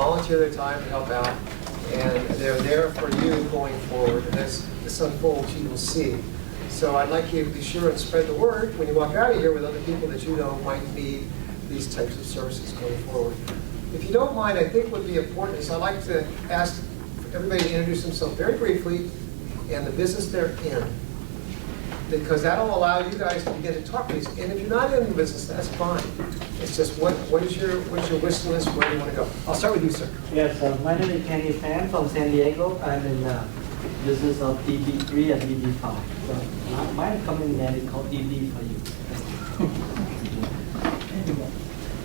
volunteer their time to help out, and they're there for you going forward. And as this unfolds, you will see. So I'd like you to be sure and spread the word when you walk out of here with other people that you know might need these types of services going forward. If you don't mind, I think what would be important is I'd like to ask everybody to introduce themselves very briefly and the business they're in, because that'll allow you guys to begin to talk to these. And if you're not in the business, that's fine. It's just what's your wish list? Where do you want to go? I'll start with you, sir. Yes, my name is Kenny Fan from San Diego. I'm in business of EB3 and EB5. So my company name is called EB for you.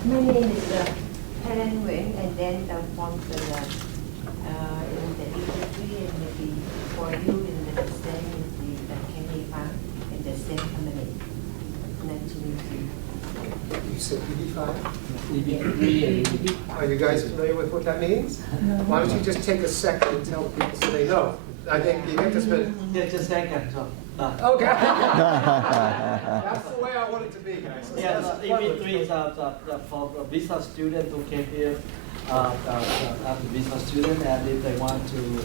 My name is Helen Nguyen, and then from the in the ETAP, and maybe for you in the same is the Kenny Fan in the same company. Nice to meet you. You said EB5? EB3 and EB5. Are you guys familiar with what that means? Why don't you just take a second and tell people so they know? I think you get to spend. Yeah, just a second. So, Okay. That's the way I want it to be, guys. yes, EB3 is for a visa student who came here as a visa student, and if they want to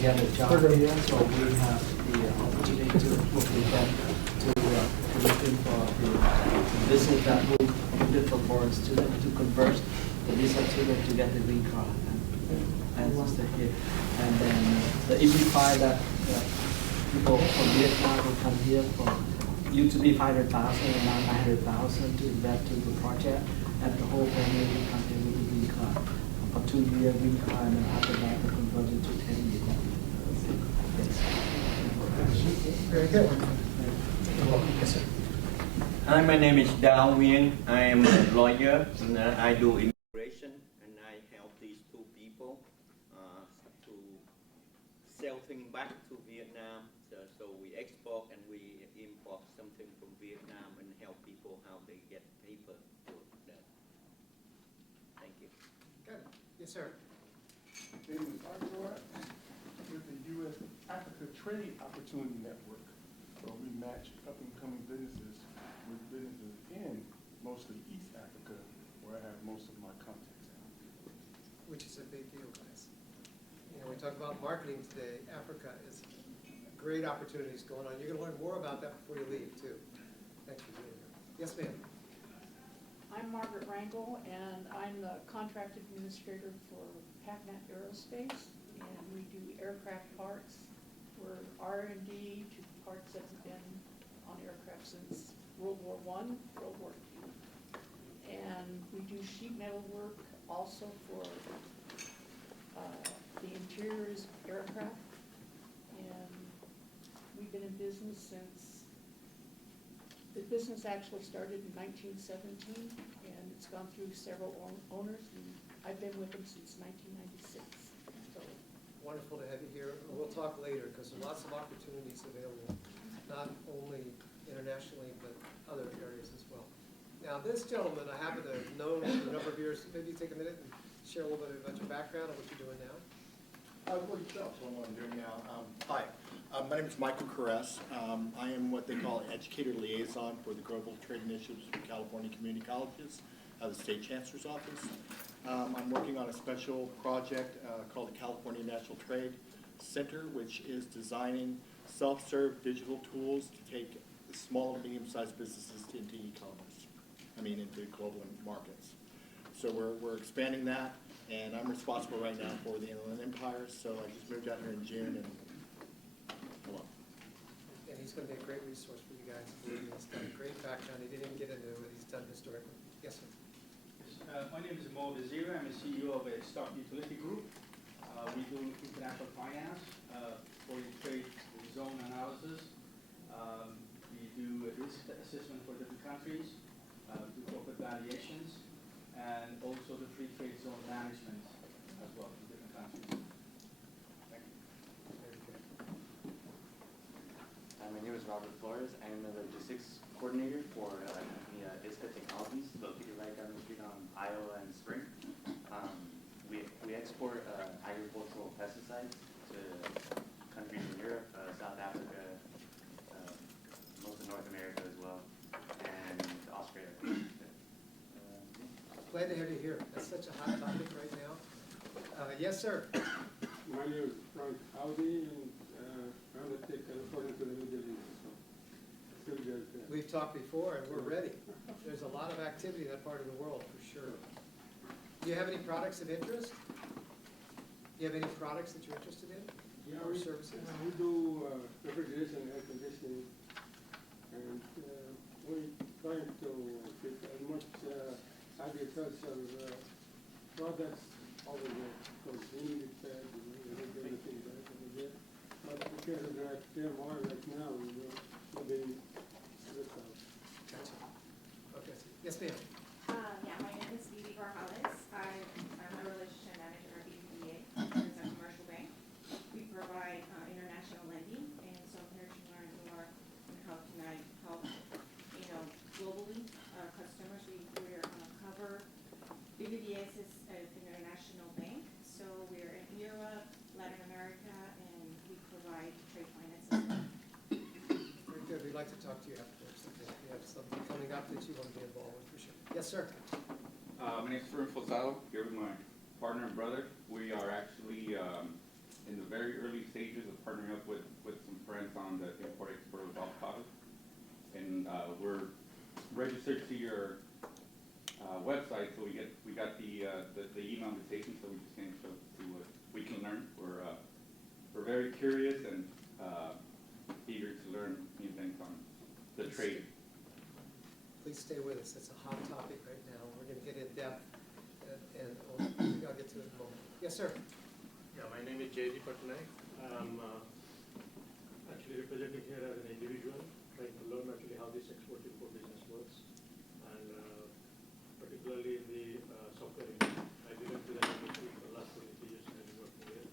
get a job here, so we have the opportunity to work with them to looking for the business that will be for foreign students to convert the visa student to get the green card and to stay here. And then the EB5 that people from Vietnam will come here for used to be 500,000 and now 900,000 to invest to the project, and the whole family will come here with the green card for 2-year green card, and after that they convert it to 10 years. Very good. Yes, sir. Hi, my name is Dao Nguyen. I am a lawyer, and I do immigration, and I help these two people to sell things back to Vietnam. So we export and we import something from Vietnam and help people how they get paper for that. Thank you. Good. Yes, sir. Name is Arikawa with the U.S. Africa Trade Opportunity Network. So we match up-and-coming businesses with businesses in mostly East Africa, where I have most of my contacts at. Which is a big deal, guys. You know, we talk about marketing today. Africa is great opportunities going on. You're going to learn more about that before you leave, too. Thanks for being here. Yes, ma'am. I'm Margaret Rangel, and I'm the contract administrator for PACNAT Aerospace, and we do aircraft parts. We're R&D to parts that have been on aircraft since World War I, World War II. And we do sheet metal work also for the interiors of aircraft. And we've been in business since, the business actually started in 1917, and it's gone through several owners, and I've been with them since 1996. So Wonderful to have you here. We'll talk later because there are lots of opportunities available, not only internationally, but other areas as well. Now, this gentleman, I happen to have known for a number of years. Maybe you take a minute and share a little bit about your background and what you're doing now. Well, yourself, so what I'm doing now. Hi, my name is Michael Caress. I am what they call an educator liaison for the Global Trade Initiatives for California Community Colleges, the State Chancellor's Office. I'm working on a special project called the California National Trade Center, which is designing self-serve digital tools to take small and medium-sized businesses into e-commerce, into global markets. So we're expanding that, and I'm responsible right now for the Inland Empire, so I just moved out here in June, and hello. And he's going to be a great resource for you guys. He's got a great background. He didn't even get into what he's done historically. Yes, sir. My name is Mo Desir. I'm the CEO of a stock utility group. We do international finance, foreign trade zone analysis. We do a risk assessment for different countries, do corporate valuations, and also the free trade zone management as well for different countries. Thank you. My name is Robert Flores. I am the logistics coordinator for ISCA Technologies, located right down the street on Iowa and Spring. We export agricultural pesticides to countries in Europe, South Africa, most of North America as well, and Australia. Glad to have you here. That's such a hot topic right now. Yes, sir. My name is Frank Audi, and I'm the tech California to the Middle East. So still just there. We've talked before, and we're ready. There's a lot of activity in that part of the world, for sure. Do you have any products of interest? Do you have any products that you're interested in? Yeah, Or we, services? we do refrigeration and air conditioning, and we try to get as much agricultural products over there, because we need it bad, we need everything back over there. But because of that turmoil right now, we'll be this out. Gotcha. Okay. Yes, ma'am. Yeah, my name is Vivi Barjales. I'm a relationship manager at BBVA, it's a commercial bank. We provide international lending, and so I'm here to learn more on how can I help, globally, customers. We're on a cover. BBVA is an international bank, so we're in Europe, Latin America, and we provide trade finance. Very good. We'd like to talk to you afterwards. If you have something coming up that you want to be involved with, for sure. Yes, sir. My name is Fern Fosado, here with my partner and brother. We are actually in the very early stages of partnering up with some friends on the import-export of avocado. And we're registered to your website, so we got the email invitation, so we just came to we can learn. We're very curious and eager to learn new things on the trade. Please stay with us. It's a hot topic right now. We're going to get in depth, and I'll get to it in a moment. Yes, sir. Yeah, my name is J.D. Patnaik. I'm actually representing here as an individual, trying to learn actually how this export-import business works, and particularly in the software industry. I didn't do that industry for the last 23 years I've been working here.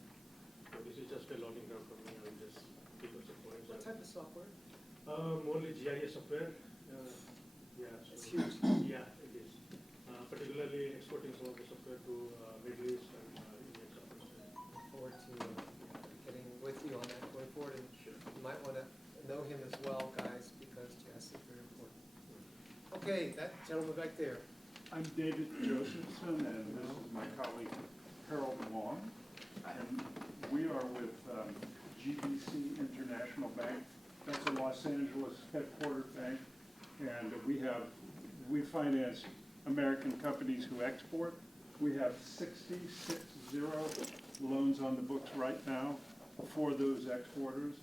So this is just a learning ground for me. I will just pick up some points. What type of software? Only GIS software. Yeah, so It's huge. Yeah, it is. Particularly exporting some of the software to Middle East and Indian software. Look forward to getting with you on that going forward. And you might want to know him as well, guys, because GIS is very important. Okay, that gentleman back there. I'm David Josephson, and this is my colleague Harold Long. And we are with GBC International Bank. That's a Los Angeles headquartered bank. And we finance American companies who export. We have 60 loans on the books right now for those exporters.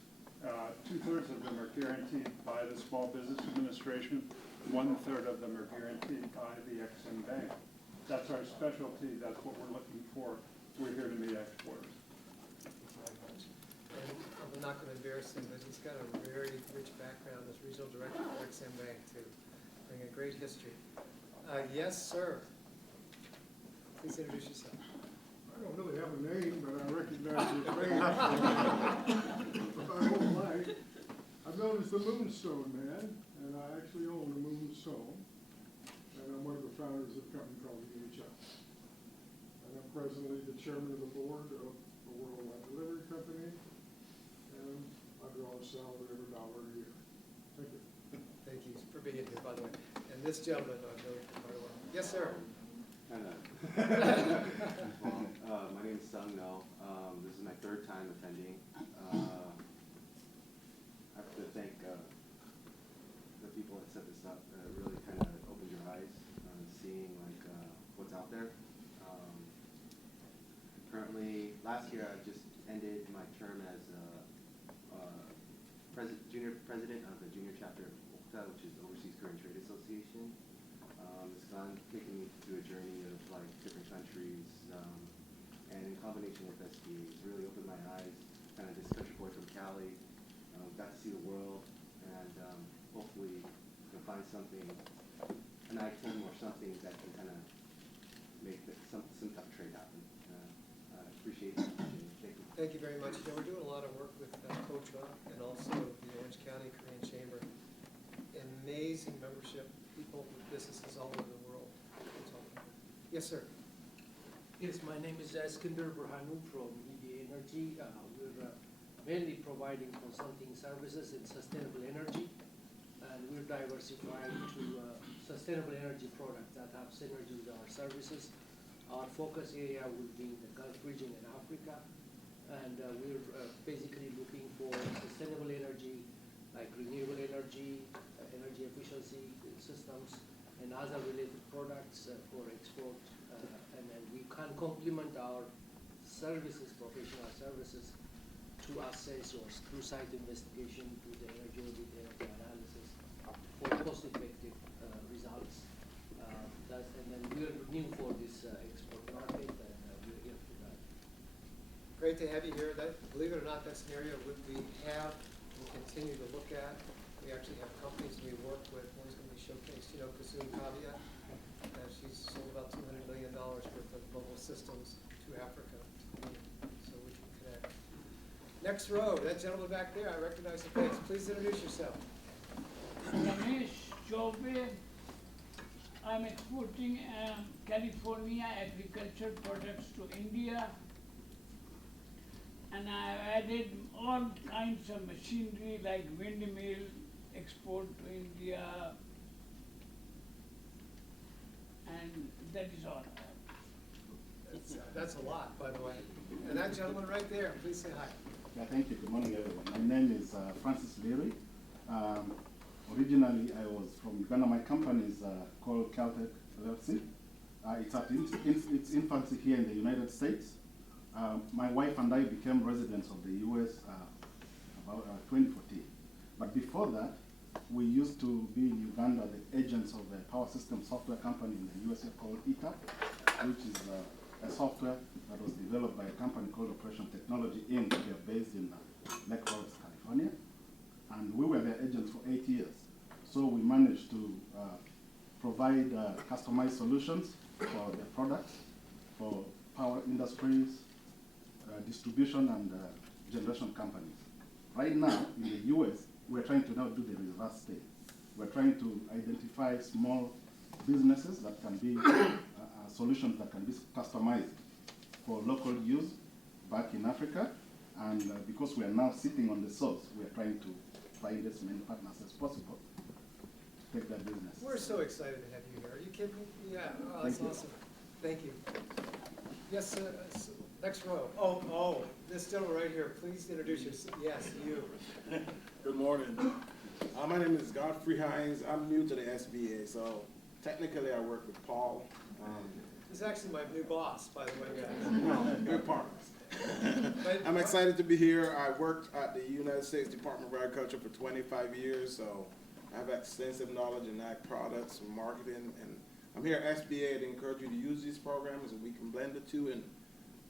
2/3 of them are guaranteed by the Small Business Administration. 1/3 of them are guaranteed by the Ex-Im Bank. That's our specialty. That's what we're looking for. We're here to meet exporters. Thank you very much. And I'm not going to embarrass him, but he's got a very rich background as regional director for Ex-Im Bank too. Bring a great history. Yes, sir. Please introduce yourself. I don't really have a name, but I recognize your face. My whole life. I'm known as the Moonstone Man, and I actually own a Moonstone. And I'm one of the founders of a company called ETAP. And I'm presently the chairman of the board of a worldwide delivery company. And I draw a salary of $1 a year. Thank you. Thank you for being here, by the way. And this gentleman, I've known for quite a while. Yes, sir. Hello. My name is Sung No. This is my 3rd time attending. I have to thank the people that set this up. It really kind of opened your eyes on seeing what's out there. Currently, last year I just ended my term as junior president of the junior chapter of OCTA, which is the Overseas Korean Trade Association. It's gone taking me through a journey of different countries, and in combination with SBA, it's really opened my eyes. Kind of this country boy from Cali, got to see the world, and hopefully can find something, an item or something that can kind of make some type of trade happen. I appreciate it. Thank you. Thank you very much. We're doing a lot of work with COCHA and also the Orange County Korean Chamber. Amazing membership, people with businesses all over the world. Yes, sir. Yes, my name is Eskinder Burhanu from EDA Energy. We're mainly providing consulting services in sustainable energy, and we're diversifying to sustainable energy products that have synergy with our services. Our focus area will be the Gulf region and Africa. And we're basically looking for sustainable energy, like renewable energy, energy efficiency systems, and other related products for export. And then we can complement our services, professional services, to assess or through site investigation, to the energy audit, energy analysis for cost-effective results. And then we're new for this export market, and we're here for that. Great to have you here. That, believe it or not, that's an area we have and continue to look at. We actually have companies we work with. One's going to be showcased, Kazum Kavia. She's sold about $200 million worth of mobile systems to Africa. So we can connect. Next row, that gentleman back there, I recognize the face. Please introduce yourself. Ramesh Chaubey. I'm exporting California agriculture products to India, and I've added all kinds of machinery like windmill, export to India, and that is all. That's a lot, by the way. And that gentleman right there, please say hi. Yeah, thank you. Good morning, everyone. My name is Francis Leary. Originally, I was from Uganda. My company is called Caltech LLC. It's at its infancy here in the United States. My wife and I became residents of the U.S. About 2014. But before that, we used to be in Uganda the agents of a power system software company in the USA called ETAP, which is a software that was developed by a company called Operation Technology Inc. We are based in Lake Forest, California. And we were their agents for 8 years. So we managed to provide customized solutions for their products, for power industries, distribution and generation companies. Right now, in the US, we're trying to now do the reverse thing. We're trying to identify small businesses that can be solutions that can be customized for local use back in Africa. And because we are now sitting on the source, we are trying to find as many partners as possible to take that business. We're so excited to have you here. Are you kidding me? Yeah, oh, that's awesome. Thank you. Yes, next row. Oh, this gentleman right here, please introduce yourself. Yes, you. Good morning. My name is Godfrey Hines. I'm new to the SBA, so technically I work with Paul. This is actually my new boss, by the way, guys. Good partners. I'm excited to be here. I worked at the United States Department of Agriculture for 25 years, so I have extensive knowledge in ag products, marketing, and I'm here at SBA to encourage you to use these programs, and we can blend the two in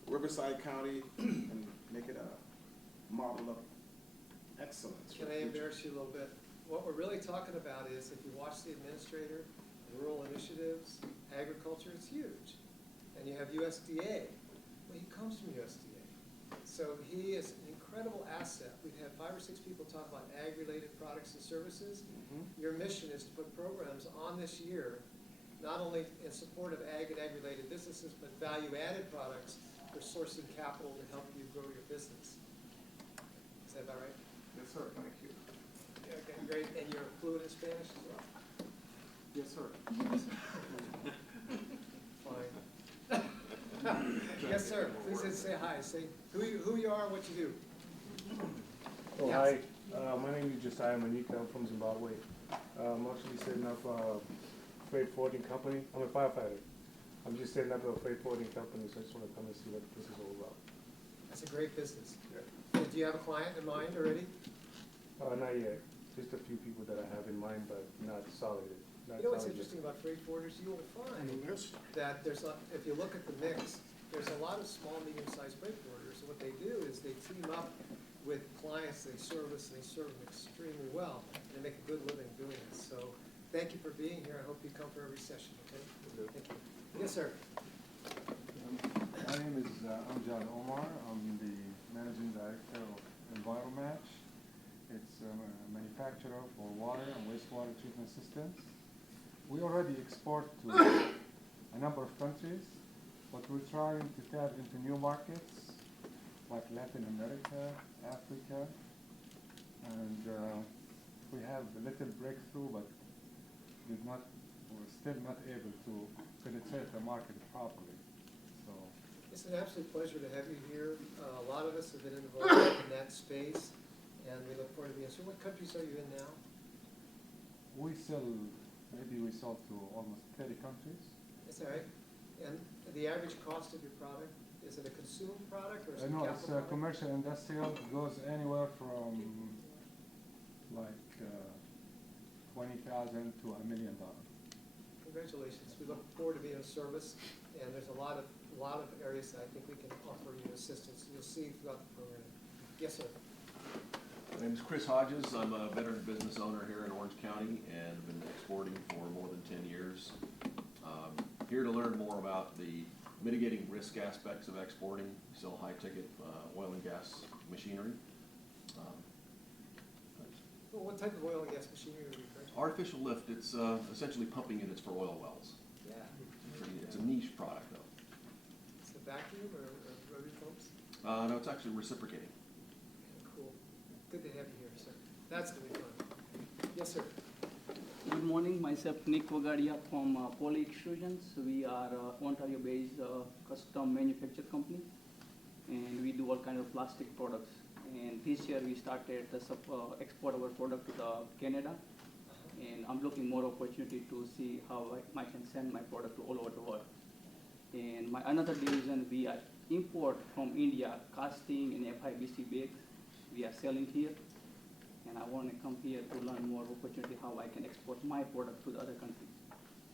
Riverside County and make it a model of excellence. Can I embarrass you a little bit? What we're really talking about is, if you watch the administrator, rural initiatives, agriculture, it's huge. And you have USDA. Well, he comes from USDA. So he is an incredible asset. We've had 5 or 6 people talk about ag-related products and services. Your mission is to put programs on this year, not only in support of ag and ag-related businesses, but value-added products for sourcing capital to help you grow your business. Is that about right? Yes, sir. Thank you. Yeah, okay, great. And you're fluent in Spanish as well? Yes, sir. Fine. Yes, sir. Please say hi. Say who you are, what you do. Oh, Yes. hi. My name is Josiah Manika. I'm from Zimbabwe. I'm actually setting up a freight forwarding company. I'm a firefighter. I'm just setting up a freight forwarding company, so I just want to come and see what this is all about. That's a great business. Yeah. Do you have a client in mind already? Not yet. Just a few people that I have in mind, but not solid. You know what's interesting about freight forwarders? You will find that there's if you look at the mix, there's a lot of small, medium-sized freight forwarders. And what they do is they team up with clients they service, and they serve them extremely well, and they make a good living doing it. So thank you for being here. I hope you come for every session, okay? Thank you. Yes, sir. My name is Amjad Omar. I'm the Managing Director of EnviroMatch. It's a manufacturer for water and wastewater treatment systems. We already export to a number of countries, but we're trying to tap into new markets like Latin America, Africa, and we have a little breakthrough, but we're still not able to penetrate the market properly. It's an absolute pleasure to have you here. A lot of us have been involved in that space, and we look forward to being. So what countries are you in now? We sell, maybe we sell to almost 30 countries. Is that right? And the average cost of your product, is it a consumer product or is it a No, capital it's product? commercial, industrial, goes anywhere from like 20,000 to $1 million. Congratulations. We look forward to being of service, and there's a lot of areas that I think we can offer you assistance. You'll see throughout the program. Yes, sir. My name is Chris Hodges. I'm a veteran business owner here in Orange County and have been exporting for more than 10 years. Here to learn more about the mitigating risk aspects of exporting. We sell high-ticket oil and gas machinery. Well, what type of oil and gas machinery are you referring to? Artificial lift, it's essentially pumping units for oil wells. Yeah. It's a niche product, though. Is it vacuum or rotary pumps? No, it's actually reciprocating. Cool. Good to have you here, sir. That's going to be fun. Yes, sir. Good morning. Myself, Nick Wagadia from Poly Extrusions. We are Ontario-based custom manufacture company, and we do all kinds of plastic products. And this year we started to export our product to Canada, and I'm looking more opportunity to see how I can send my product to all over the world. And my another division, we are import from India casting and FIBC bags. We are selling here. And I want to come here to learn more opportunity how I can export my product to the other countries.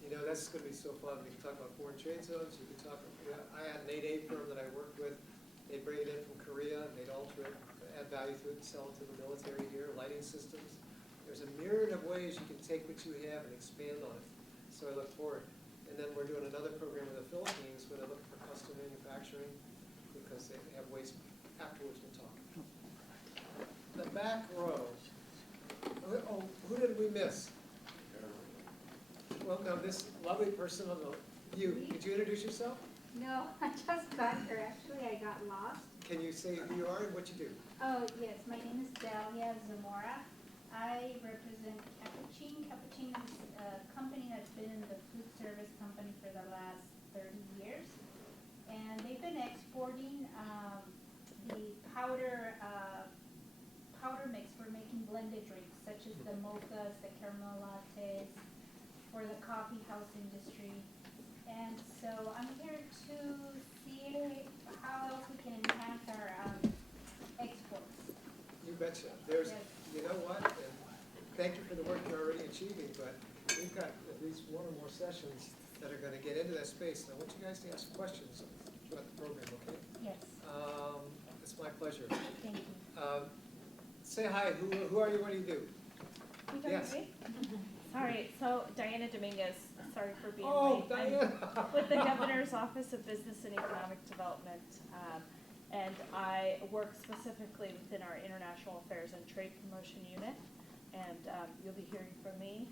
You know, that's going to be so fun. We can talk about foreign trade zones. You can talk. I had an 8A firm that I worked with. They bring it in from Korea, and they'd alter it, add value to it, and sell it to the military here. Lighting systems. There's a myriad of ways you can take what you have and expand on it. So I look forward. And then we're doing another program in the Philippines where they're looking for custom manufacturing because they have ways. Afterwards, we'll talk. The back row. Oh, who did we miss? Well, now this lovely person on the view. Could you introduce yourself? No, I just got here. Actually, I got lost. Can you say who you are and what you do? Oh, yes. My name is Dalia Zamora. I represent Capuchin. Capuchin is a company that's been in the food service company for the last 30 years. And they've been exporting the powder mix for making blended drinks, such as the mochas, the caramel lattes, for the coffee house industry. And so I'm here to see how else we can enhance our exports. You betcha. There's, Yes. you know what? And thank you for the work you're already achieving, but we've got at least one or more sessions that are going to get into that space. And I want you guys to ask questions throughout the program, okay? Yes. It's my pleasure. Thank you. Say hi. Who are you? What do you do? You got Yes. me? Sorry, so Diana Dominguez, sorry for being Oh, late. Diana. I'm with the Governor's Office of Business and Economic Development, and I work specifically within our International Affairs and Trade Promotion Unit, and you'll be hearing from me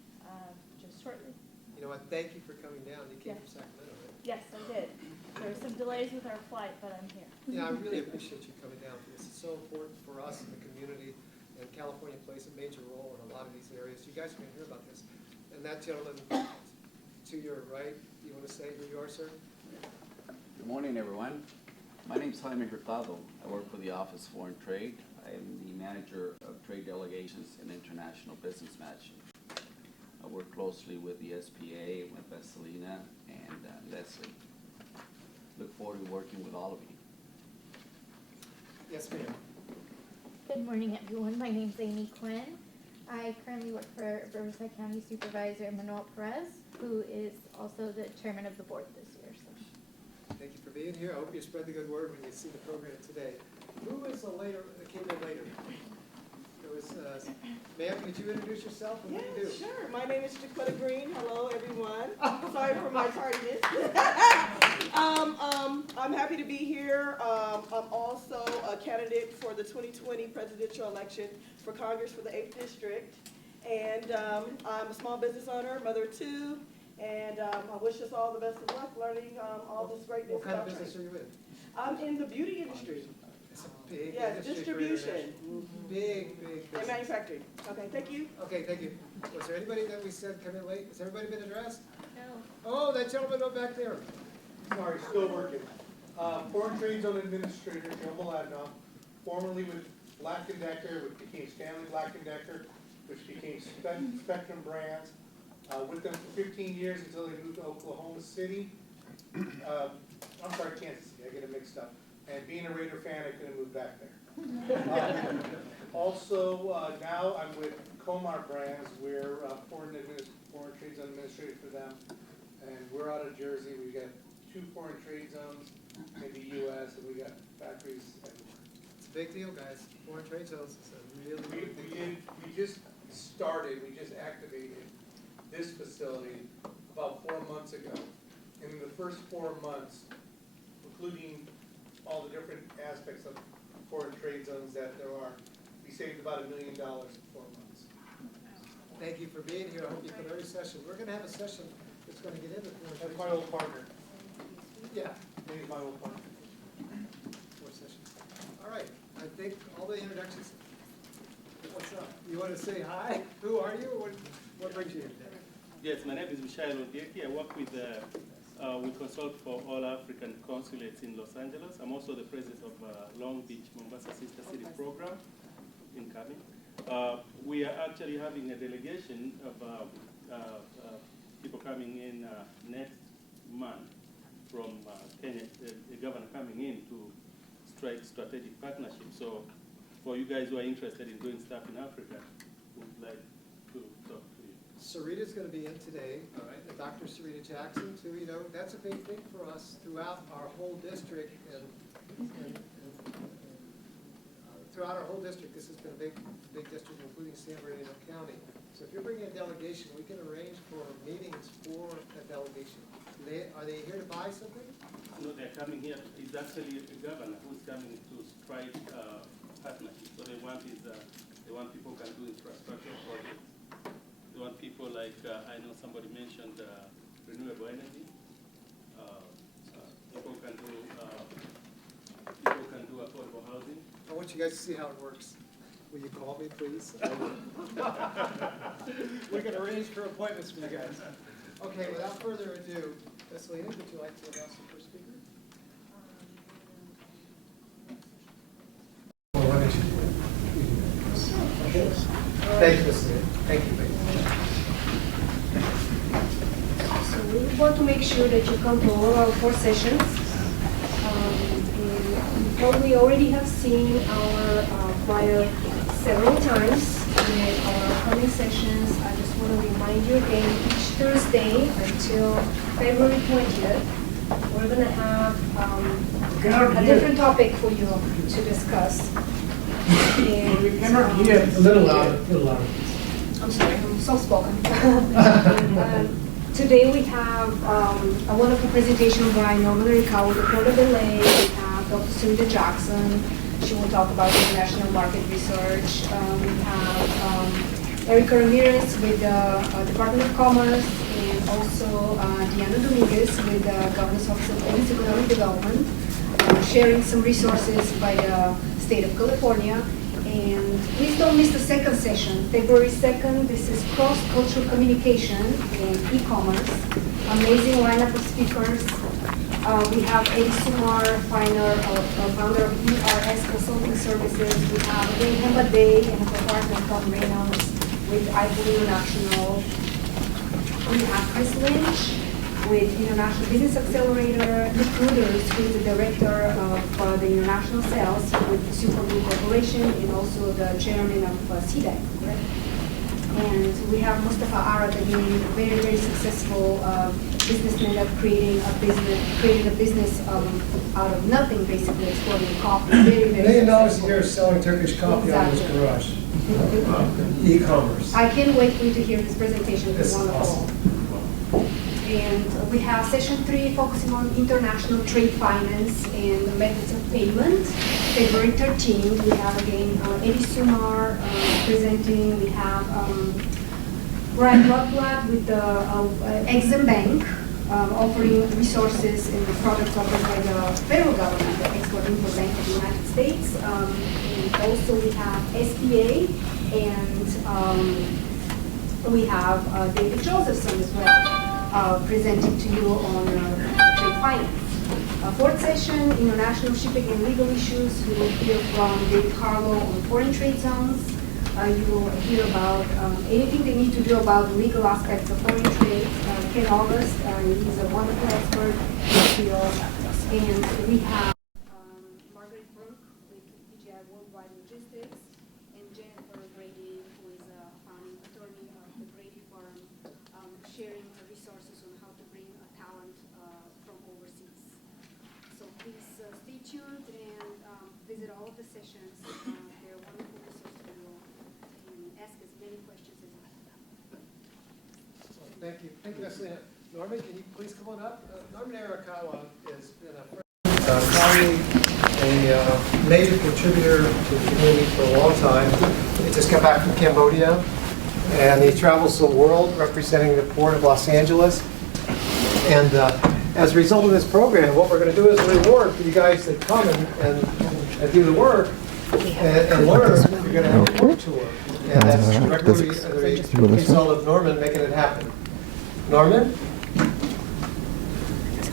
just shortly. You know what? Thank you for coming down. You came Yeah. from Sacramento, right? Yes, I did. There were some delays with our flight, but I'm here. Yeah, I really appreciate you coming down. This is so important for us in the community, and California plays a major role in a lot of these areas. You guys are going to hear about this. And that gentleman to your right, you want to say who you are, sir? Good morning, everyone. My name is Jaime Hurtado. I work for the Office of Foreign Trade. I am the manager of trade delegations and international business matching. I work closely with the SPA, with Vasilina, and Leslie. Look forward to working with all of you. Yes, ma'am. Good morning, everyone. My name's Amy Quinn. I currently work for Riverside County Supervisor Manuel Perez, who is also the chairman of the board this year. So. Thank you for being here. I hope you spread the good word when you see the program today. Who was the later that came in later? It was, ma'am, could you introduce yourself and what do you do? Sure. My name is Jaquetta Green. Hello, everyone. Sorry for my tardiness. I'm happy to be here. I'm also a candidate for the 2020 presidential election for Congress for the 8th District. And I'm a small business owner, mother of two, and I wish us all the best of luck learning all this greatness. What kind of business are you in? I'm in the beauty industry. It's a big Yes, industry for distribution. international. Big business. And manufacturing. Okay, thank you. Okay, thank you. Was there anybody that we said come in late? Has everybody been addressed? No. Oh, that gentleman over back there. Sorry, still working. Foreign Trade Zone Administrator Joe Maladnoff, formerly with Black & Decker, which became Stanley Black & Decker, which became Spectrum Brands. With them for 15 years until they moved to Oklahoma City. I'm sorry, Kansas City, I get it mixed up. And being a Raider fan, I couldn't move back there. Also, now I'm with Comar Brands. We're foreign trade zone administrator for them. And we're out of Jersey. We've got 2 foreign trade zones in the U.S. and we got factories everywhere. It's a big deal, guys. Foreign trade zones is a really big deal. We just started, we just activated this facility about 4 months ago. And in the first 4 months, including all the different aspects of foreign trade zones that there are, we saved about $1 million in 4 months. Thank you for being here. I hope you come every session. We're going to have a session that's going to get into foreign trade That's my old partner. Yeah. He's my old partner. 4 sessions. All right. I think all the introductions. What's up? You want to say hi? Who are you? What brings you here today? Yes, my name is Michelle Odieki. I work with we consult for all African consulates in Los Angeles. I'm also the president of Long Beach Mombasa Sister City program in Cabin. We are actually having a delegation of people coming in next month from Kenya, the governor coming in to strike strategic partnership. So for you guys who are interested in doing stuff in Africa, we'd like to talk to you. Sarita's going to be in today, all right, and Dr. Sarita Jackson, too. You know, that's a big thing for us throughout our whole district and throughout our whole district. This has been a big district, including San Bernardino County. So if you're bringing a delegation, we can arrange for meetings for that delegation. Are they here to buy something? No, they're coming here. It's actually the governor who's coming to strike partnership. So they want people who can do infrastructure projects. They want people like, I know somebody mentioned renewable energy. People can do affordable housing. I want you guys to see how it works. Will you call me, please? We can arrange for appointments for you guys. Okay, without further ado, Ms. Lena, would you like to announce the first speaker? Well, why don't you do it? Okay. Thank you, Ms. Lena. Thank you. So we want to make sure that you come to all our 4 sessions. You probably already have seen our flyer several times in our upcoming sessions. I just want to remind you again, each Thursday until February 20th, we're going to have a different topic for you to discuss. And, We cannot hear. A little louder. I'm sorry, I'm soft-spoken. Today we have a wonderful presentation by Norman Arikawa, the Port of LA. We have Dr. Sarita Jackson. She will talk about international market research. We have Erica Ramirez with the Department of Commerce, and also Diana Dominguez with the Governor's Office of Police Economic Development, sharing some resources by the state of California. And please don't miss the second session, February 2nd. This is cross-cultural communication and e-commerce. Amazing lineup of speakers. We have Eddie Sumar, founder of ERS Consulting Services. We have Wayne Hemba Day and her partner Tom Reynolds with iPhone International. We have Chris Lynch with International Business Accelerator, Nick Ruders, who is the director of the international sales with Supergroup Corporation, and also the chairman of CDEC. And we have Mustafa Arad, again, a very, very successful businessman that created a business out of nothing, basically exporting coffee. Very, very $1 million a year selling Turkish coffee out of his garage. E-commerce. I can't wait for you to hear his presentation. It's wonderful. Awesome. And we have session 3 focusing on international trade finance and the methods of payment. February 13th, we have again Eddie Sumar presenting. We have Brian Rotblatt with the Exim Bank offering resources and the products offered by the federal government, the Export-Import Bank of the United States. And also we have SBA, and we have David Josephson as well. Presenting to you on trade finance. Fourth session, international shipping and legal issues. You will hear from David Harlow on foreign trade zones. You will hear about anything they need to do about the legal aspects of foreign trade. Ken August, he's a wonderful expert in the field. And we have Margaret Burke with PGI Worldwide Logistics, and Jennifer Grady, who is a founding attorney of the Grady firm, sharing resources on how to bring talent from overseas. So please stay tuned and visit all of the sessions. They're wonderful resources for you, and ask as many questions as you have. Thank you. Thank you, Leslie. Norman, can you please come on up? Norman Arikawa has been a colleague, a major contributor to the community for a long time. He just got back from Cambodia, and he travels the world representing the Port of Los Angeles. And as a result of this program, what we're going to do is reward for you guys that come and do the work and learn. You're going to have a work tour. And that's directly the result of Norman making it happen. Norman?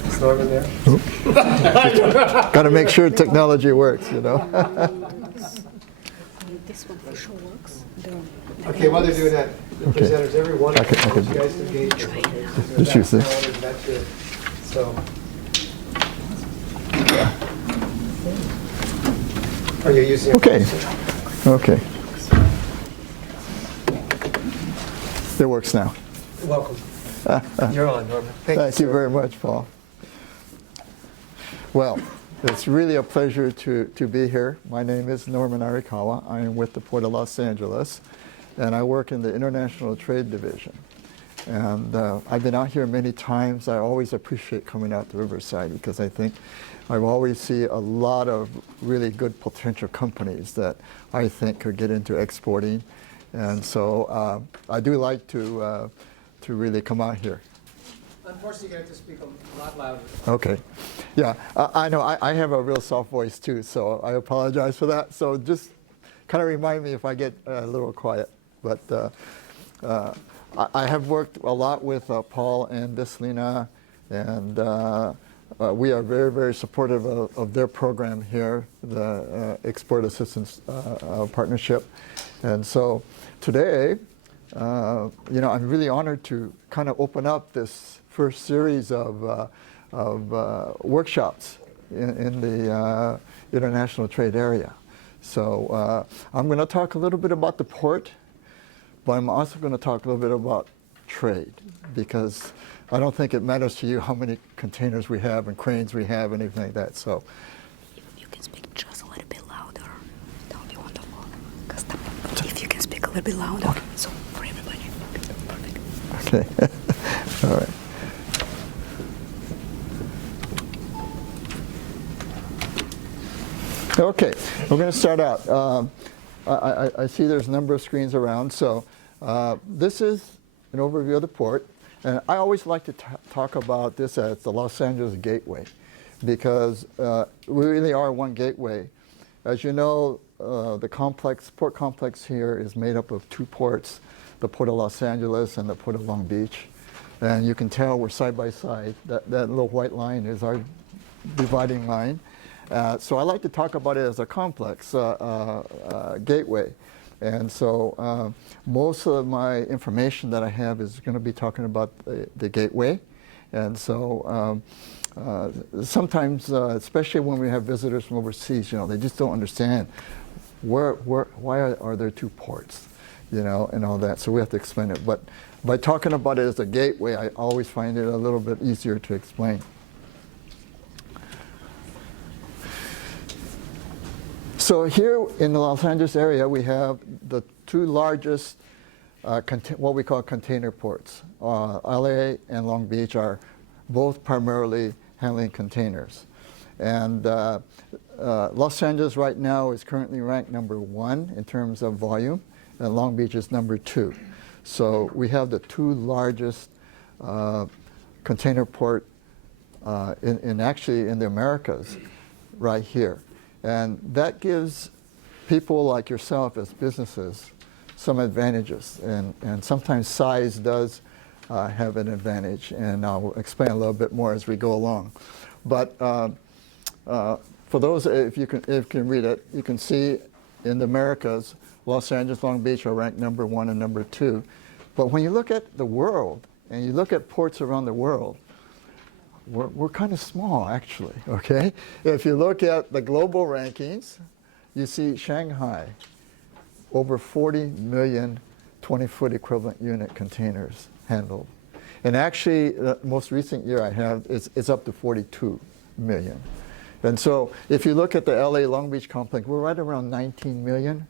Is Norman there? Got to make sure technology works, you know. This one for sure works. Okay, while they're doing that, the presenters, every one of you guys engage. Just use this. That's it. So. Are you using? Okay. Okay. It works now. Welcome. You're on, Norman. Thank you very much, Paul. Well, it's really a pleasure to be here. My name is Norman Arikawa. I am with the Port of Los Angeles, and I work in the International Trade Division. And I've been out here many times. I always appreciate coming out to Riverside because I think I always see a lot of really good potential companies that I think could get into exporting. And so I do like to really come out here. Unfortunately, you have to speak a lot louder. Okay. Yeah, I know I have a real soft voice too, so I apologize for that. So just kind of remind me if I get a little quiet. But I have worked a lot with Paul and Bislina, and we are very, very supportive of their program here, the Export Assistance Partnership. And so today, you know, I'm really honored to kind of open up this first series of workshops in the international trade area. So I'm going to talk a little bit about the port, but I'm also going to talk a little bit about trade, because I don't think it matters to you how many containers we have and cranes we have and anything like that. So if you can speak just a little bit louder, that would be wonderful. If you can speak a little bit louder, okay. So for everybody. Perfect. Okay. All right. Okay, we're going to start out. I see there's a number of screens around. So this is an overview of the port. And I always like to talk about this as the Los Angeles Gateway, because we really are one gateway. As you know, the port complex here is made up of two ports, the Port of Los Angeles and the Port of Long Beach. And you can tell we're side by side. That little white line is our dividing line. So I like to talk about it as a complex gateway. And so most of my information that I have is going to be talking about the gateway. And so sometimes, especially when we have visitors from overseas, you know, they just don't understand why are there two ports, you know, and all that. So we have to explain it. But by talking about it as a gateway, I always find it a little bit easier to explain. So here in the Los Angeles area, we have the two largest, what we call container ports. LA and Long Beach are both primarily handling containers. And Los Angeles right now is currently ranked #1 in terms of volume, and Long Beach is #2. So we have the two largest container port actually in the Americas right here. And that gives people like yourself as businesses some advantages. And sometimes size does have an advantage. And I'll explain a little bit more as we go along. But for those, if you can read it, you can see in the Americas, Los Angeles, Long Beach are ranked number 1 and number 2. But when you look at the world, and you look at ports around the world, we're kind of small, actually, okay? If you look at the global rankings, you see Shanghai, over 40 million 20-foot equivalent unit containers handled. And actually, the most recent year I have, it's up to 42 million. And so if you look at the LA Long Beach complex, we're right around 19 million.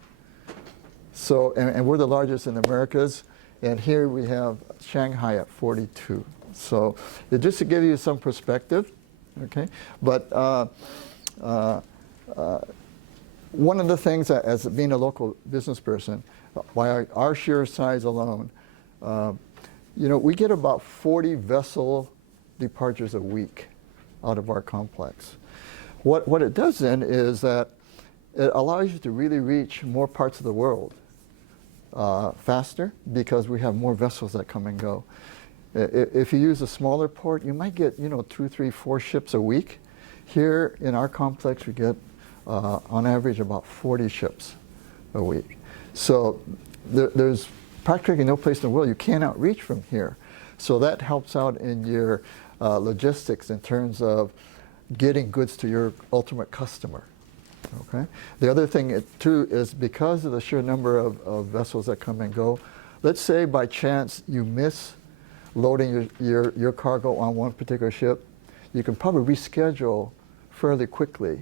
So, and we're the largest in the Americas. And here we have Shanghai at 42. So just to give you some perspective, okay? But one of the things that, as being a local business person, by our sheer size alone, you know, we get about 40 vessel departures a week out of our complex. What it does then is that it allows you to really reach more parts of the world faster, because we have more vessels that come and go. If you use a smaller port, you might get, you know, 2, 3, 4 ships a week. Here in our complex, we get on average about 40 ships a week. So there's practically no place in the world you cannot reach from here. So that helps out in your logistics in terms of getting goods to your ultimate customer. Okay. The other thing too is, because of the sheer number of vessels that come and go, let's say by chance you miss loading your cargo on one particular ship, you can probably reschedule fairly quickly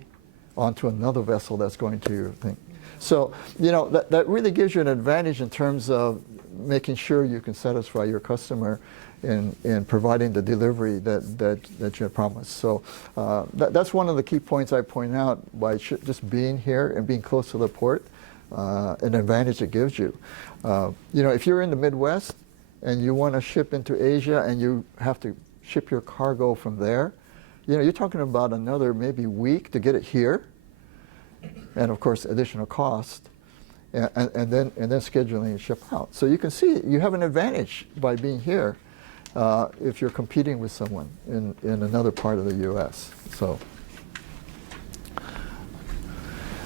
onto another vessel that's going to your thing. So, you know, that really gives you an advantage in terms of making sure you can satisfy your customer in providing the delivery that you have promised. So that's one of the key points I point out by just being here and being close to the port, an advantage it gives you. You know, if you're in the Midwest and you want to ship into Asia and you have to ship your cargo from there, you know, you're talking about another maybe week to get it here, and of course additional cost, and then scheduling and ship out. So you can see you have an advantage by being here if you're competing with someone in another part of the U.S. So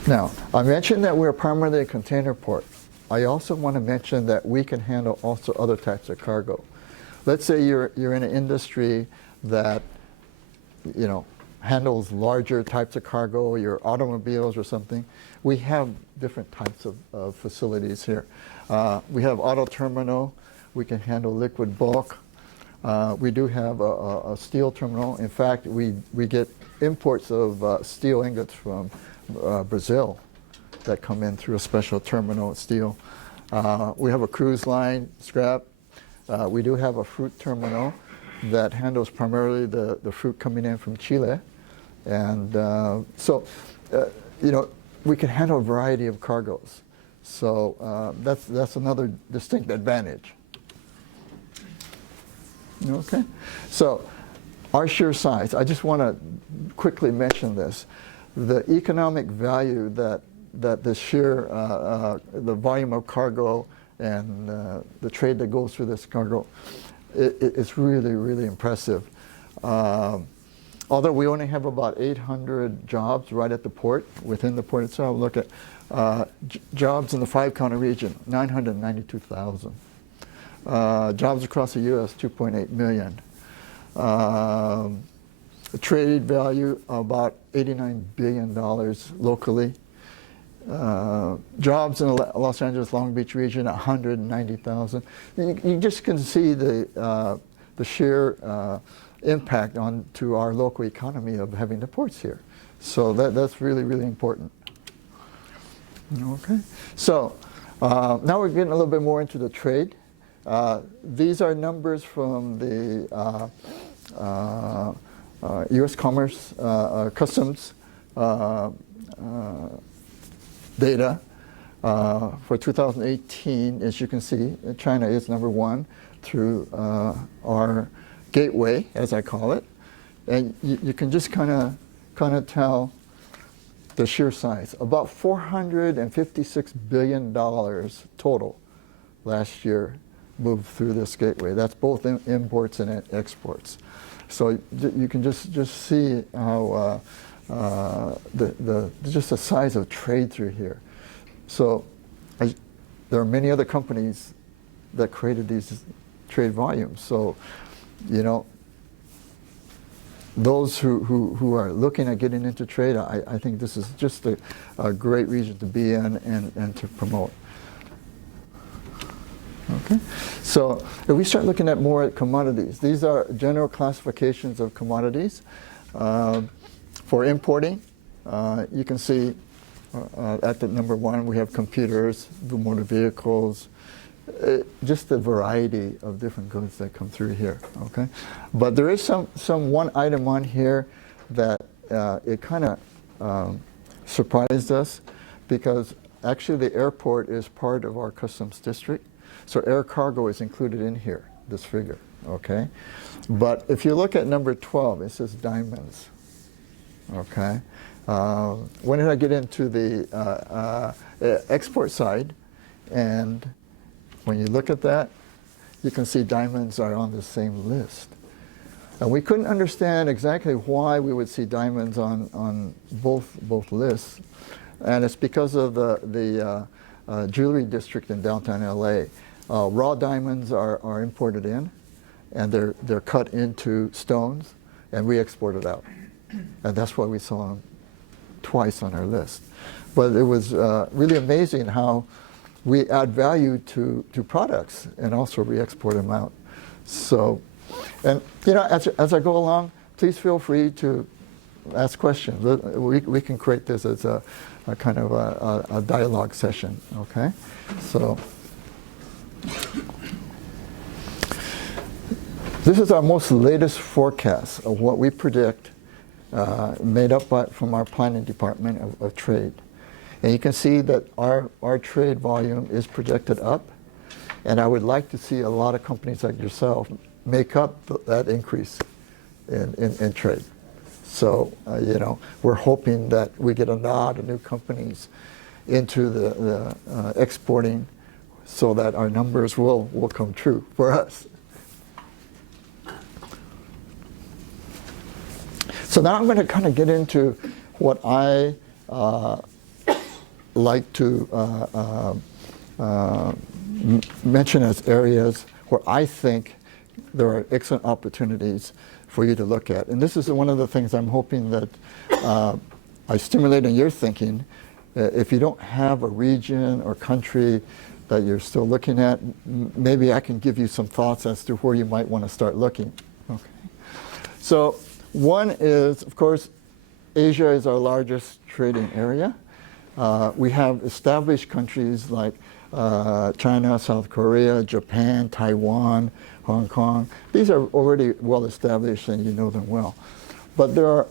now, I mentioned that we're primarily a container port. I also want to mention that we can handle also other types of cargo. Let's say you're in an industry that, you know, handles larger types of cargo, your automobiles or something. We have different types of facilities here. We have auto terminal. We can handle liquid bulk. We do have a steel terminal. In fact, we get imports of steel ingots from Brazil that come in through a special terminal of steel. We have a cruise line scrap. We do have a fruit terminal that handles primarily the fruit coming in from Chile. And so, you know, we can handle a variety of cargoes. So that's another distinct advantage. Okay, so our sheer size, I just want to quickly mention this. The economic value that the sheer, the volume of cargo and the trade that goes through this cargo, it's really, really impressive. Although we only have about 800 jobs right at the port, within the port itself, look at jobs in the 5-county region, 992,000. Jobs across the U.S., 2.8 million. Trade value, about $89 billion locally. Jobs in the Los Angeles, Long Beach region, 190,000. You just can see the sheer impact to our local economy of having the ports here. So that's really, really important. Okay, so now we're getting a little bit more into the trade. These are numbers from the U.S. Commerce Customs data for 2018. As you can see, China is number 1 through our gateway, as I call it, and you can just kind of tell the sheer size. About $456 billion total last year moved through this gateway. That's both imports and exports. So you can just see how just the size of trade through here. So there are many other companies that created these trade volumes. So, you know, those who are looking at getting into trade, I think this is just a great region to be in and to promote. Okay, so if we start looking at more at commodities, these are general classifications of commodities. For importing, you can see at the number 1 we have computers, motor vehicles, just the variety of different goods that come through here. Okay, but there is some one item on here that it kind of surprised us, because actually the airport is part of our customs district. So air cargo is included in here, this figure, okay? But if you look at number 12, it says diamonds, okay? When did I get into the export side? And when you look at that, you can see diamonds are on the same list. And we couldn't understand exactly why we would see diamonds on both lists. And it's because of the jewelry district in downtown LA. Raw diamonds are imported in, and they're cut into stones, and we export it out. And that's why we saw them twice on our list. But it was really amazing how we add value to products and also re-export them out. So, and you know, as I go along, please feel free to ask questions. We can create this as a kind of a dialogue session, okay? So, this is our most latest forecast of what we predict, made up from our planning department of trade. And you can see that our trade volume is projected up, and I would like to see a lot of companies like yourself make up that increase in trade. So, you know, we're hoping that we get a lot of new companies into the exporting, so that our numbers will come true for us. So now I'm going to kind of get into what I like to mention as areas where I think there are excellent opportunities for you to look at. And this is one of the things I'm hoping that I stimulate in your thinking. If you don't have a region or country that you're still looking at, maybe I can give you some thoughts as to where you might want to start looking. Okay. So one is, of course, Asia is our largest trading area. We have established countries like China, South Korea, Japan, Taiwan, Hong Kong. These are already well established and you know them well. But there are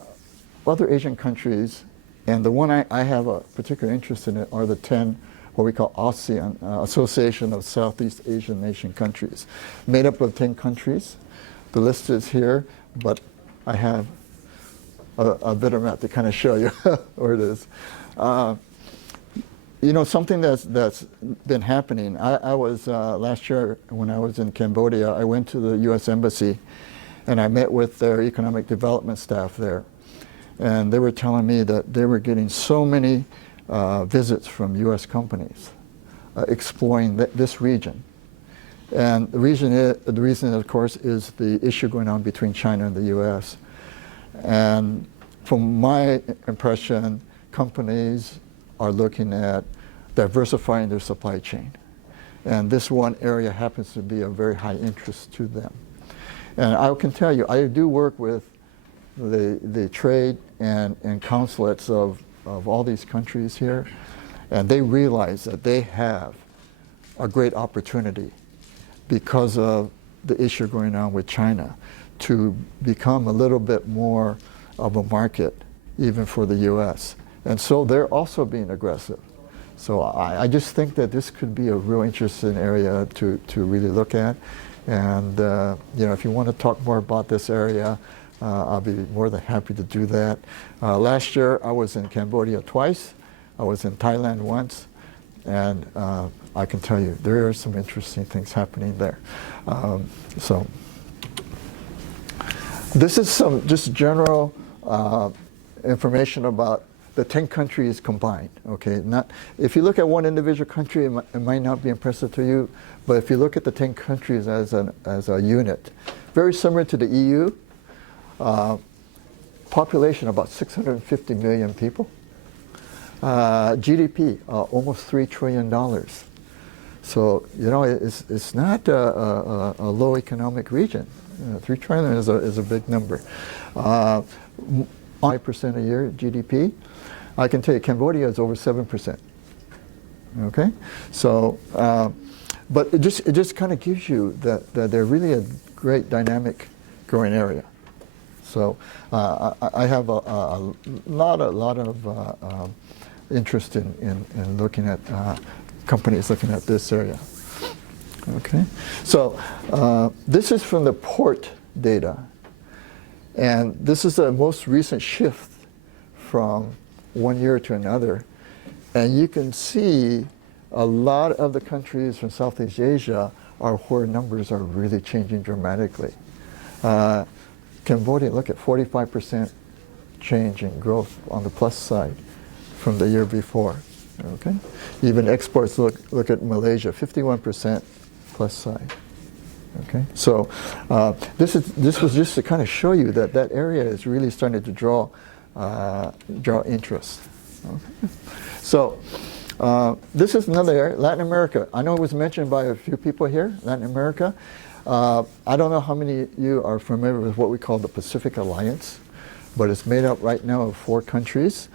other Asian countries, and the one I have a particular interest in are the 10 what we call ASEAN, Association of Southeast Asian Nation Countries, made up of 10 countries. The list is here, but I have a better map to kind of show you where it is. You know, something that's been happening, I was, last year when I was in Cambodia, I went to the U.S. Embassy and I met with their economic development staff there. And they were telling me that they were getting so many visits from U.S. companies exploring this region. And the reason, of course, is the issue going on between China and the U.S. And from my impression, companies are looking at diversifying their supply chain. And this one area happens to be of very high interest to them. And I can tell you, I do work with the trade and consulates of all these countries here, and they realize that they have a great opportunity because of the issue going on with China to become a little bit more of a market even for the U.S. And so they're also being aggressive. So I just think that this could be a real interesting area to really look at. And you know, if you want to talk more about this area, I'll be more than happy to do that. Last year I was in Cambodia twice. I was in Thailand once. And I can tell you, there are some interesting things happening there. This is some just general information about the 10 countries combined, okay? Not, if you look at one individual country, it might not be impressive to you, but if you look at the 10 countries as a unit, very similar to the EU, population about 650 million people, GDP almost $3 trillion. So, you know, it's not a low economic region. 3 trillion is a big number. 5% a year GDP. I can tell you Cambodia is over 7%. Okay? So, but it just kind of gives you that they're really a great dynamic growing area. So I have a lot of interest in looking at companies looking at this area. Okay, so this is from the port data, and this is the most recent shift from one year to another, and you can see a lot of the countries from Southeast Asia are where numbers are really changing dramatically. Cambodia, look at 45% change in growth on the plus side from the year before. Okay, even exports, look at Malaysia, 51% plus side. Okay, so this was just to kind of show you that that area is really starting to draw interest. Okay. So this is another area, Latin America. I know it was mentioned by a few people here, Latin America. I don't know how many of you are familiar with what we call the Pacific Alliance, but it's made up right now of 4 countries,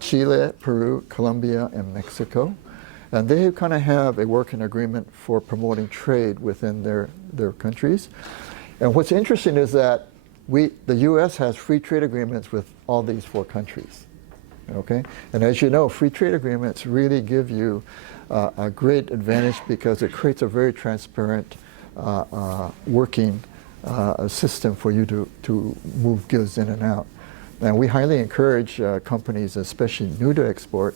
Chile, Peru, Colombia, and Mexico. And they kind of have a working agreement for promoting trade within their countries. And what's interesting is that the U.S. has free trade agreements with all these 4 countries. Okay? And as you know, free trade agreements really give you a great advantage because it creates a very transparent working system for you to move goods in and out. And we highly encourage companies, especially new to export,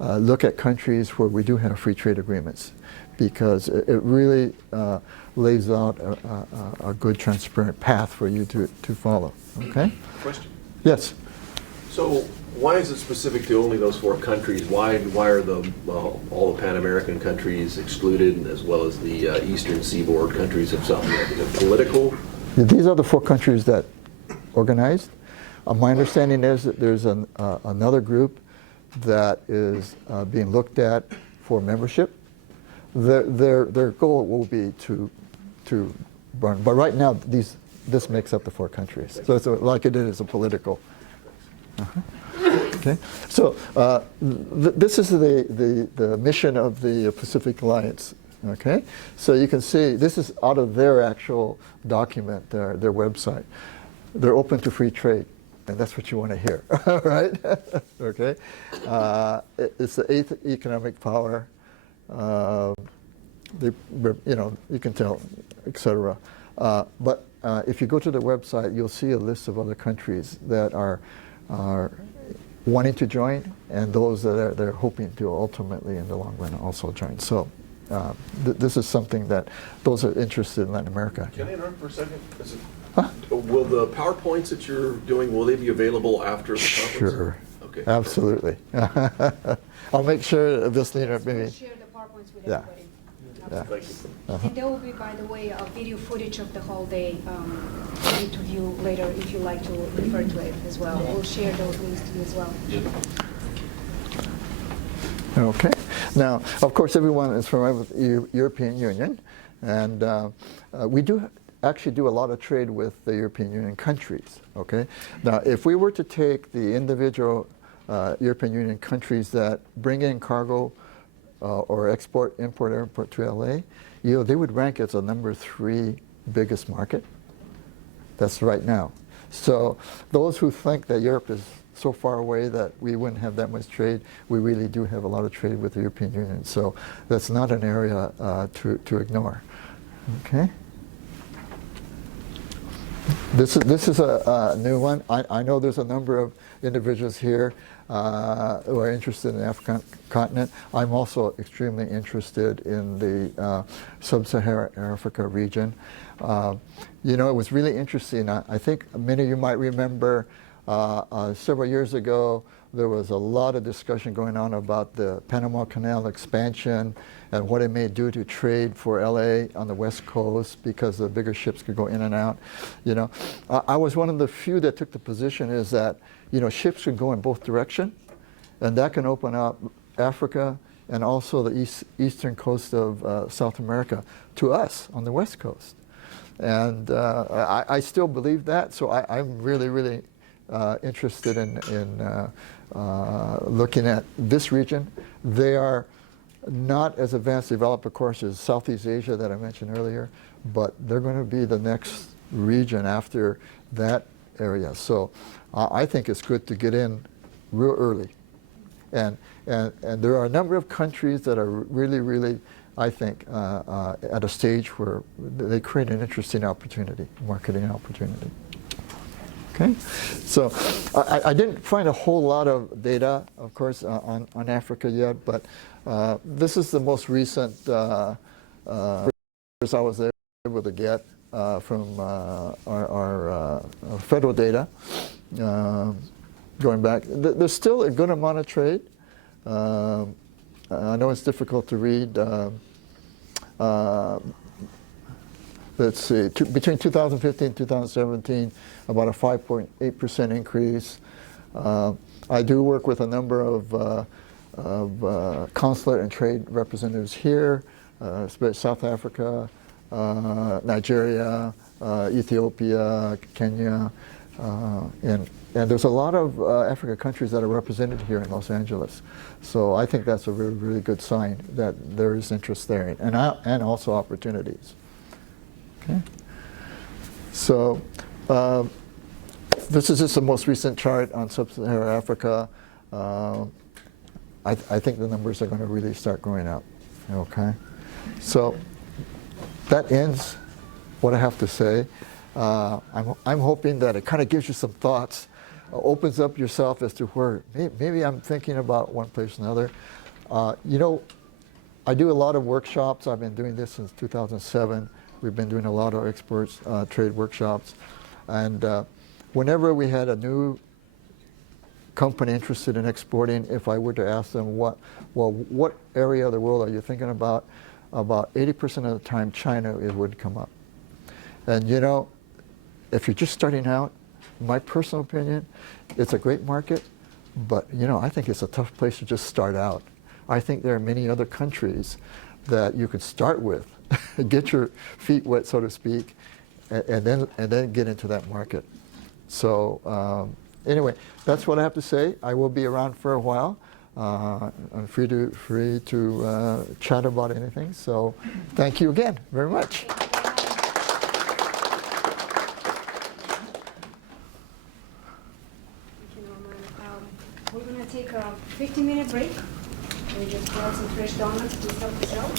look at countries where we do have free trade agreements because it really lays out a good transparent path for you to follow. Okay? Question? Yes? So why is it specific to only those 4 countries? Why are all the Pan American countries excluded, as well as the Eastern Seaboard countries of South America? Is it political? These are the 4 countries that organized. My understanding is that there's another group that is being looked at for membership. Their goal will be to burn. But right now, this makes up the 4 countries. So it's like it is a political. Okay, so this is the mission of the Pacific Alliance. Okay, so you can see this is out of their actual document, their website. They're open to free trade, and that's what you want to hear, right? Okay, it's the 8th economic power. You can tell, etc. But if you go to the website, you'll see a list of other countries that are wanting to join, and those that they're hoping to ultimately, in the long run, also join. So this is something that those are interested in Latin America. Can I interrupt for a second? Will the PowerPoints that you're doing, will they be available after the conference? Sure. Okay. Absolutely. I'll make sure this leader maybe. Share the PowerPoints with Yeah. everybody. Yeah. Thank you. And there will be, by the way, a video footage of the whole day for you to view later if you like to refer to it as well. We'll share those links to you as well. Okay. Now, of course, everyone is familiar with the European Union, and we do actually do a lot of trade with the European Union countries. Okay. Now, if we were to take the individual European Union countries that bring in cargo or import to LA, they would rank as a number 3 biggest market. That's right now. So those who think that Europe is so far away that we wouldn't have that much trade, we really do have a lot of trade with the European Union. So that's not an area to ignore. Okay. This is a new one. I know there's a number of individuals here who are interested in the African continent. I'm also extremely interested in the sub-Saharan Africa region. You know, it was really interesting. I think many of you might remember several years ago, there was a lot of discussion going on about the Panama Canal expansion and what it may do to trade for LA on the West Coast because the bigger ships could go in and out. You know, I was one of the few that took the position is that, you know, ships could go in both directions, and that can open up Africa and also the eastern coast of South America to us on the West Coast. And I still believe that, so I'm really, really interested in looking at this region. They are not as advanced developed, of course, as Southeast Asia that I mentioned earlier, but they're going to be the next region after that area. So I think it's good to get in real early. And there are a number of countries that are really, really, I think, at a stage where they create an interesting opportunity, marketing opportunity. Okay, so I didn't find a whole lot of data, of course, on Africa yet, but this is the most recent I was able to get from our federal data going back. There's still a good amount of trade. I know it's difficult to read. Let's see, between 2015 and 2017, about a 5.8% increase. I do work with a number of consulate and trade representatives here, South Africa, Nigeria, Ethiopia, Kenya, and there's a lot of African countries that are represented here in Los Angeles. So I think that's a really, really good sign that there is interest there, and also opportunities. Okay. So this is just the most recent chart on sub-Saharan Africa. I think the numbers are going to really start going up. Okay. So that ends what I have to say. I'm hoping that it kind of gives you some thoughts, opens up yourself as to where maybe I'm thinking about one place or another. You know, I do a lot of workshops. I've been doing this since 2007. We've been doing a lot of exports trade workshops, and whenever we had a new company interested in exporting, if I were to ask them what area of the world are you thinking about 80% of the time China would come up. And you know, if you're just starting out, my personal opinion, it's a great market, but you know, I think it's a tough place to just start out. I think there are many other countries that you could start with, get your feet wet, so to speak, and then get into that market. So anyway, that's what I have to say. I will be around for a while. I'm free to chat about anything. So thank you again very much. We're going to take a 15-minute break. We just brought some fresh donuts to stop the show.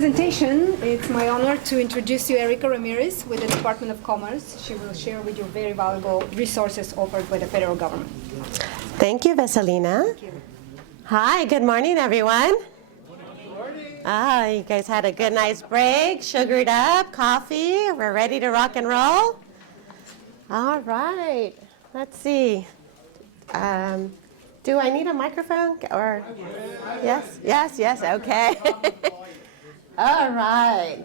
Presentation, it's my honor to introduce you Erika Ramirez with the Department of Commerce. She will share with you very valuable resources offered by the federal government. Thank you, Veselina. Thank you. Hi, good morning, everyone. Ah, you guys had a good, nice break, sugared up, coffee. We're ready to rock and roll. All right, let's see. Do I need a microphone or? Yes, yes, yes, okay. All right.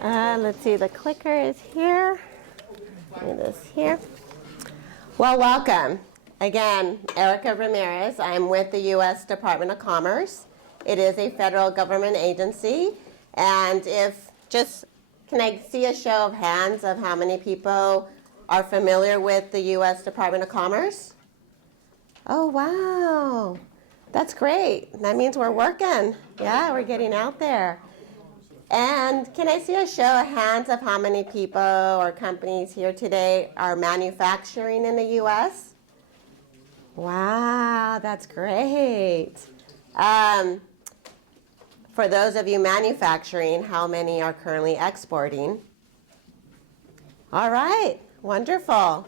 Let's see, the clicker is here. Give me this here. Well, welcome. Again, Erika Ramirez. I'm with the U.S. Department of Commerce. It is a federal government agency. And can I see a show of hands of how many people are familiar with the U.S. Department of Commerce? Oh, wow. That's great. That means we're working. Yeah, we're getting out there. And can I see a show of hands of how many people or companies here today are manufacturing in the U.S.? Wow, that's great. For those of you manufacturing, how many are currently exporting? All right, wonderful.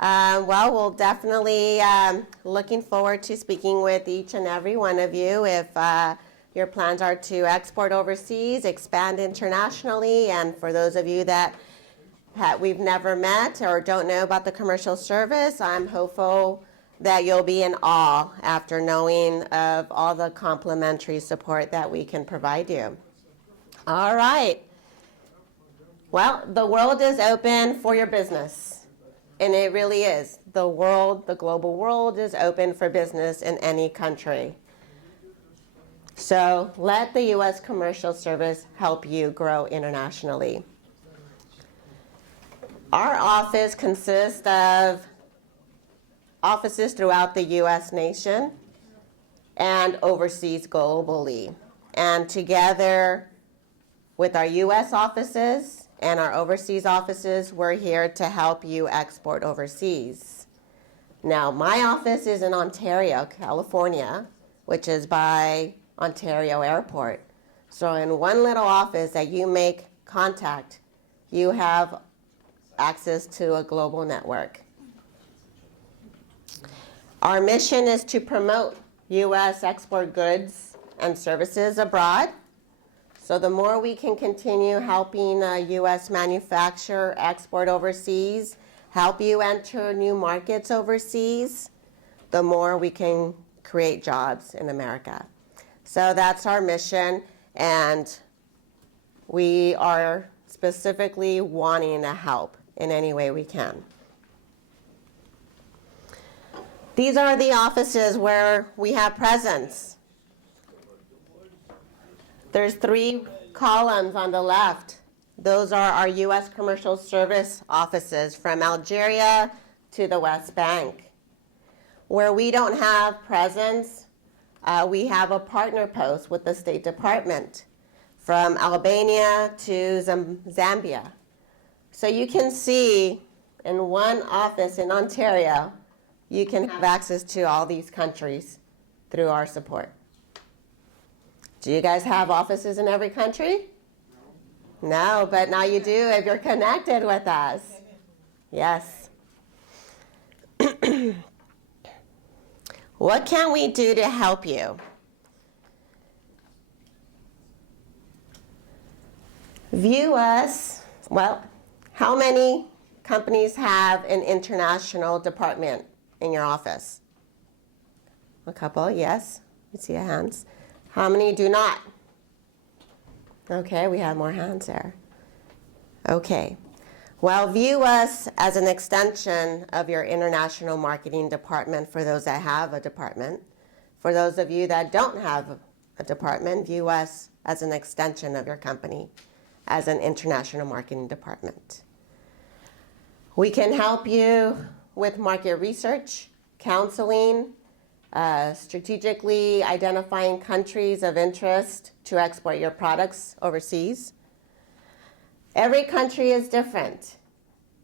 Well, we'll definitely looking forward to speaking with each and every one of you if your plans are to export overseas, expand internationally, and for those of you that we've never met or don't know about the commercial service, I'm hopeful that you'll be in awe after knowing of all the complimentary support that we can provide you. All right. Well, the world is open for your business. And it really is. The global world is open for business in any country. So let the U.S. Commercial Service help you grow internationally. Our office consists of offices throughout the U.S. nation and overseas globally. And together with our U.S. offices and our overseas offices, we're here to help you export overseas. Now, my office is in Ontario, California, which is by Ontario Airport. So in one little office that you make contact, you have access to a global network. Our mission is to promote U.S. export goods and services abroad. So the more we can continue helping U.S. manufacture, export overseas, help you enter new markets overseas, the more we can create jobs in America. So that's our mission, and we are specifically wanting to help in any way we can. These are the offices where we have presence. There's 3 columns on the left. Those are our U.S. Commercial Service offices from Algeria to the West Bank. Where we don't have presence, we have a partner post with the State Department from Albania to Zambia. So you can see in one office in Ontario, you can have access to all these countries through our support. Do you guys have offices in every country? No, but now you do if you're connected with us. Yes. What can we do to help you? View us. Well, how many companies have an international department in your office? A couple, yes. You see hands. How many do not? Okay, we have more hands there. Okay. Well, view us as an extension of your international marketing department for those that have a department. For those of you that don't have a department, view us as an extension of your company, as an international marketing department. We can help you with market research, counseling, strategically identifying countries of interest to export your products overseas. Every country is different.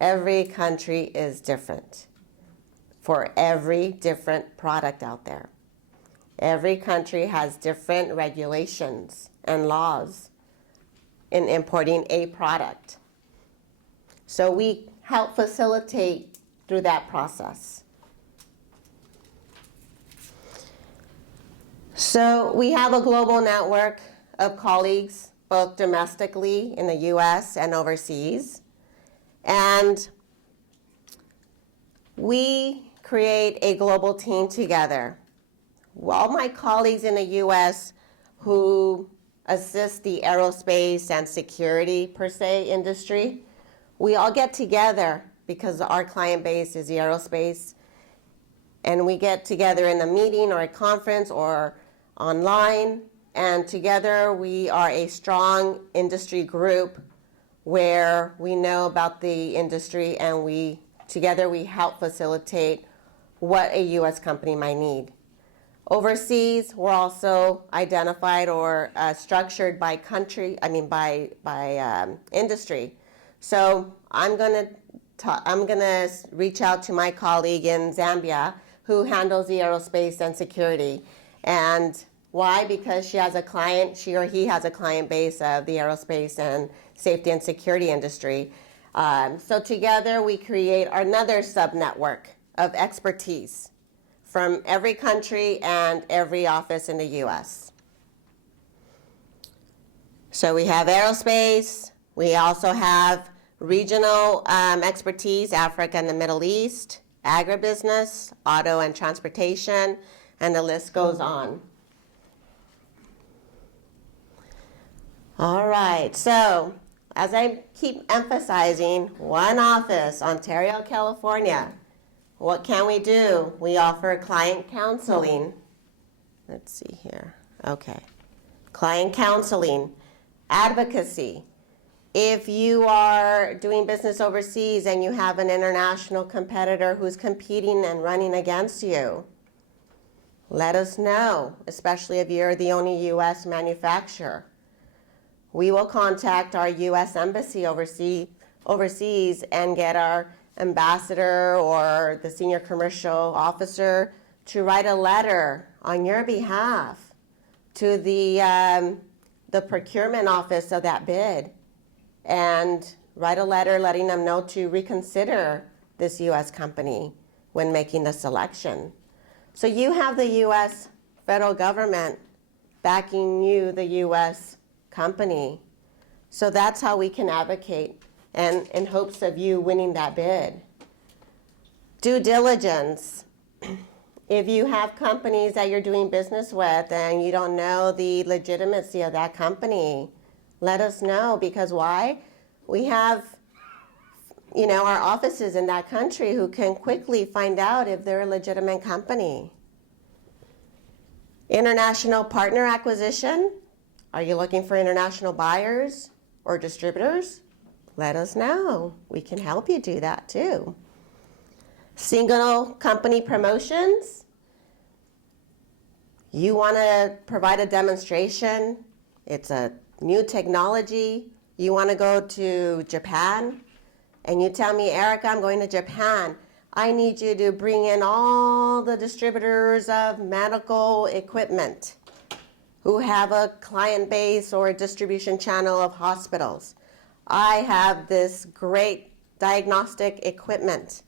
Every country is different for every different product out there. Every country has different regulations and laws in importing a product. So we help facilitate through that process. So we have a global network of colleagues, both domestically in the US and overseas. And we create a global team together. All my colleagues in the US who assist the aerospace and security per se industry, we all get together because our client base is the aerospace, and we get together in a meeting or a conference or online, and together we are a strong industry group where we know about the industry, and together we help facilitate what a U.S. company might need. Overseas, we're also identified or structured by country, by industry. So I'm gonna reach out to my colleague in Zambia who handles the aerospace and security. And why? Because she or he has a client base of the aerospace and safety and security industry. So together we create another sub-network of expertise from every country and every office in the U.S. So we have aerospace. We also have regional expertise, Africa and the Middle East, agribusiness, auto and transportation, and the list goes on. All right, so as I keep emphasizing, one office, Ontario, California. What can we do? We offer client counseling. Let's see here. Okay. Client counseling, advocacy. If you are doing business overseas and you have an international competitor who's competing and running against you, let us know, especially if you're the only U.S. manufacturer. We will contact our U.S. Embassy overseas and get our ambassador or the senior commercial officer to write a letter on your behalf to the procurement office of that bid, and write a letter letting them know to reconsider this U.S. company when making the selection. So you have the U.S. federal government backing you, the U.S. company. So that's how we can advocate, and in hopes of you winning that bid. Due diligence. If you have companies that you're doing business with and you don't know the legitimacy of that company, let us know, because why? We have, our offices in that country who can quickly find out if they're a legitimate company. International partner acquisition. Are you looking for international buyers or distributors? Let us know. We can help you do that too. Single company promotions. You want to provide a demonstration. It's a new technology. You want to go to Japan, and you tell me, Erica, I'm going to Japan. I need you to bring in all the distributors of medical equipment who have a client base or a distribution channel of hospitals. I have this great diagnostic equipment.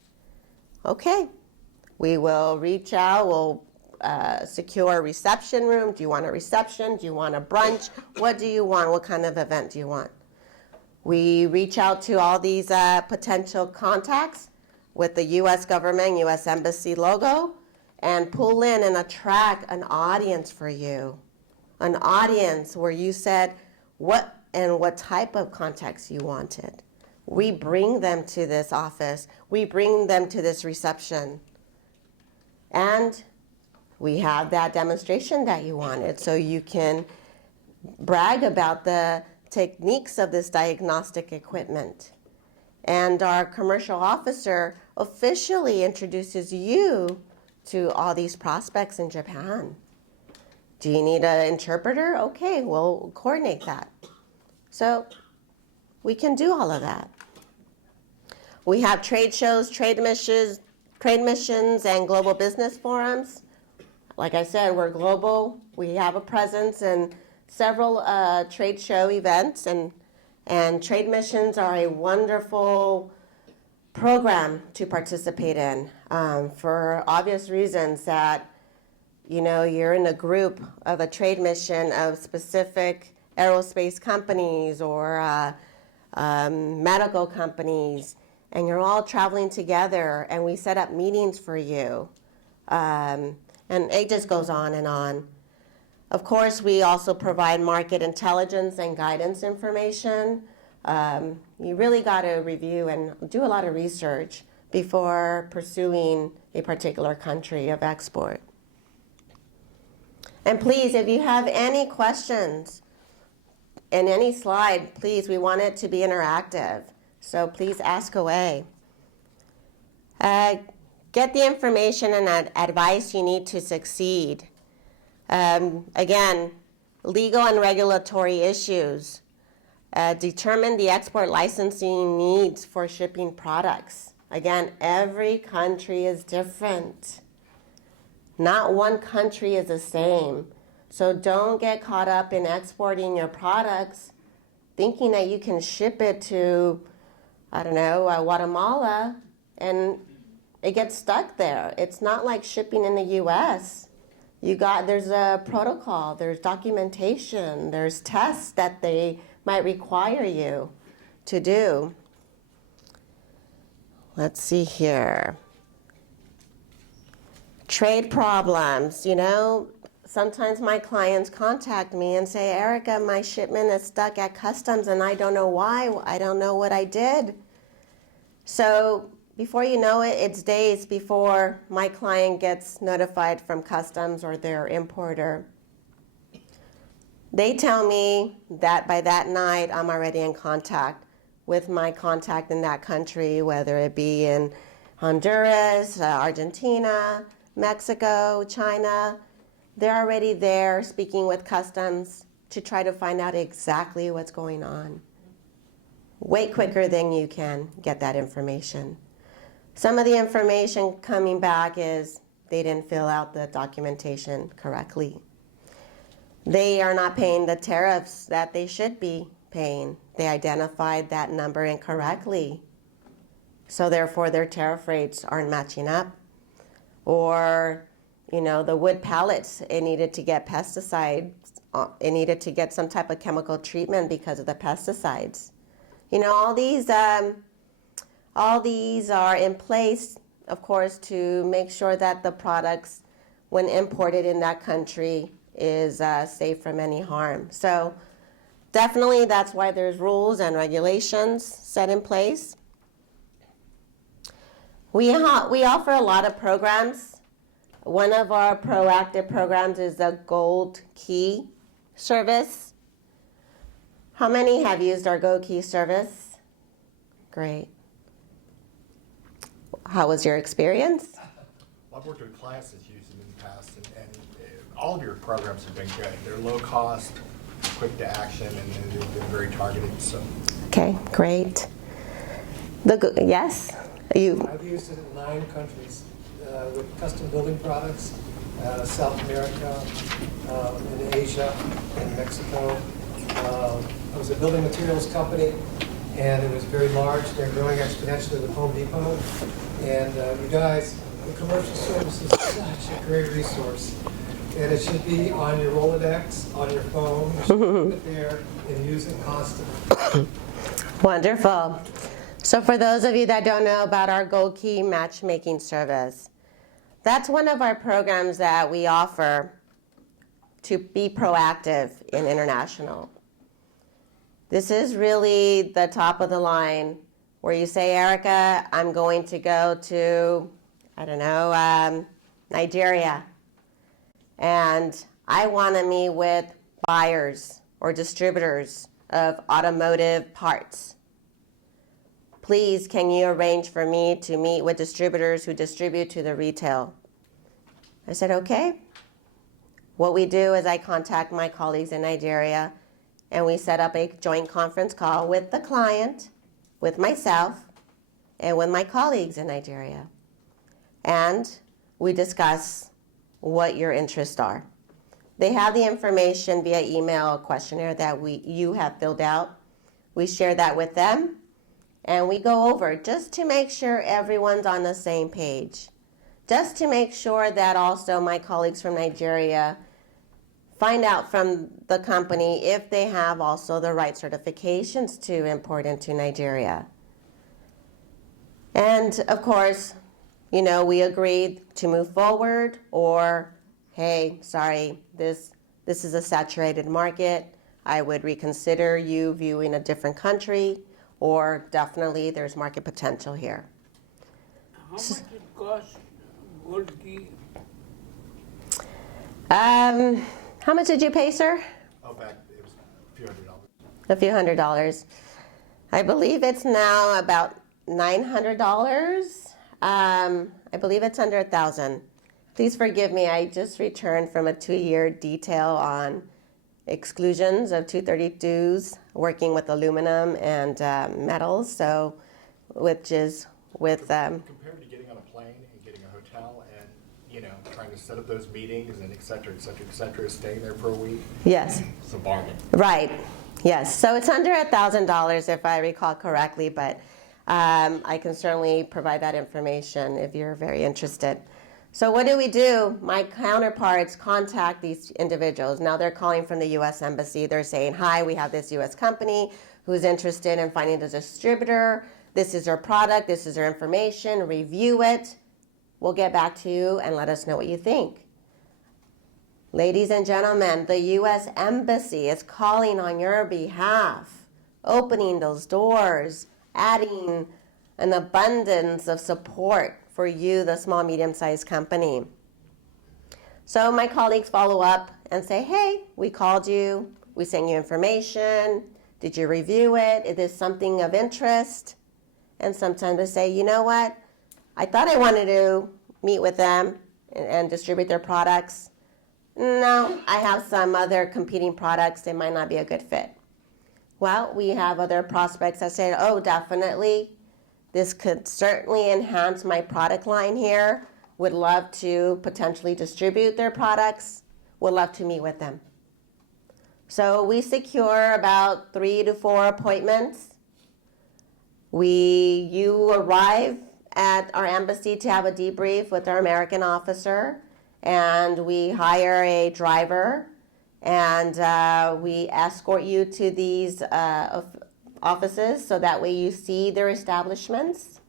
Okay, we will reach out, we'll secure a reception room. Do you want a reception? Do you want a brunch? What do you want? What kind of event do you want? We reach out to all these potential contacts with the U.S. government, U.S. Embassy logo, and pull in and attract an audience for you. An audience where you said what type of contacts you wanted. We bring them to this office. We bring them to this reception. And we have that demonstration that you wanted, so you can brag about the techniques of this diagnostic equipment. And our commercial officer officially introduces you to all these prospects in Japan. Do you need an interpreter? Okay, we'll coordinate that. So we can do all of that. We have trade shows, trade missions, and global business forums. like I said, we're global. We have a presence in several trade show events, and trade missions are a wonderful program to participate in for obvious reasons that, you know, you're in a group of a trade mission of specific aerospace companies or medical companies, and you're all traveling together, and we set up meetings for you. And it just goes on and on. Of course, we also provide market intelligence and guidance information. You really got to review and do a lot of research before pursuing a particular country of export. And please, if you have any questions in any slide, please, we want it to be interactive. So please ask away. Get the information and advice you need to succeed. Again, legal and regulatory issues. Determine the export licensing needs for shipping products. Again, every country is different. Not one country is the same. So don't get caught up in exporting your products thinking that you can ship it to, I don't know, Guatemala, and it gets stuck there. It's not like shipping in the U.S. There's a protocol, there's documentation, there's tests that they might require you to do. Let's see here. Trade problems, you know, sometimes my clients contact me and say, Erica, my shipment is stuck at customs and I don't know why, I don't know what I did. So before you know it, it's days before my client gets notified from customs or their importer. They tell me that by that night, I'm already in contact with my contact in that country, whether it be in Honduras, Argentina, Mexico, China. They're already there speaking with customs to try to find out exactly what's going on. Way quicker than you can get that information. Some of the information coming back is they didn't fill out the documentation correctly. They are not paying the tariffs that they should be paying. They identified that number incorrectly. So therefore their tariff rates aren't matching up. Or, you know, the wood pallets, it needed to get pesticides. It needed to get some type of chemical treatment because of the pesticides. You know, all these are in place, of course, to make sure that the products, when imported in that country, is safe from any harm. So definitely that's why there's rules and regulations set in place. We offer a lot of programs. One of our proactive programs is the Gold Key service. How many have used our Gold Key service? Great. How was your experience? I've worked with clients that use them in the past, and all of your programs have been good. They're low cost, quick to action, and they've been very targeted. So. Okay, great. Yes? I've used it in 9 countries with custom building products, South America, in Asia, in Mexico. I was a building materials company, and it was very large. They're growing exponentially with Home Depot. And you guys, the commercial service is such a great resource. And it should be on your Rolodex, on your phone. You should put it there and use it constantly. Wonderful. So for those of you that don't know about our Gold Key matchmaking service, that's one of our programs that we offer to be proactive in international. This is really the top of the line where you say, Erica, I'm going to go to, I don't know, Nigeria. And I want to meet with buyers or distributors of automotive parts. Please, can you arrange for me to meet with distributors who distribute to the retail? I said, okay. What we do is I contact my colleagues in Nigeria, and we set up a joint conference call with the client, with myself, and with my colleagues in Nigeria. And we discuss what your interests are. They have the information via email, a questionnaire that you have filled out. We share that with them, and we go over just to make sure everyone's on the same page. Just to make sure that also my colleagues from Nigeria find out from the company if they have also the right certifications to import into Nigeria. And of course, we agreed to move forward, or, hey, sorry, this is a saturated market. I would reconsider you viewing a different country, or definitely there's market potential here. How much it costs gold key? How much did you pay, sir? Oh, back, it was a few $100. A few $100. I believe it's now about $900. I believe it's under $1,000. Please forgive me, I just returned from a 2-year detail on exclusions of 232s, working with aluminum and metals, so, which is with... Compared to getting on a plane and getting a hotel and, trying to set up those meetings and et cetera, staying there for a week. Yes. It's a bargain. Right, yes. So it's under $1,000 if I recall correctly, but I can certainly provide that information if you're very interested. So what do? My counterparts contact these individuals. Now they're calling from the U.S. Embassy. They're saying, hi, we have this U.S. company who's interested in finding a distributor. This is their product. This is their information. Review it. We'll get back to you and let us know what you think. Ladies and gentlemen, the U.S. Embassy is calling on your behalf, opening those doors, adding an abundance of support for you, the small, medium-sized company. So my colleagues follow up and say, hey, we called you, we sent you information, did you review it? Is this something of interest? And sometimes they say, you know what? I thought I wanted to meet with them and distribute their products. No, I have some other competing products that might not be a good fit. Well, we have other prospects that say, oh, definitely, this could certainly enhance my product line here. Would love to potentially distribute their products. Would love to meet with them. So we secure about 3 to 4 appointments. You arrive at our embassy to have a debrief with our American officer, and we hire a driver, and we escort you to these offices so that way you see their establishments,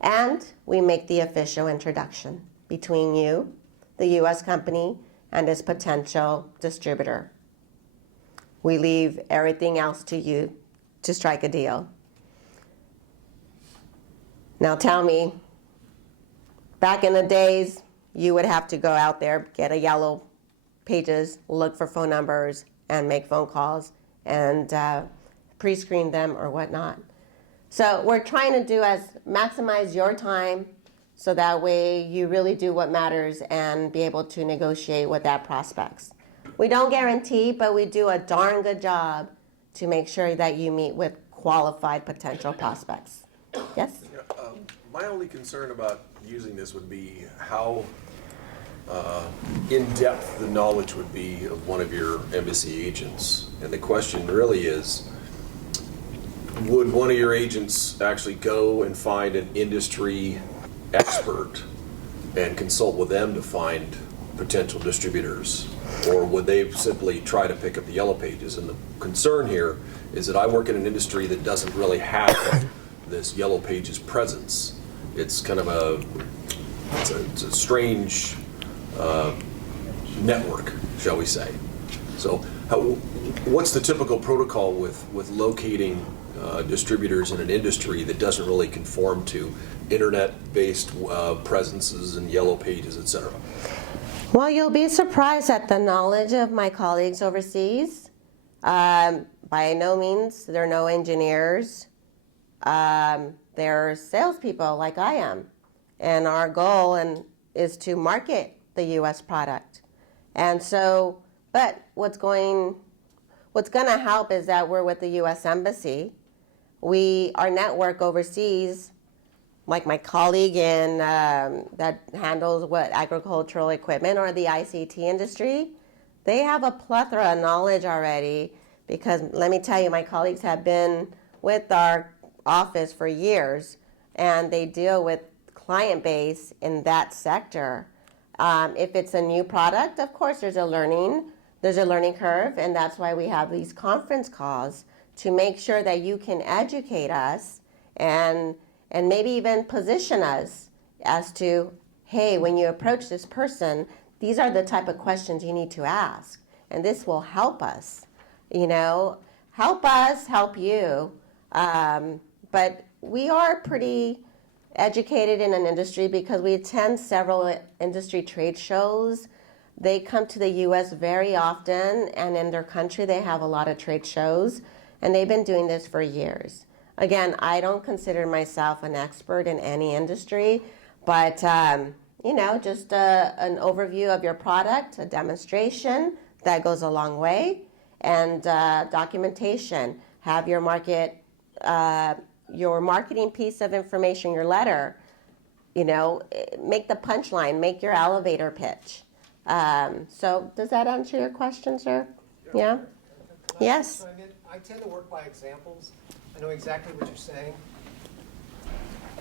and we make the official introduction between you, the U.S. company, and its potential distributor. We leave everything else to you to strike a deal. Now tell me, back in the days, you would have to go out there, get a yellow pages, look for phone numbers, and make phone calls, and pre-screen them or whatnot. So we're trying to do is maximize your time so that way you really do what matters and be able to negotiate with that prospects. We don't guarantee, but we do a darn good job to make sure that you meet with qualified potential prospects. Yes? My only concern about using this would be how in-depth the knowledge would be of one of your embassy agents. And the question really is, would one of your agents actually go and find an industry expert and consult with them to find potential distributors? Or would they simply try to pick up the yellow pages? And the concern here is that I work in an industry that doesn't really have this yellow pages presence. It's kind of it's a strange network, shall we say. So what's the typical protocol with locating distributors in an industry that doesn't really conform to internet-based presences and yellow pages, et cetera? Well, you'll be surprised at the knowledge of my colleagues overseas. By no means, they're no engineers. They're salespeople like I am. And our goal is to market the U.S. product. And so, but what's going to help is that we're with the U.S. Embassy. Our network overseas like my colleague in that handles what agricultural equipment or the ICT industry, they have a plethora of knowledge already, because let me tell you, my colleagues have been with our office for years, and they deal with client base in that sector. If it's a new product, of course there's a learning curve, and that's why we have these conference calls to make sure that you can educate us and maybe even position us as to, hey, when you approach this person, these are the type of questions you need to ask, and this will help us, help us help you. But we are pretty educated in an industry because we attend several industry trade shows. They come to the U.S. very often, and in their country they have a lot of trade shows, and they've been doing this for years. Again, I don't consider myself an expert in any industry, but just an overview of your product, a demonstration, that goes a long way, and documentation. Have your marketing piece of information, your letter, make the punchline, make your elevator pitch. So does that answer your question, sir? Yeah? Yes? I tend to work by examples. I know exactly what you're saying.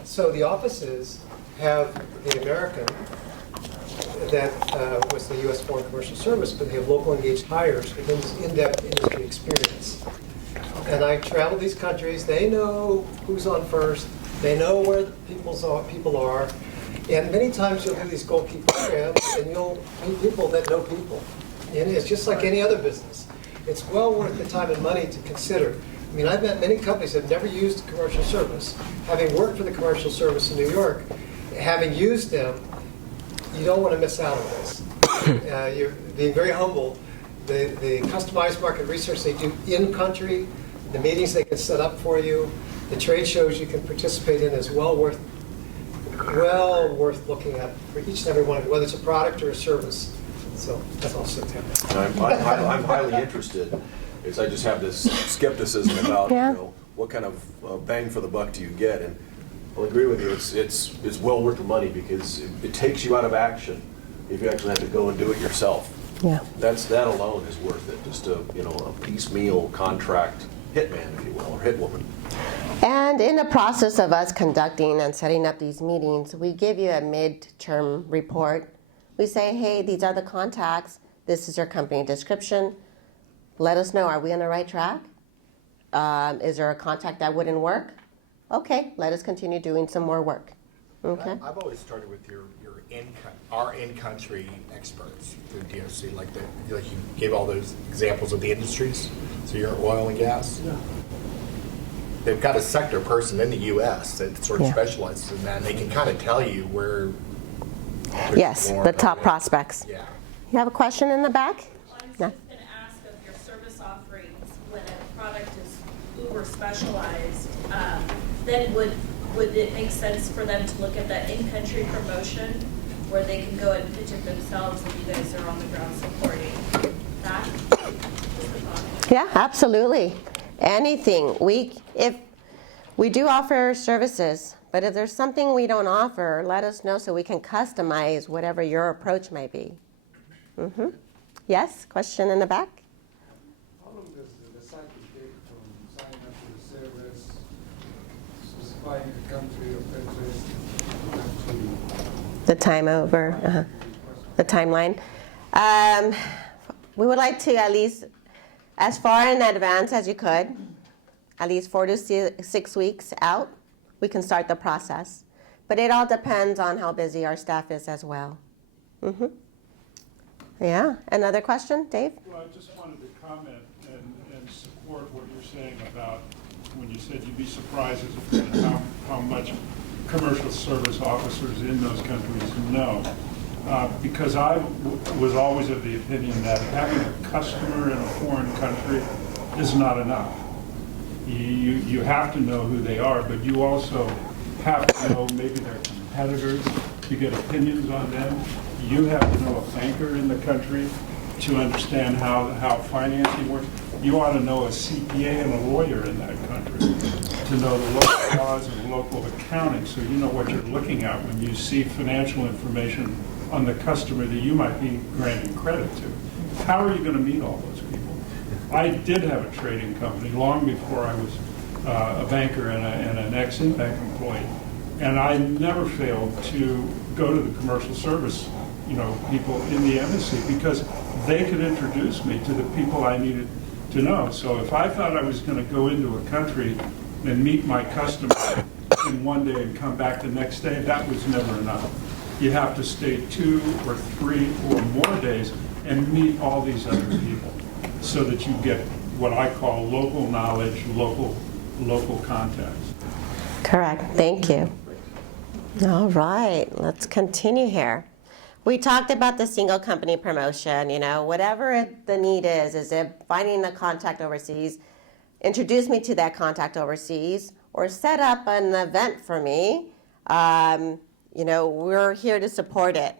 So the offices have the American, that was the U.S. Foreign Commercial Service, but they have local engaged hires with in-depth industry experience. And I travel these countries. They know who's on first. They know where the people are. And many times you'll do these goalkeeper programs, and you'll meet people that know people. And it's just like any other business. It's well worth the time and money to consider. I mean, I've met many companies that have never used a commercial service. Having worked for the commercial service in New York, having used them, you don't want to miss out on this. You're being very humble. The customized market research they do in country, the meetings they can set up for you, the trade shows you can participate in is well worth looking at for each and every one of you, whether it's a product or a service. So that's all. I'm highly interested. Is I just have this skepticism about what kind of bang for the buck do you get, and I'll agree with you. It's well worth the money because it takes you out of action if you actually have to go and do it yourself. Yeah. That alone is worth it. Just a piecemeal contract hitman, if you will, or hitwoman. And in the process of us conducting and setting up these meetings, we give you a midterm report. We say, hey, these are the contacts. This is your company description. Let us know, are we on the right track? Is there a contact that wouldn't work? Okay, let us continue doing some more work. Okay. I've always started with our in-country experts through DOC, like you gave all those examples of the industries. So your oil and gas. Yeah. They've got a sector person in the U.S. that sort of specializes in that, and they can kind of tell you where. Yes, the top prospects. Yeah. You have a question in the back? I was just going to ask of your service offerings, when a product is uber specialized, then would it make sense for them to look at that in-country promotion where they can go and pitch it themselves and you guys are on the ground supporting that? Yeah, absolutely. Anything. If we do offer services, but if there's something we don't offer, let us know so we can customize whatever your approach may be. Mm-hmm. Yes, question in the back? How long does the cycle take from signing up for the service, specifying the country of interest, to The time over, the timeline. We would like to at least, as far in advance as you could, at least 4 to 6 weeks out, we can start the process. But it all depends on how busy our staff is as well. Mm-hmm. Yeah, another question, Dave? Well, I just wanted to comment and support what you're saying about when you said you'd be surprised at how much commercial service officers in those countries know. Because I was always of the opinion that having a customer in a foreign country is not enough. You have to know who they are, but you also have to know maybe their competitors to get opinions on them. You have to know a banker in the country to understand how financing works. You ought to know a CPA and a lawyer in that country to know the local laws and local accounting, so you know what you're looking at when you see financial information on the customer that you might be granting credit to. How are you going to meet all those people? I did have a trading company long before I was a banker and an ex-bank employee, and I never failed to go to the commercial service, people in the embassy, because they could introduce me to the people I needed to know. So if I thought I was going to go into a country and meet my customer in one day and come back the next day, that was never enough. You have to stay 2 or 3 or more days and meet all these other people so that you get what I call local knowledge, local contacts. Correct. Thank you. All right, let's continue here. We talked about the single company promotion, whatever the need is it finding a contact overseas, introduce me to that contact overseas, or set up an event for me. We're here to support it.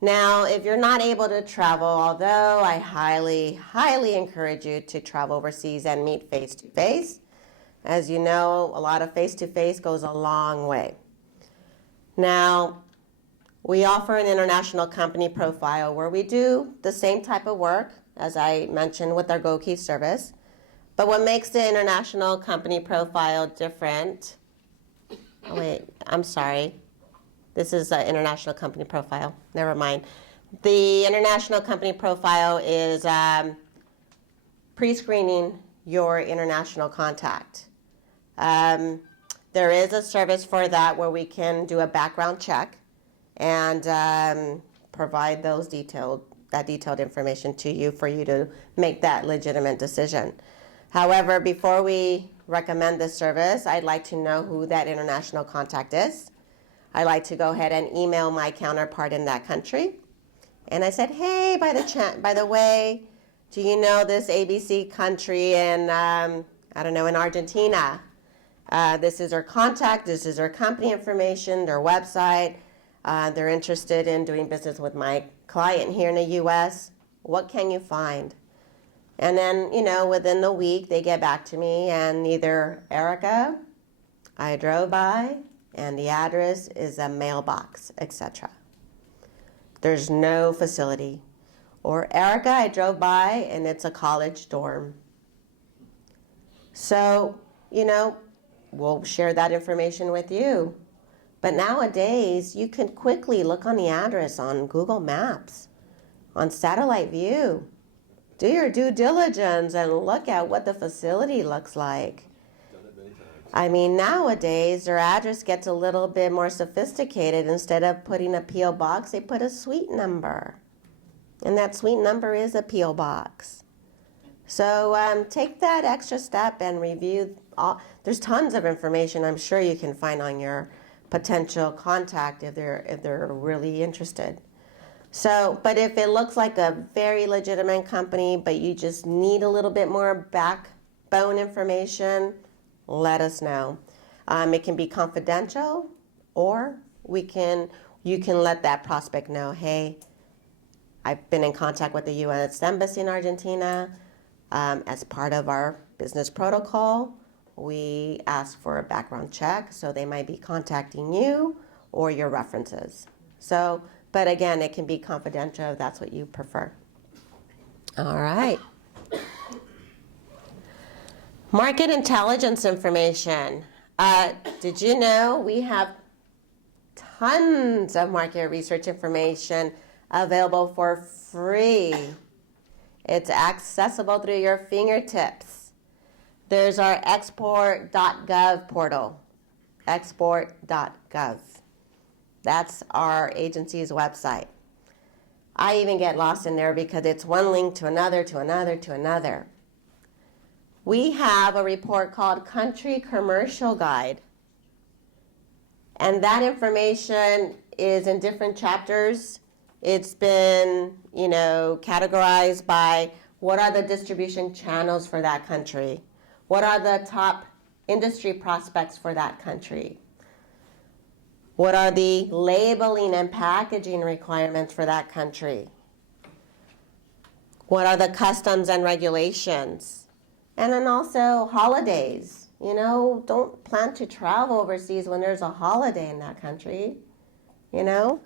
Now, if you're not able to travel, although I highly, highly encourage you to travel overseas and meet face-to-face, as you know, a lot of face-to-face goes a long way. Now, we offer an international company profile where we do the same type of work, as I mentioned, with our Go-Biz service. But what makes the international company profile different, oh wait, I'm sorry. This is an international company profile. Never mind. The international company profile is pre-screening your international contact. There is a service for that where we can do a background check and provide that detailed information to you for you to make that legitimate decision. However, before we recommend this service, I'd like to know who that international contact is. I like to go ahead and email my counterpart in that country. And I said, hey, by the way, do you know this ABC country in, in Argentina? This is our contact, this is our company information, their website. They're interested in doing business with my client here in the U.S. What can you find? And then, within the week, they get back to me and either, Erica, I drove by, and the address is a mailbox, etc. There's no facility. Or, Erica, I drove by, and it's a college dorm. So, we'll share that information with you. But nowadays, you can quickly look on the address on Google Maps, on satellite view. Do your due diligence and look at what the facility looks like. I mean, nowadays, their address gets a little bit more sophisticated. Instead of putting a P.O. box, they put a suite number. And that suite number is a P.O. box. So take that extra step and review. There's tons of information I'm sure you can find on your potential contact if they're really interested. So, but if it looks like a very legitimate company, but you just need a little bit more backbone information, let us know. It can be confidential, or you can let that prospect know, hey, I've been in contact with the U.S. Embassy in Argentina. As part of our business protocol, we ask for a background check, so they might be contacting you or your references. So, but again, it can be confidential if that's what you prefer. All right. Market intelligence information. Did you know we have tons of market research information available for free? It's accessible through your fingertips. There's our export.gov portal, export.gov. That's our agency's website. I even get lost in there because it's one link to another, to another, to another. We have a report called Country Commercial Guide. And that information is in different chapters. It's been, categorized by what are the distribution channels for that country? What are the top industry prospects for that country? What are the labeling and packaging requirements for that country? What are the customs and regulations? And then also holidays. You know, don't plan to travel overseas when there's a holiday in that country, you know?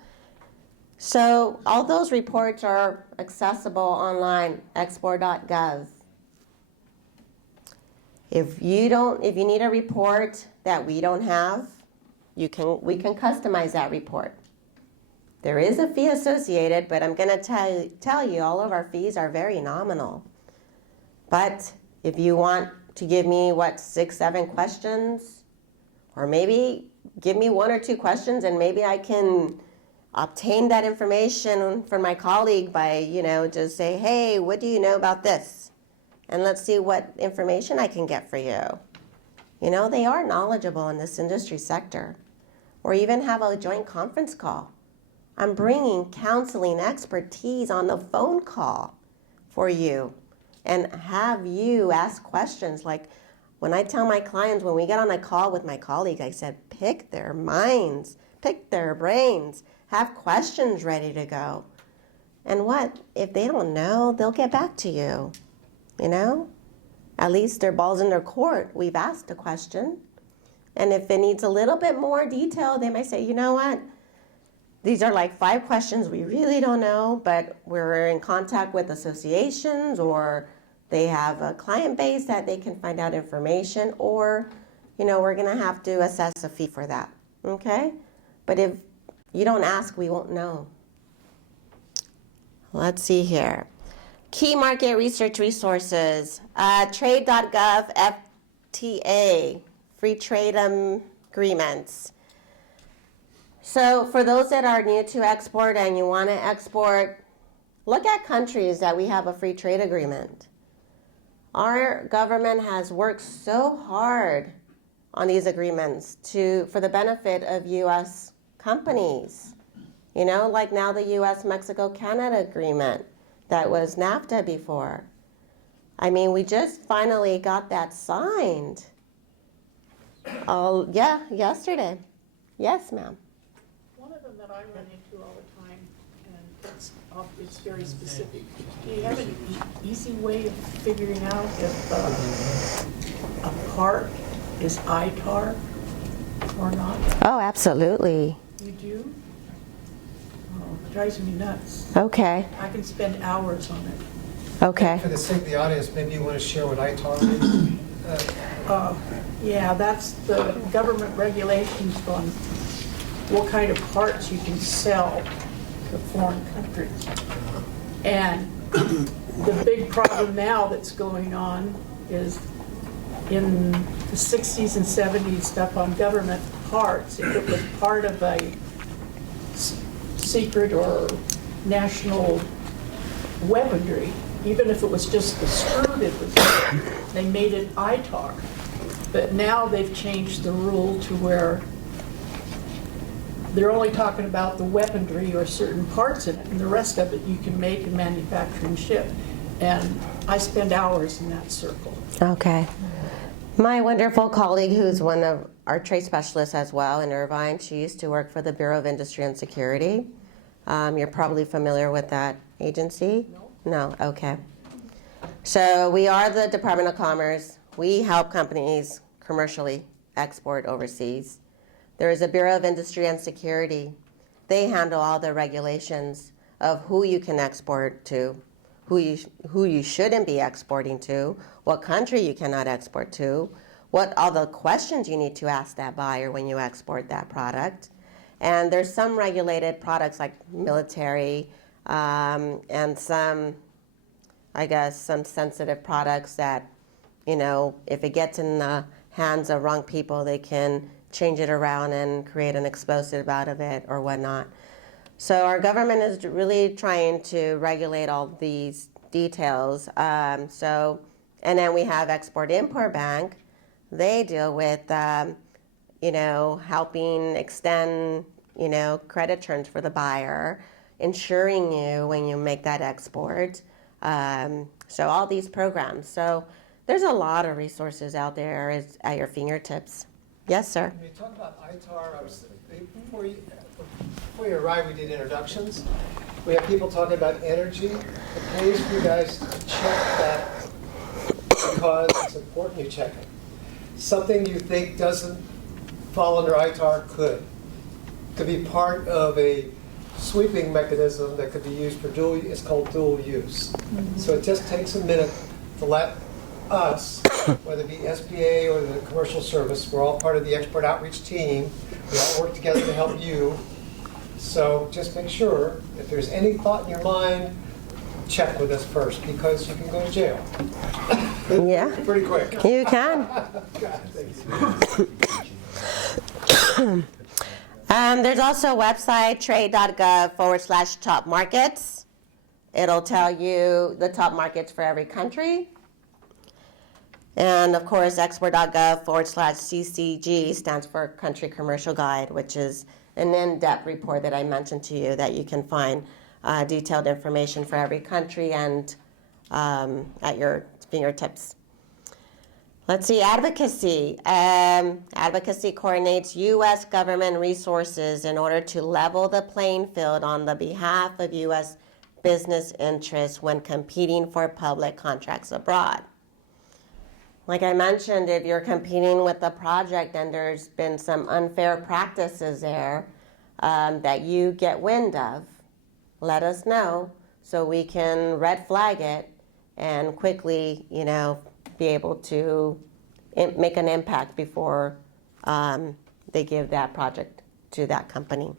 So all those reports are accessible online, export.gov. If you need a report that we don't have, we can customize that report. There is a fee associated, but I'm going to tell you all of our fees are very nominal. But if you want to give me, 6, 7 questions, or maybe give me 1 or 2 questions, and maybe I can obtain that information from my colleague by, just say, hey, what do you know about this? And let's see what information I can get for you. They are knowledgeable in this industry sector. Or even have a joint conference call. I'm bringing counseling expertise on the phone call for you and have you ask questions. Like when I tell my clients, when we get on a call with my colleague, I said, pick their minds, pick their brains, have questions ready to go. And if they don't know, they'll get back to you, At least their ball's in their court. We've asked a question. And if it needs a little bit more detail, they might say, you know what? These are like 5 questions we really don't know, but we're in contact with associations, or they have a client base that they can find out information, or, we're going to have to assess a fee for that, okay? But if you don't ask, we won't know. Let's see here. Key market research resources, trade.gov FTA, free trade agreements. So for those that are new to export and you want to export, look at countries that we have a free trade agreement. Our government has worked so hard on these agreements for the benefit of U.S. companies. Like now the U.S. Mexico-Canada agreement that was NAFTA before. I mean, we just finally got that signed. Yesterday. Yes, ma'am. One of them that I run into all the time, and it's very specific. Do you have an easy way of figuring out if a part is ITAR or not? Oh, absolutely. You do? Oh, it drives me nuts. Okay. I can spend hours on it. Okay. For the sake of the audience, maybe you want to share what ITAR is? Yeah, that's the government regulations on what kind of parts you can sell to foreign countries. And the big problem now that's going on is in the 60s and 70s stuff on government parts, if it was part of a secret or national weaponry, even if it was just the screw that was there, they made it ITAR. But now they've changed the rule to where they're only talking about the weaponry or certain parts in it, and the rest of it you can make and manufacture and ship. And I spend hours in that circle. Okay. My wonderful colleague, who's one of our trade specialists as well in Irvine, she used to work for the Bureau of Industry and Security. You're probably familiar with that agency? No? Okay. So we are the Department of Commerce. We help companies commercially export overseas. There is a Bureau of Industry and Security. They handle all the regulations of who you can export to, who you shouldn't be exporting to, what country you cannot export to, what all the questions you need to ask that buyer when you export that product. And there's some regulated products like military and some sensitive products that, if it gets in the hands of wrong people, they can change it around and create an explosive out of it or whatnot. So our government is really trying to regulate all these details. And then we have Export-Import Bank. They deal with, helping extend, credit terms for the buyer, insuring you when you make that export. So all these programs. So there's a lot of resources out there at your fingertips. Yes, sir. When you talk about ITAR, before you arrived, we did introductions. We have people talking about energy. It pays for you guys to check that because it's important you check it. something you think doesn't fall under ITAR could be part of a sweeping mechanism that could be used for dual, it's called dual use. So it just takes a minute to let us, whether it be SBA or the commercial service, we're all part of the export outreach team. We all work together to help you. So just make sure, if there's any thought in your mind, check with us first, because you can go to jail. Yeah. Pretty quick. You can. God, thank you. There's also a website, trade.gov/top markets. It'll tell you the top markets for every country. And of course, export.gov/CCG stands for Country Commercial Guide, which is an in-depth report that I mentioned to you that you can find detailed information for every country and at your fingertips. Let's see, advocacy. Advocacy coordinates U.S. government resources in order to level the playing field on the behalf of U.S. business interests when competing for public contracts abroad. Like I mentioned, if you're competing with a project and there's been some unfair practices there that you get wind of, let us know so we can red flag it and quickly, be able to make an impact before they give that project to that company.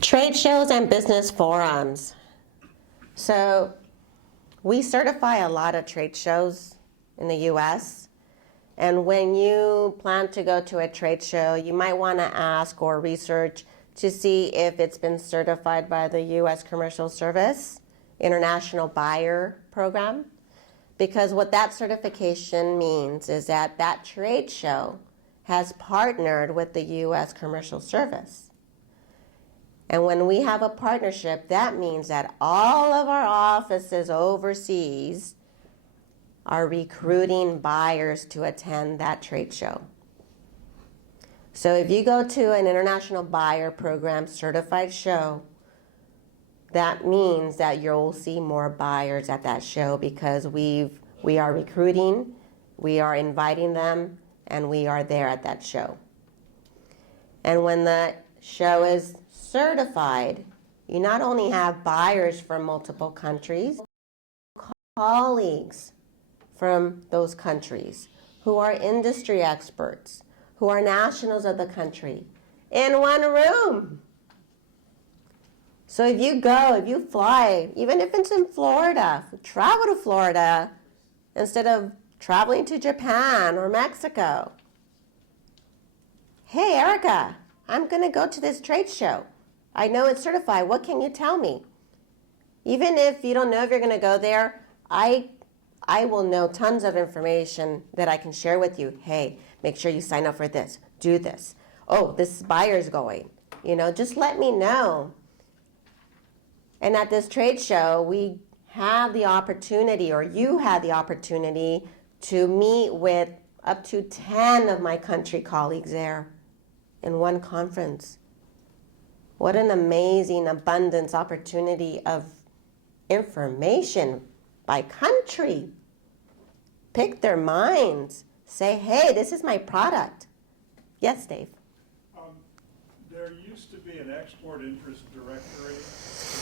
Trade shows and business forums. So we certify a lot of trade shows in the U.S. And when you plan to go to a trade show, you might want to ask or research to see if it's been certified by the U.S. Commercial Service International Buyer Program. Because what that certification means is that that trade show has partnered with the U.S. Commercial Service. And when we have a partnership, that means that all of our offices overseas are recruiting buyers to attend that trade show. So if you go to an International Buyer Program certified show, that means that you'll see more buyers at that show because we are recruiting, we are inviting them, and we are there at that show. And when the show is certified, you not only have buyers from multiple countries, colleagues from those countries who are industry experts, who are nationals of the country, in one room. So if you fly, even if it's in Florida, travel to Florida instead of traveling to Japan or Mexico. Hey, Erica, I'm going to go to this trade show. I know it's certified. What can you tell me? Even if you don't know if you're going to go there, I will know tons of information that I can share with you. Hey, make sure you sign up for this. Do this. Oh, this buyer's going. Just let me know. And at this trade show, we have the opportunity, or you had the opportunity, to meet with up to 10 of my country colleagues there in one conference. What an amazing abundance opportunity of information by country. Pick their minds. Say, hey, this is my product. Yes, Dave? There used to be an export interest directory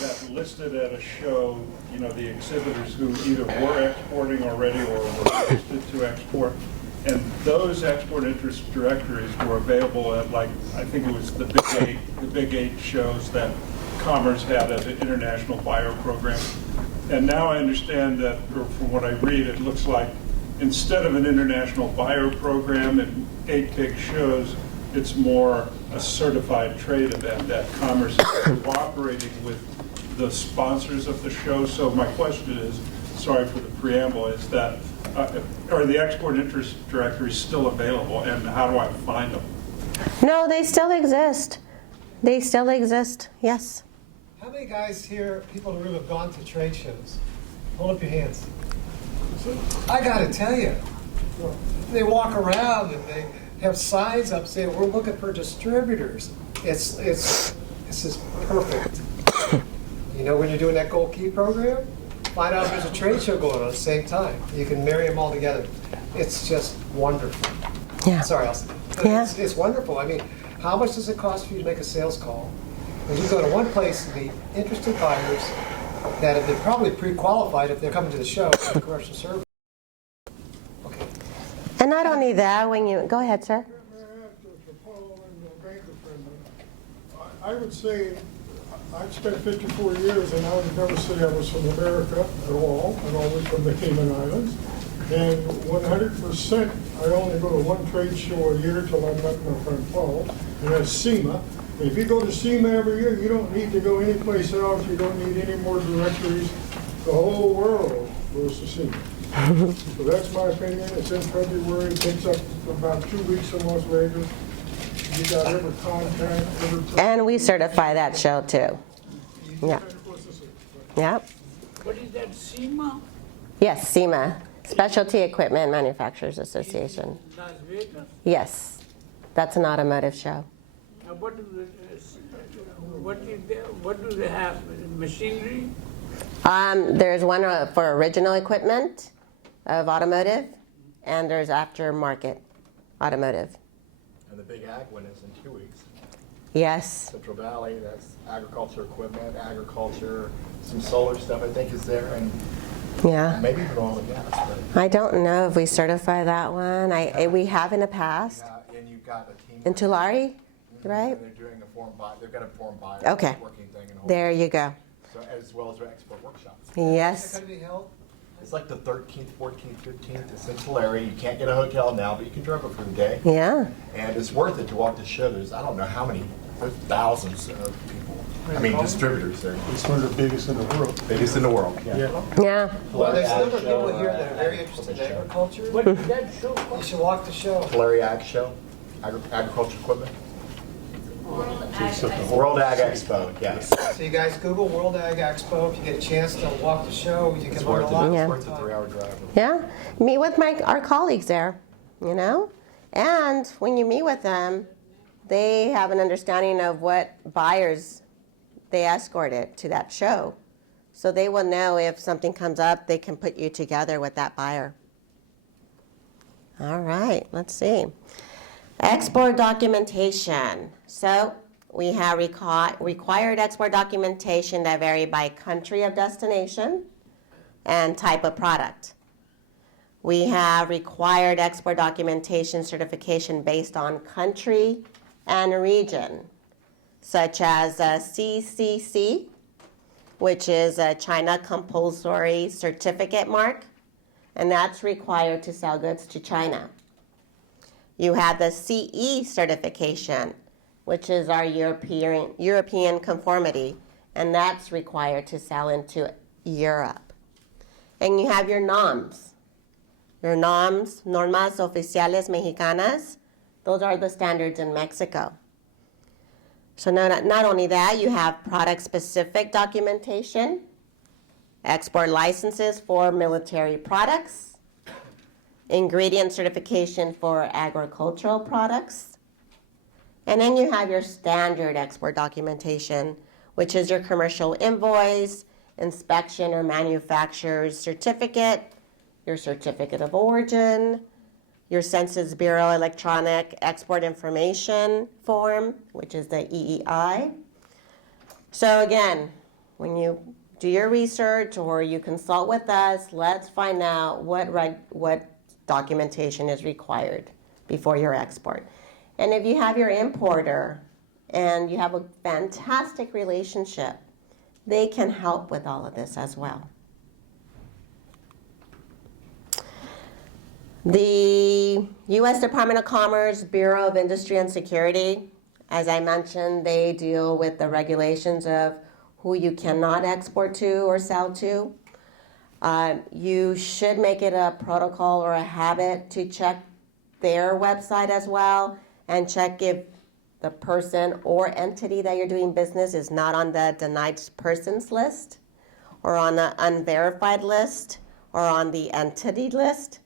that listed at a show, the exhibitors who either were exporting already or were interested to export. And those export interest directories were available at, I think it was the Big Eight shows that Commerce had as an international buyer program. And now I understand that, or from what I read, it looks like instead of an international buyer program and 8 big shows, it's more a certified trade event that Commerce is cooperating with the sponsors of the show. So my question is, sorry for the preamble, is that are the export interest directories still available, and how do I find them? No, they still exist. They still exist, yes. How many guys here, people in the room, have gone to trade shows? Hold up your hands. I got to tell you, they walk around and they have signs up saying, we're looking for distributors. It's just perfect. When you're doing that Gold Key program, find out if there's a trade show going on at the same time. You can marry them all together. It's just wonderful. Yeah. Sorry, Elsie. Yeah. It's wonderful. I mean, how much does it cost for you to make a sales call? When you go to one place, the interested buyers that have been probably pre-qualified if they're coming to the show for the commercial service. And not only that, when you, go ahead, sir. I would say I've spent 54 years and I would never say I was from America at all. I'm always from the Cayman Islands. And 100%, I only go to one trade show a year till I'm not my friend Paul, and that's SEMA. And if you go to SEMA every year, you don't need to go anyplace else. You don't need any more directories. The whole world goes to SEMA. So that's my opinion. It's in February. It takes up about 2 weeks in Las Vegas. You got every contact, every... And we certify that show too. Yeah. Yep. What is that, SEMA? Yes, SEMA, Specialty Equipment Manufacturers Association. Las Vegas? Yes, that's an automotive show. What do they have? Machinery? There's one for original equipment of automotive, and there's aftermarket automotive. And the big ag one is in 2 weeks. Yes. Central Valley, that's agriculture equipment, agriculture, some solar stuff I think is there, and Yeah. maybe even oil and gas. But I don't know if we certify that one. We have in the past. and you've got a team. In Tulare, right? And they're doing a form buy. They've got a form buy. Okay. Working thing and There you go. So as well as their export workshops. Yes. It's like the 13th, 14th, 15th. It's in Tulare. You can't get a hotel now, but you can drive up for the day. Yeah. And it's worth it to walk the show. There's I don't know how many, there's thousands of people. I mean, distributors there. It's one of the biggest in the world. Biggest in the world. Yeah. Yeah. Well, there's a number of people here that are very interested in agriculture. What is that show? You should walk the show. Tulare Ag Show, agriculture equipment. World Ag Expo. World Ag Expo, yes. So you guys Google World Ag Expo. If you get a chance to walk the show, you can learn a lot. Yeah. It's worth a 3-hour drive. Yeah. Meet with our colleagues there, you know? And when you meet with them, they have an understanding of what buyers they escorted to that show. So they will know if something comes up, they can put you together with that buyer. All right, let's see. Export documentation. So we have required export documentation that vary by country of destination and type of product. We have required export documentation certification based on country and region, such as CCC, which is a China Compulsory Certificate Mark, and that's required to sell goods to China. You have the CE certification, which is our European conformity, and that's required to sell into Europe. And you have your NOMS. Your NOMS, Normas Oficiales Mexicanas, those are the standards in Mexico. So not only that, you have product-specific documentation, export licenses for military products, ingredient certification for agricultural products, and then you have your standard export documentation, which is your commercial invoice, inspection or manufacturer's certificate, your certificate of origin, your Census Bureau electronic export information form, which is the EEI. So again, when you do your research or you consult with us, let's find out what documentation is required before your export. And if you have your importer and you have a fantastic relationship, they can help with all of this as well. The U.S. Department of Commerce, Bureau of Industry and Security, as I mentioned, they deal with the regulations of who you cannot export to or sell to. You should make it a protocol or a habit to check their website as well and check if the person or entity that you're doing business is not on the denied persons list or on the unverified list or on the entity list.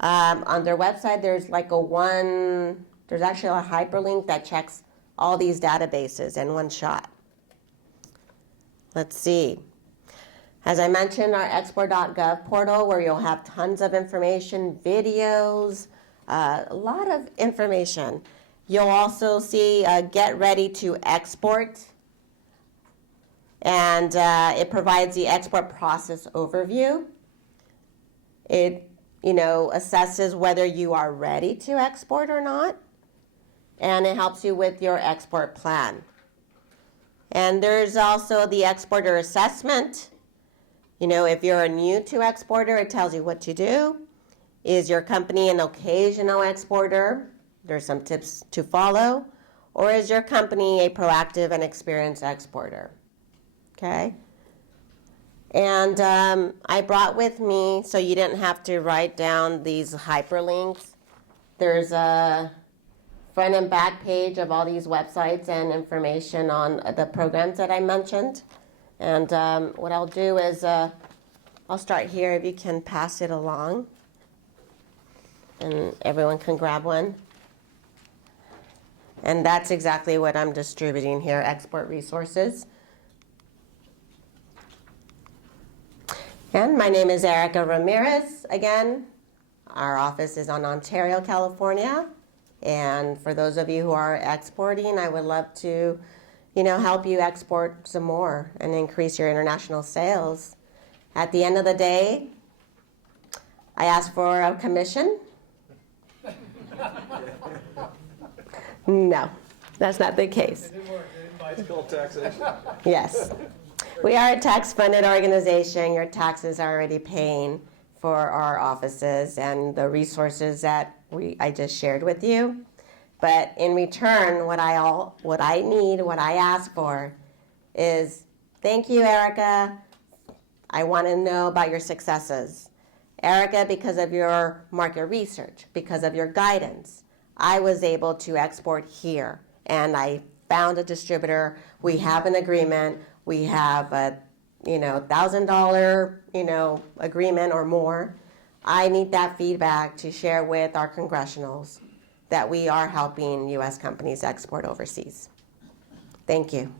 On their website, there's there's actually a hyperlink that checks all these databases in one shot. Let's see. As I mentioned, our export.gov portal where you'll have tons of information, videos, a lot of information. You'll also see Get Ready to Export, and it provides the export process overview. It, assesses whether you are ready to export or not, and it helps you with your export plan. And there's also the exporter assessment. If you're a new to exporter, it tells you what to do. Is your company an occasional exporter? There's some tips to follow. Or is your company a proactive and experienced exporter? Okay. And I brought with me, so you didn't have to write down these hyperlinks. There's a front and back page of all these websites and information on the programs that I mentioned. And what I'll do is I'll start here, if you can pass it along. And everyone can grab one. And that's exactly what I'm distributing here, export resources. And my name is Arika Ramirez. Again, our office is on Ontario, California. And for those of you who are exporting, I would love to, help you export some more and increase your international sales. At the end of the day, I ask for a commission. No, that's not the case. It's called taxation. Yes. We are a tax-funded organization. Your taxes are already paying for our offices and the resources that I just shared with you. But in return, what I ask for is, thank you, Erica. I want to know about your successes. Erica, because of your market research, because of your guidance, I was able to export here. And I found a distributor. We have an agreement. We have a $1,000 agreement or more. I need that feedback to share with our congressionals that we are helping U.S. companies export overseas. Thank you.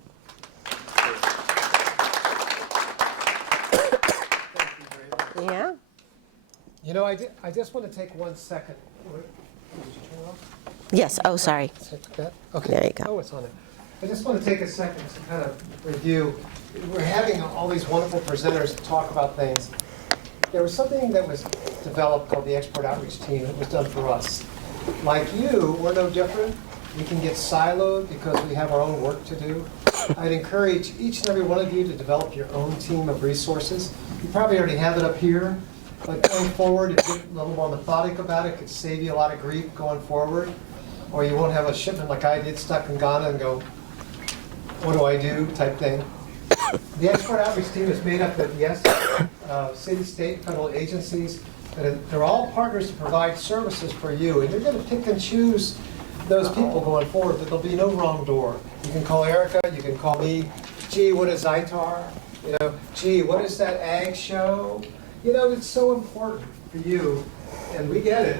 Yeah. I just want to take 1 second. Did you turn it off? Yes. Oh, sorry. Okay. There you go. Oh, it's on it. I just want to take a second to kind of review. We're having all these wonderful presenters talk about things. There was something that was developed called the Export Outreach Team. It was done for us. Like you, we're no different. We can get siloed because we have our own work to do. I'd encourage each and every one of you to develop your own team of resources. You probably already have it up here, but going forward, if you get a little more methodic about it, it could save you a lot of grief going forward. Or you won't have a shipment like I did stuck in Ghana and go, what do I do, type thing. The Export Outreach Team is made up of, yes, city, state, federal agencies. And they're all partners to provide services for you. And you're going to pick and choose those people going forward, but there'll be no wrong door. You can call Erica, you can call me. Gee, what is ITAR? Gee, what is that ag show? It's so important for you, and we get it.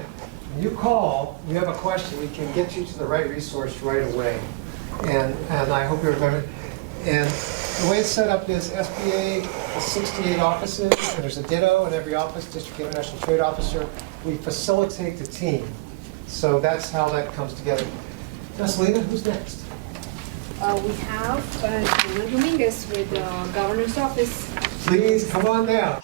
When you call, you have a question, we can get you to the right resource right away. And I hope you remember. And the way it's set up is SBA has 68 offices, and there's a ditto in every office, District International Trade Officer. We facilitate the team. So that's how that comes together. Now, Selena, who's next? We have Dominguez with the Governor's Office. Please, come on down.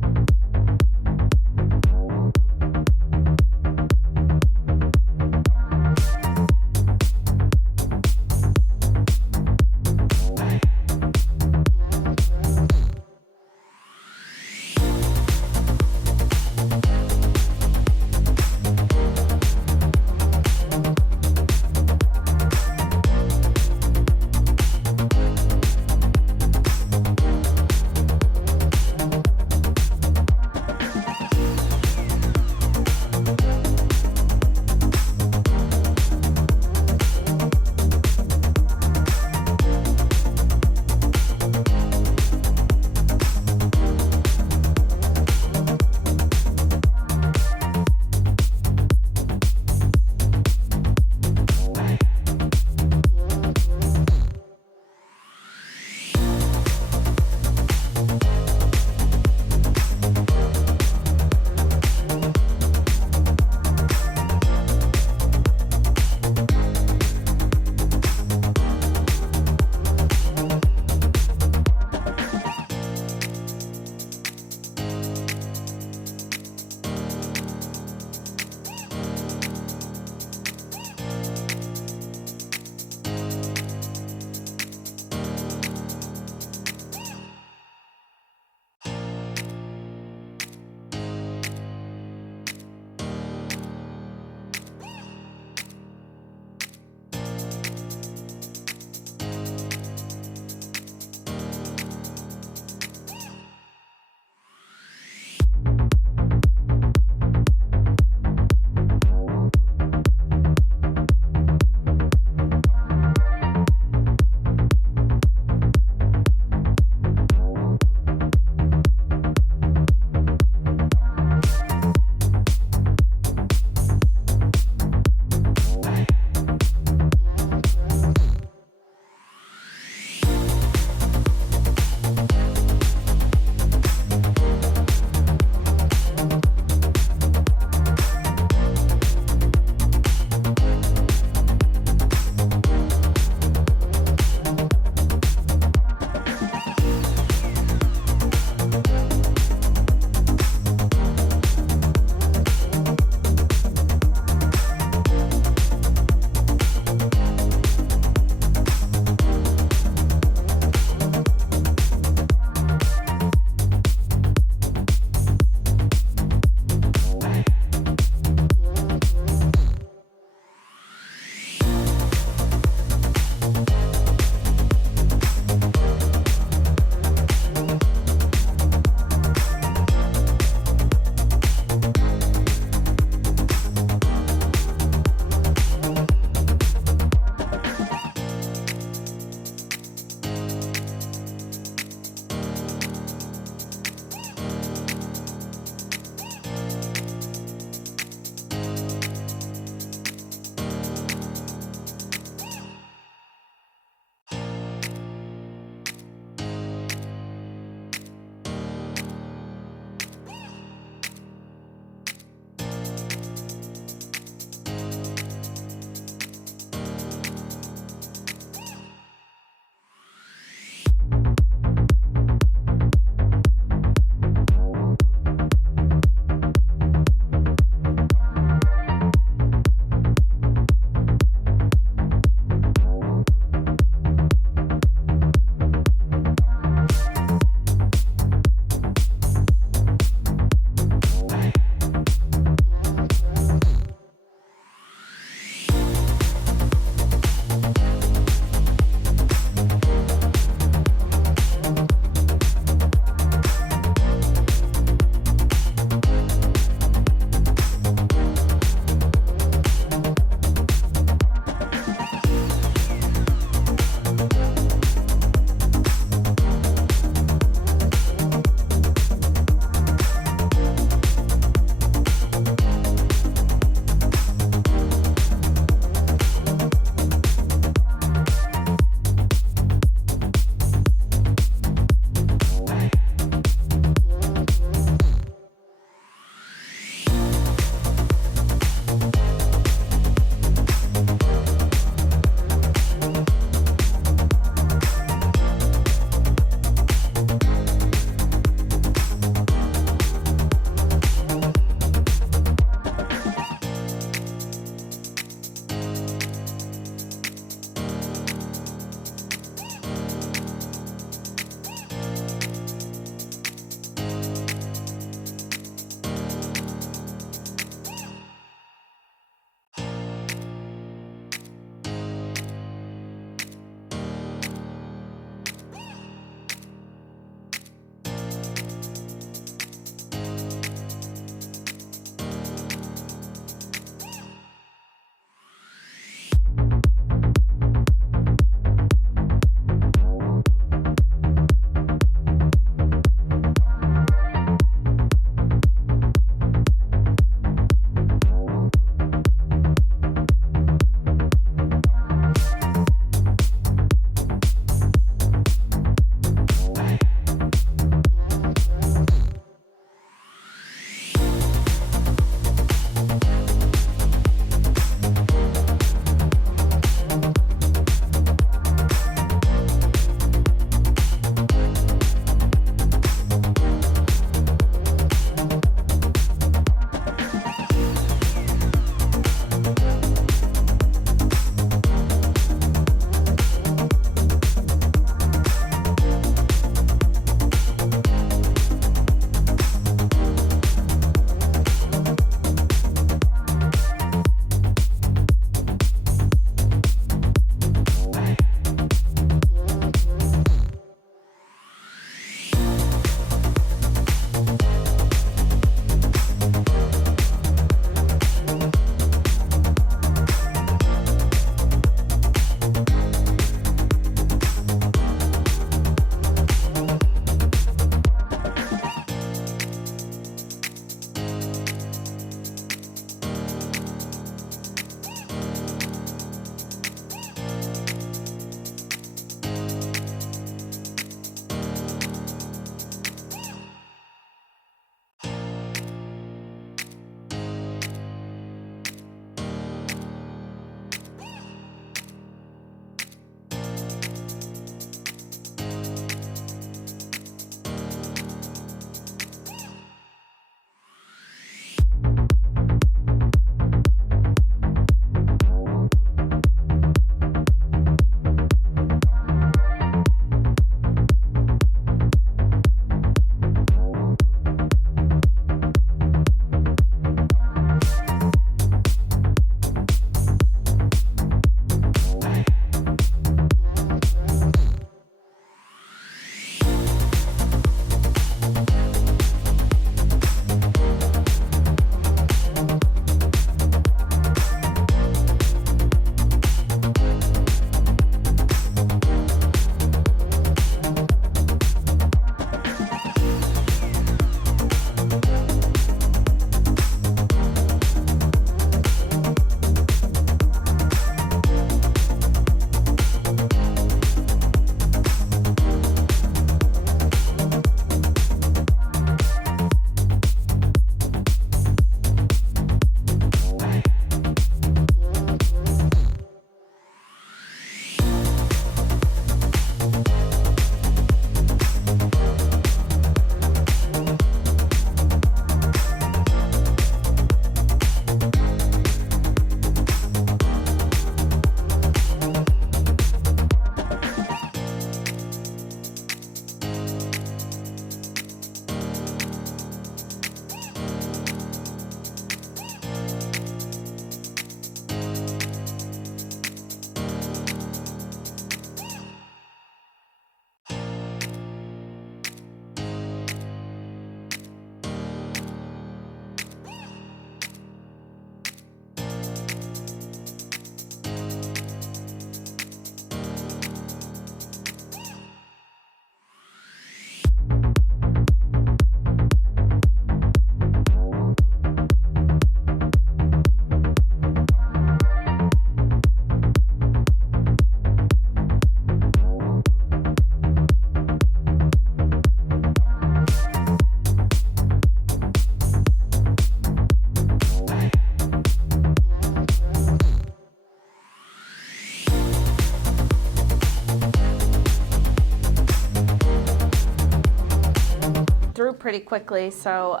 through pretty quickly. So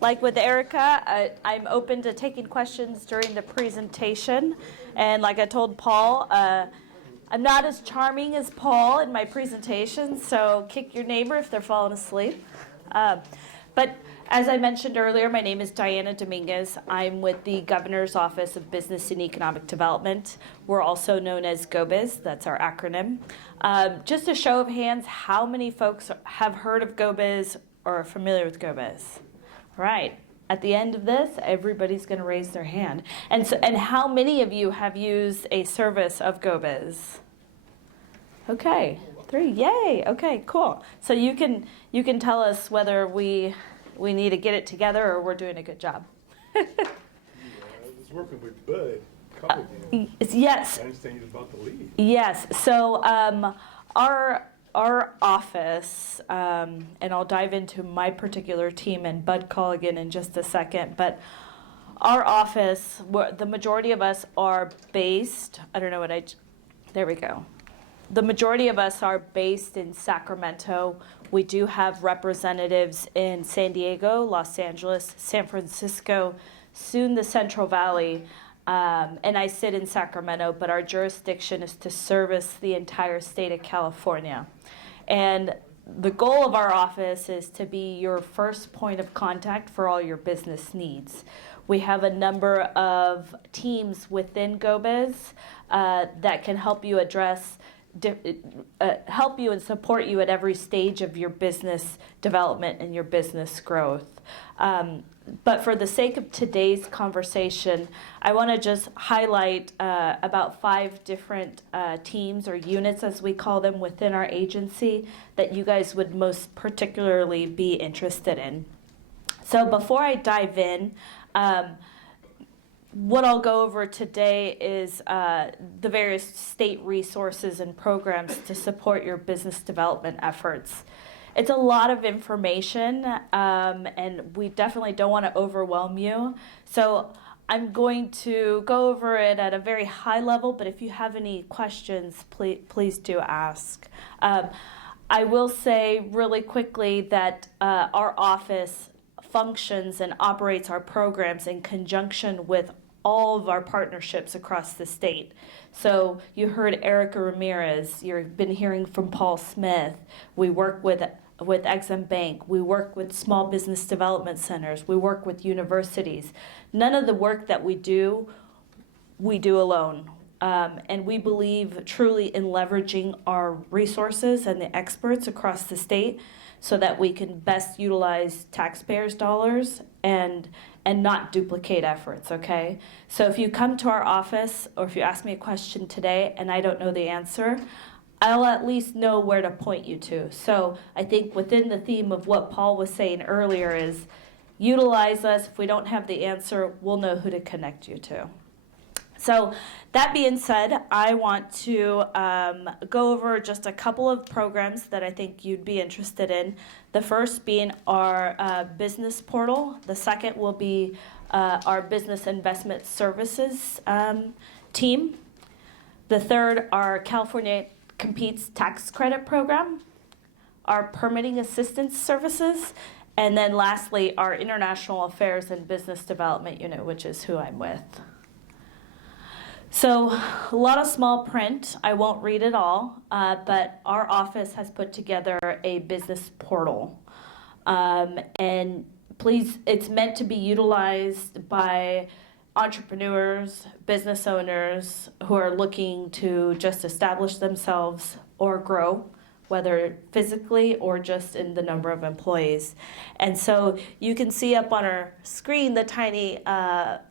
like with Erica, I'm open to taking questions during the presentation. And like I told Paul, I'm not as charming as Paul in my presentation, so kick your neighbor if they're falling asleep. But as I mentioned earlier, my name is Diana Dominguez. I'm with the Governor's Office of Business and Economic Development. We're also known as Go-Biz, that's our acronym. Just a show of hands, how many folks have heard of Go-Biz or are familiar with Go-Biz? Right. At the end of this, everybody's going to raise their hand. And how many of you have used a service of Go-Biz? Okay, 3. Yay. Okay, cool. So you can tell us whether we need to get it together or we're doing a good job. I was working with Bud a couple of years. Yes. I understand you're about to leave. Yes. So our office, and I'll dive into my particular team and Bud Colligan in just a second, but our office, the majority of us are based, there we go. The majority of us are based in Sacramento. We do have representatives in San Diego, Los Angeles, San Francisco, soon the Central Valley, and I sit in Sacramento, but our jurisdiction is to service the entire state of California. And the goal of our office is to be your first point of contact for all your business needs. We have a number of teams within Go-Biz that can help you address help you and support you at every stage of your business development and your business growth. But for the sake of today's conversation, I want to just highlight about 5 different teams or units, as we call them, within our agency that you guys would most particularly be interested in. So before I dive in, what I'll go over today is the various state resources and programs to support your business development efforts. It's a lot of information, and we definitely don't want to overwhelm you. So I'm going to go over it at a very high level, but if you have any questions, please do ask. I will say really quickly that our office functions and operates our programs in conjunction with all of our partnerships across the state. So you heard Erica Ramirez, you've been hearing from Paul Smith. We work with Exim Bank, we work with small business development centers, we work with universities. None of the work that we do alone. And we believe truly in leveraging our resources and the experts across the state so that we can best utilize taxpayers' dollars and not duplicate efforts, okay? So if you come to our office or if you ask me a question today and I don't know the answer, I'll at least know where to point you to. So I think within the theme of what Paul was saying earlier is utilize us. If we don't have the answer, we'll know who to connect you to. So that being said, I want to go over just a couple of programs that I think you'd be interested in. The first being our business portal. The second will be our business investment services team. The third, our California Competes tax credit program, our permitting assistance services, and then lastly, our international affairs and business development unit, which is who I'm with. So a lot of small print. I won't read it all, but our office has put together a business portal. And please, it's meant to be utilized by entrepreneurs, business owners who are looking to just establish themselves or grow, whether physically or just in the number of employees. And so you can see up on our screen the tiny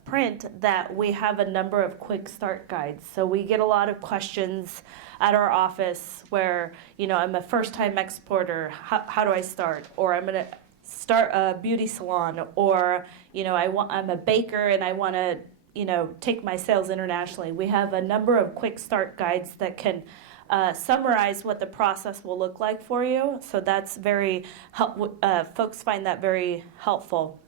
print that we have a number of quick start guides. So we get a lot of questions at our office where, I'm a first-time exporter, how do I start? Or I'm going to start a beauty salon, or I'm a baker and I want to take my sales internationally. We have a number of quick start guides that can summarize what the process will look like for you. So that's very folks find that very helpful.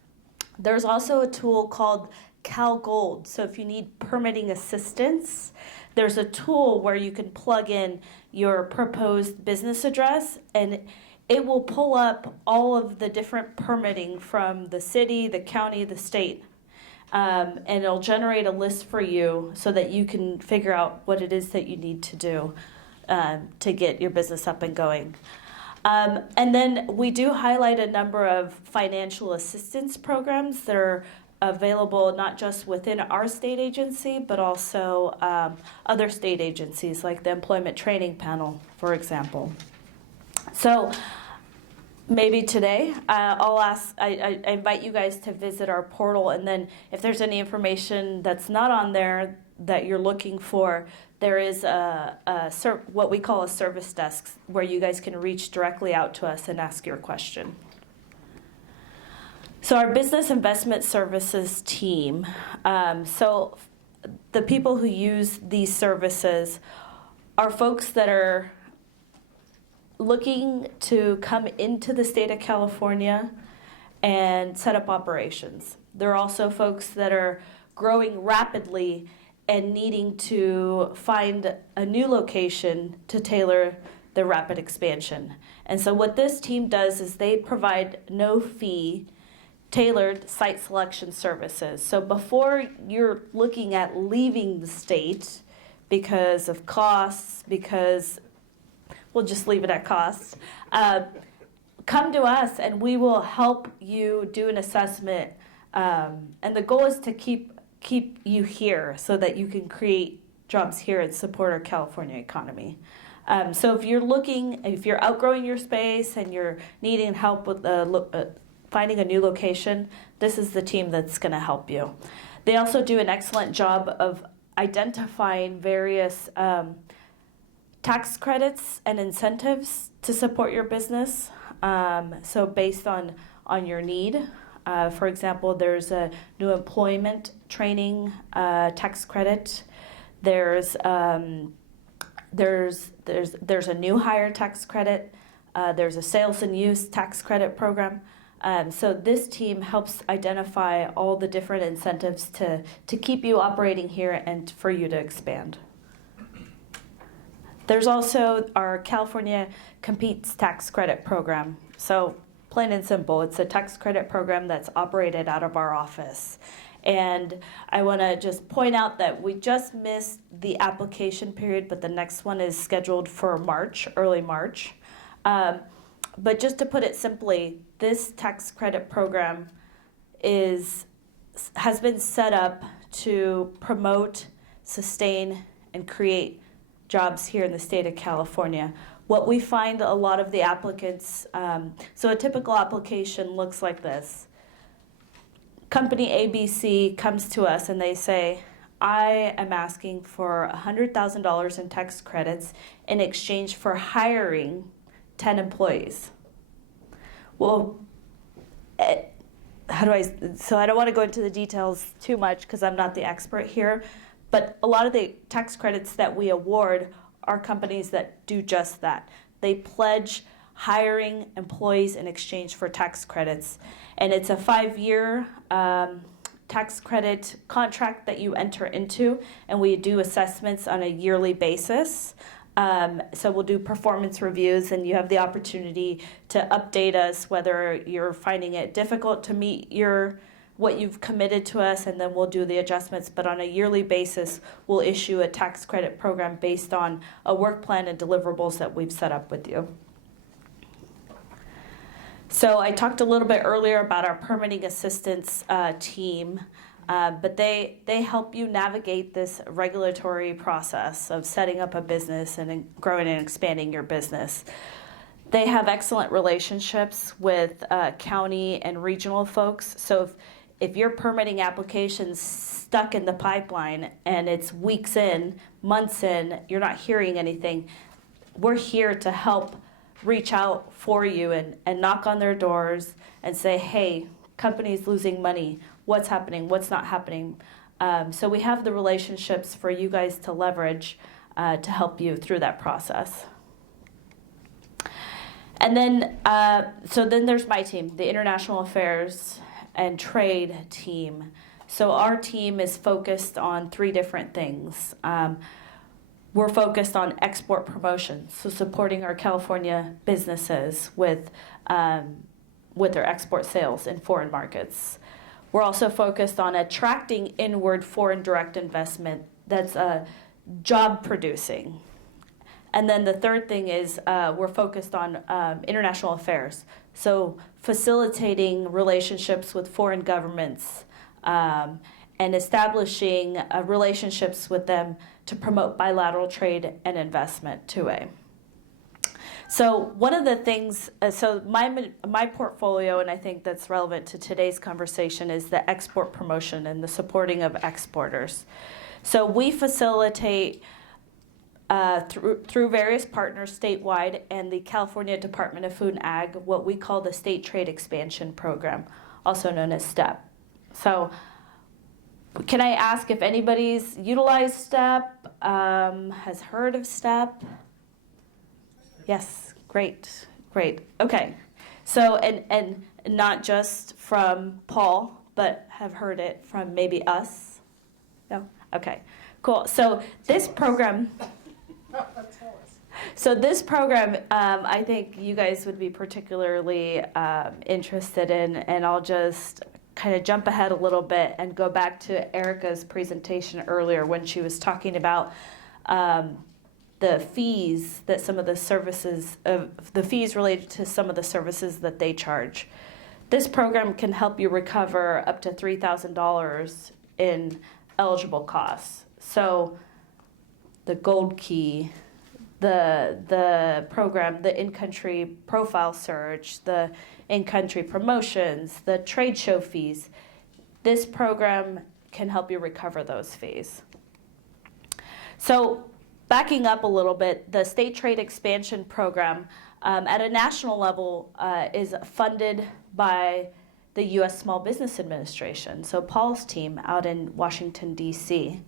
There's also a tool called Cal Gold. So if you need permitting assistance, there's a tool where you can plug in your proposed business address, and it will pull up all of the different permitting from the city, the county, the state. And it'll generate a list for you so that you can figure out what it is that you need to do to get your business up and going. And then we do highlight a number of financial assistance programs that are available not just within our state agency, but also other state agencies like the Employment Training Panel, for example. So maybe today, I invite you guys to visit our portal, and then if there's any information that's not on there that you're looking for, there is what we call a service desk where you guys can reach directly out to us and ask your question. So our business investment services team, so the people who use these services are folks that are looking to come into the state of California and set up operations. There are also folks that are growing rapidly and needing to find a new location to tailor their rapid expansion. And so what this team does is they provide no-fee tailored site selection services. So before you're looking at leaving the state because of costs, because we'll just leave it at costs, come to us and we will help you do an assessment. And the goal is to keep you here so that you can create jobs here and support our California economy. So if you're outgrowing your space and you're needing help with finding a new location, this is the team that's going to help you. They also do an excellent job of identifying various tax credits and incentives to support your business. So based on your need. For example, there's a new employment training tax credit. There's a new hire tax credit. There's a sales and use tax credit program. So this team helps identify all the different incentives to keep you operating here and for you to expand. There's also our California Competes tax credit program. So plain and simple, it's a tax credit program that's operated out of our office. And I want to just point out that we just missed the application period, but the next one is scheduled for March, early March. But just to put it simply, this tax credit program has been set up to promote, sustain, and create jobs here in the state of California. What we find a lot of the applicants, so a typical application looks like this. Company ABC comes to us and they say, I am asking for $100,000 in tax credits in exchange for hiring 10 employees. Well, so I don't want to go into the details too much because I'm not the expert here, but a lot of the tax credits that we award are companies that do just that. They pledge hiring employees in exchange for tax credits. And it's a 5-year tax credit contract that you enter into, and we do assessments on a yearly basis. So we'll do performance reviews, and you have the opportunity to update us whether you're finding it difficult to meet what you've committed to us, and then we'll do the adjustments. But on a yearly basis, we'll issue a tax credit program based on a work plan and deliverables that we've set up with you. So I talked a little bit earlier about our permitting assistance team, but they help you navigate this regulatory process of setting up a business and growing and expanding your business. They have excellent relationships with county and regional folks. So if your permitting application's stuck in the pipeline and it's weeks in, months in, you're not hearing anything, we're here to help reach out for you and knock on their doors and say, hey, company's losing money. What's happening? What's not happening? So we have the relationships for you guys to leverage to help you through that process. And then, so then there's my team, the International Affairs and Trade team. So our team is focused on 3 different things. we're focused on export promotion, so supporting our California businesses with their export sales in foreign markets. We're also focused on attracting inward foreign direct investment that's job producing. And then the third thing is we're focused on international affairs, so facilitating relationships with foreign governments and establishing relationships with them to promote bilateral trade and investment, 2A. So one of the things, so my portfolio, and I think that's relevant to today's conversation, is the export promotion and the supporting of exporters. So we facilitate through various partners statewide and the California Department of Food and Ag, what we call the State Trade Expansion Program, also known as STEP. So can I ask if anybody's utilized STEP, has heard of STEP? Yes, great. Okay, so and not just from Paul, but have heard it from maybe us? No? Okay, cool. So this program, I think you guys would be particularly interested in, and I'll just kind of jump ahead a little bit and go back to Erica's presentation earlier when she was talking about the fees that some of the services, the fees related to some of the services that they charge. This program can help you recover up to $3,000 in eligible costs. So the Gold Key, the program, the in-country profile search, the in-country promotions, the trade show fees, this program can help you recover those fees. So backing up a little bit, the State Trade Expansion Program at a national level is funded by the U.S. Small Business Administration, so Paul's team out in Washington, D.C.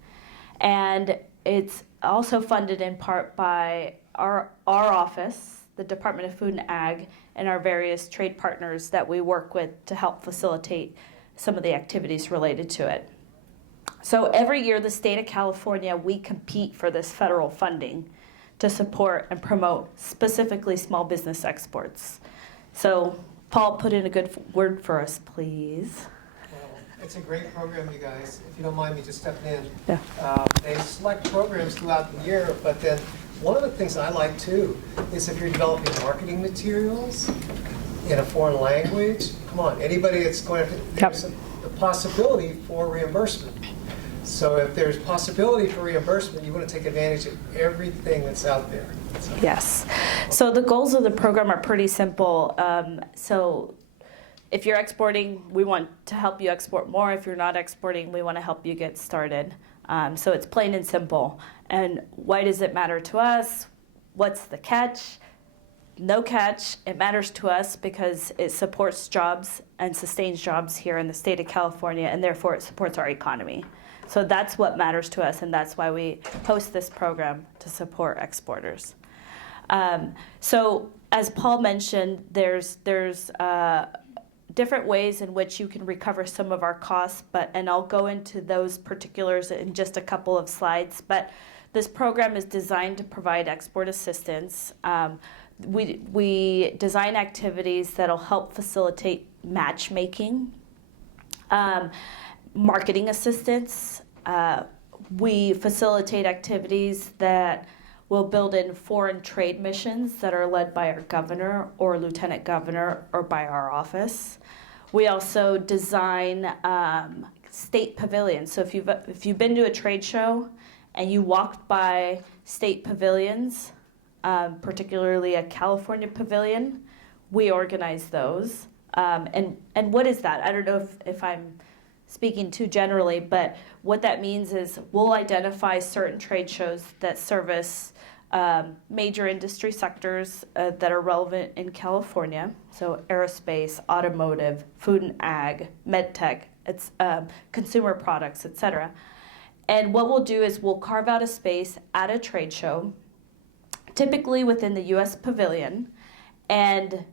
And it's also funded in part by our office, the Department of Food and Ag, and our various trade partners that we work with to help facilitate some of the activities related to it. So every year, the state of California, we compete for this federal funding to support and promote specifically small business exports. So Paul, put in a good word for us, please. It's a great program, you guys. If you don't mind me just stepping in. Yeah. They select programs throughout the year, but then one of the things I like too is if you're developing marketing materials in a foreign language, come on, anybody that's going to, there's the possibility for reimbursement. So if there's possibility for reimbursement, you want to take advantage of everything that's out there. So. Yes. So the goals of the program are pretty simple. So if you're exporting, we want to help you export more. If you're not exporting, we want to help you get started. So it's plain and simple. And why does it matter to us? What's the catch? No catch. It matters to us because it supports jobs and sustains jobs here in the state of California, and therefore it supports our economy. So that's what matters to us, and that's why we host this program to support exporters. So as Paul mentioned, there's different ways in which you can recover some of our costs, and I'll go into those particulars in just a couple of slides. But this program is designed to provide export assistance. We design activities that'll help facilitate matchmaking, marketing assistance. We facilitate activities that will build in foreign trade missions that are led by our governor or lieutenant governor or by our office. We also design state pavilions. So if you've been to a trade show and you walked by state pavilions, particularly a California pavilion, we organize those. And what is that? I don't know if I'm speaking too generally, but what that means is we'll identify certain trade shows that service major industry sectors that are relevant in California, so aerospace, automotive, food and ag, med tech, consumer products, etc. And what we'll do is we'll carve out a space at a trade show, typically within the U.S. pavilion, and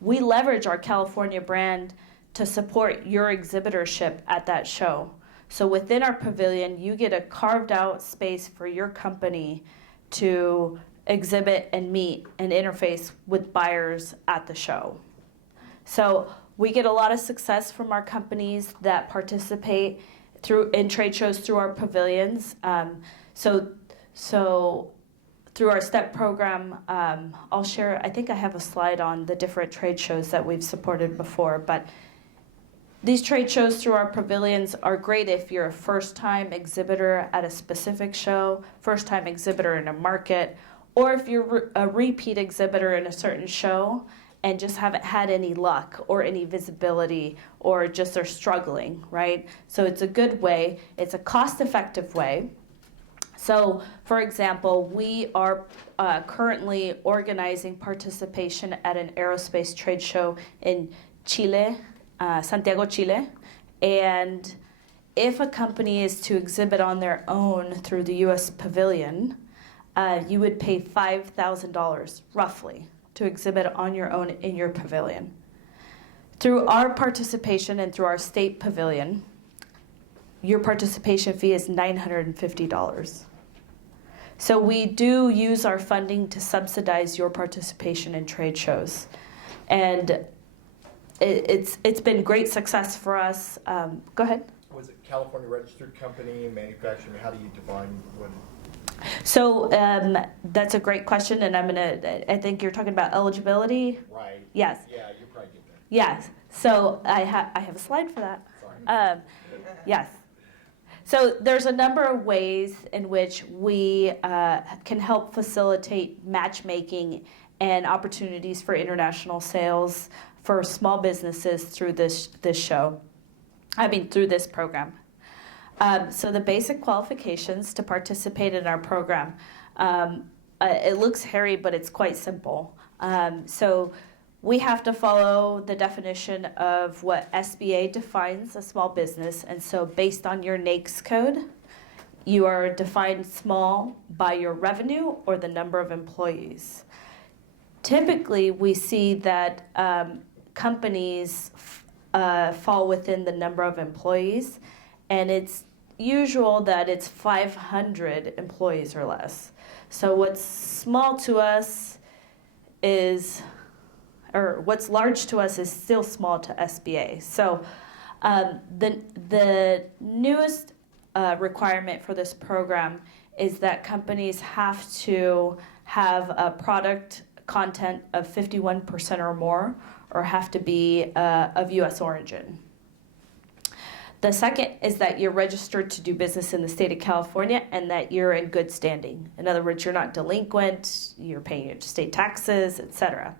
we leverage our California brand to support your exhibitorship at that show. So within our pavilion, you get a carved out space for your company to exhibit and meet and interface with buyers at the show. So we get a lot of success from our companies that participate in trade shows through our pavilions. So through our STEP program, I'll share, I think I have a slide on the different trade shows that we've supported before, but these trade shows through our pavilions are great if you're a first-time exhibitor at a specific show, first-time exhibitor in a market, or if you're a repeat exhibitor in a certain show and just haven't had any luck or any visibility or just are struggling, right? So it's a good way, it's a cost-effective way. So, for example, we are currently organizing participation at an aerospace trade show in Chile, Santiago, Chile. And if a company is to exhibit on their own through the U.S. pavilion, you would pay $5,000, roughly, to exhibit on your own in your pavilion. Through our participation and through our state pavilion, your participation fee is $950. So we do use our funding to subsidize your participation in trade shows. And it's been great success for us. Go ahead. Was it California registered company, manufacturing? How do you define what? So that's a great question, and I think you're talking about eligibility. Right. Yes. Yeah, you probably get that. Yes. So I have a slide for that. Sorry. Yes. So there's a number of ways in which we can help facilitate matchmaking and opportunities for international sales for small businesses through this show. Through this program. So the basic qualifications to participate in our program, it looks hairy, but it's quite simple. So we have to follow the definition of what SBA defines a small business. And so based on your NAICS code, you are defined small by your revenue or the number of employees. Typically, we see that companies fall within the number of employees, and it's usual that it's 500 employees or less. So what's small to us is, or what's large to us is still small to SBA. So the newest requirement for this program is that companies have to have a product content of 51% or more, or have to be of U.S. origin. The second is that you're registered to do business in the state of California and that you're in good standing. In other words, you're not delinquent, you're paying your state taxes, etc.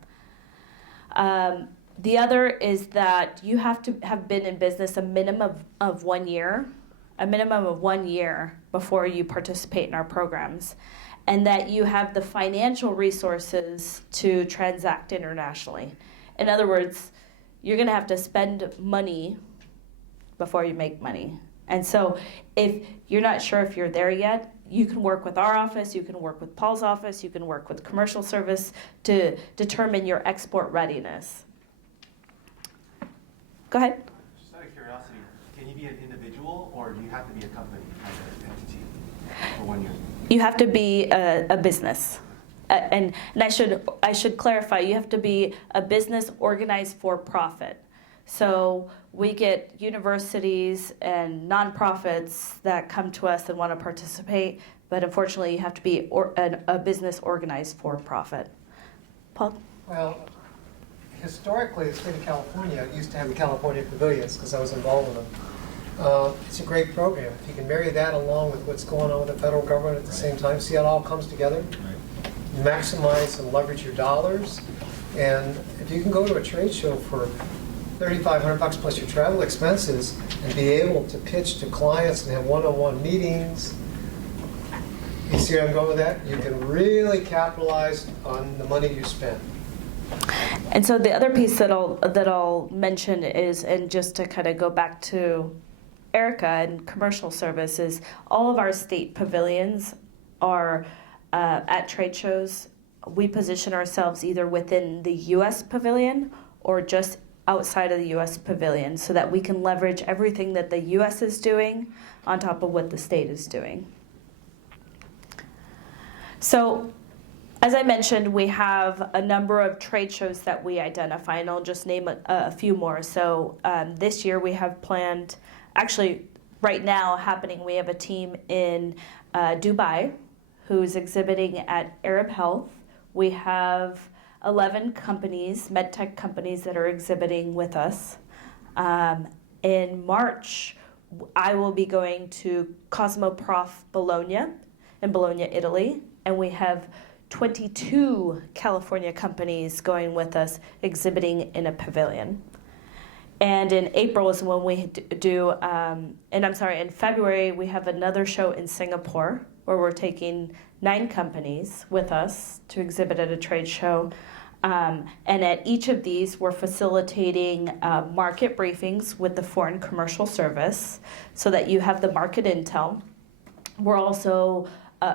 The other is that you have to have been in business a minimum of 1 year, before you participate in our programs, and that you have the financial resources to transact internationally. In other words, you're going to have to spend money before you make money. And so if you're not sure if you're there yet, you can work with our office, you can work with Paul's office, you can work with commercial service to determine your export readiness. Go ahead. Just out of curiosity, can you be an individual or do you have to be a company, kind of entity for 1 year? You have to be a business. And I should clarify, you have to be a business organized for profit. So we get universities and nonprofits that come to us and want to participate, but unfortunately you have to be a business organized for profit. Paul? Well, historically, the state of California used to have the California pavilions because I was involved with them. It's a great program. If you can marry that along with what's going on with the federal government at the same time, see how it all comes together? Maximize and leverage your dollars. And if you can go to a trade show for $3,500 plus your travel expenses and be able to pitch to clients and have one-on-one meetings, you see where I'm going with that? You can really capitalize on the money you spend. And so the other piece that I'll mention is, and just to kind of go back to Erica and commercial services, all of our state pavilions are at trade shows. We position ourselves either within the U.S. pavilion or just outside of the U.S. pavilion so that we can leverage everything that the U.S. is doing on top of what the state is doing. So, as I mentioned, we have a number of trade shows that we identify, and I'll just name a few more. So this year we have planned, actually right now happening, we have a team in Dubai who's exhibiting at Arab Health. We have 11 companies, medtech companies, that are exhibiting with us. In March, I will be going to Cosmoprof Bologna in Bologna, Italy, and we have 22 California companies going with us exhibiting in a pavilion. And in April is when we do, in February we have another show in Singapore where we're taking 9 companies with us to exhibit at a trade show. And at each of these, we're facilitating market briefings with the Foreign Commercial Service so that you have the market intel. We're also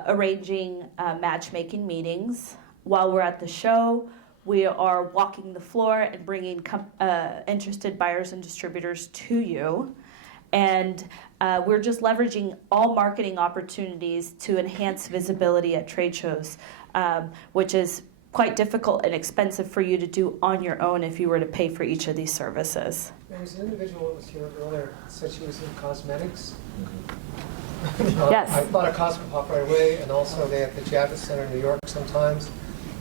arranging matchmaking meetings. While we're at the show, we are walking the floor and bringing interested buyers and distributors to you. And we're just leveraging all marketing opportunities to enhance visibility at trade shows, which is quite difficult and expensive for you to do on your own if you were to pay for each of these services. There was an individual that was here earlier, said she was in cosmetics. Yes. I bought a Cosmopop right away, and also they have the Javits Center in New York sometimes.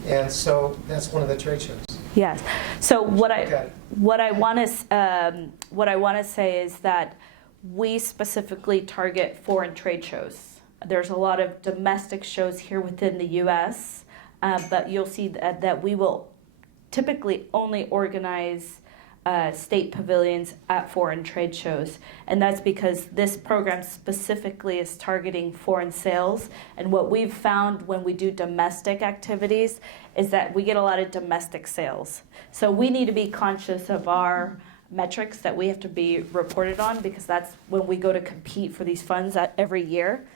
And so that's one of the trade shows. Yes. So what I want to say is that we specifically target foreign trade shows. There's a lot of domestic shows here within the U.S., but you'll see that we will typically only organize state pavilions at foreign trade shows. And that's because this program specifically is targeting foreign sales. And what we've found when we do domestic activities is that we get a lot of domestic sales. So we need to be conscious of our metrics that we have to be reported on, because that's when we go to compete for these funds every year.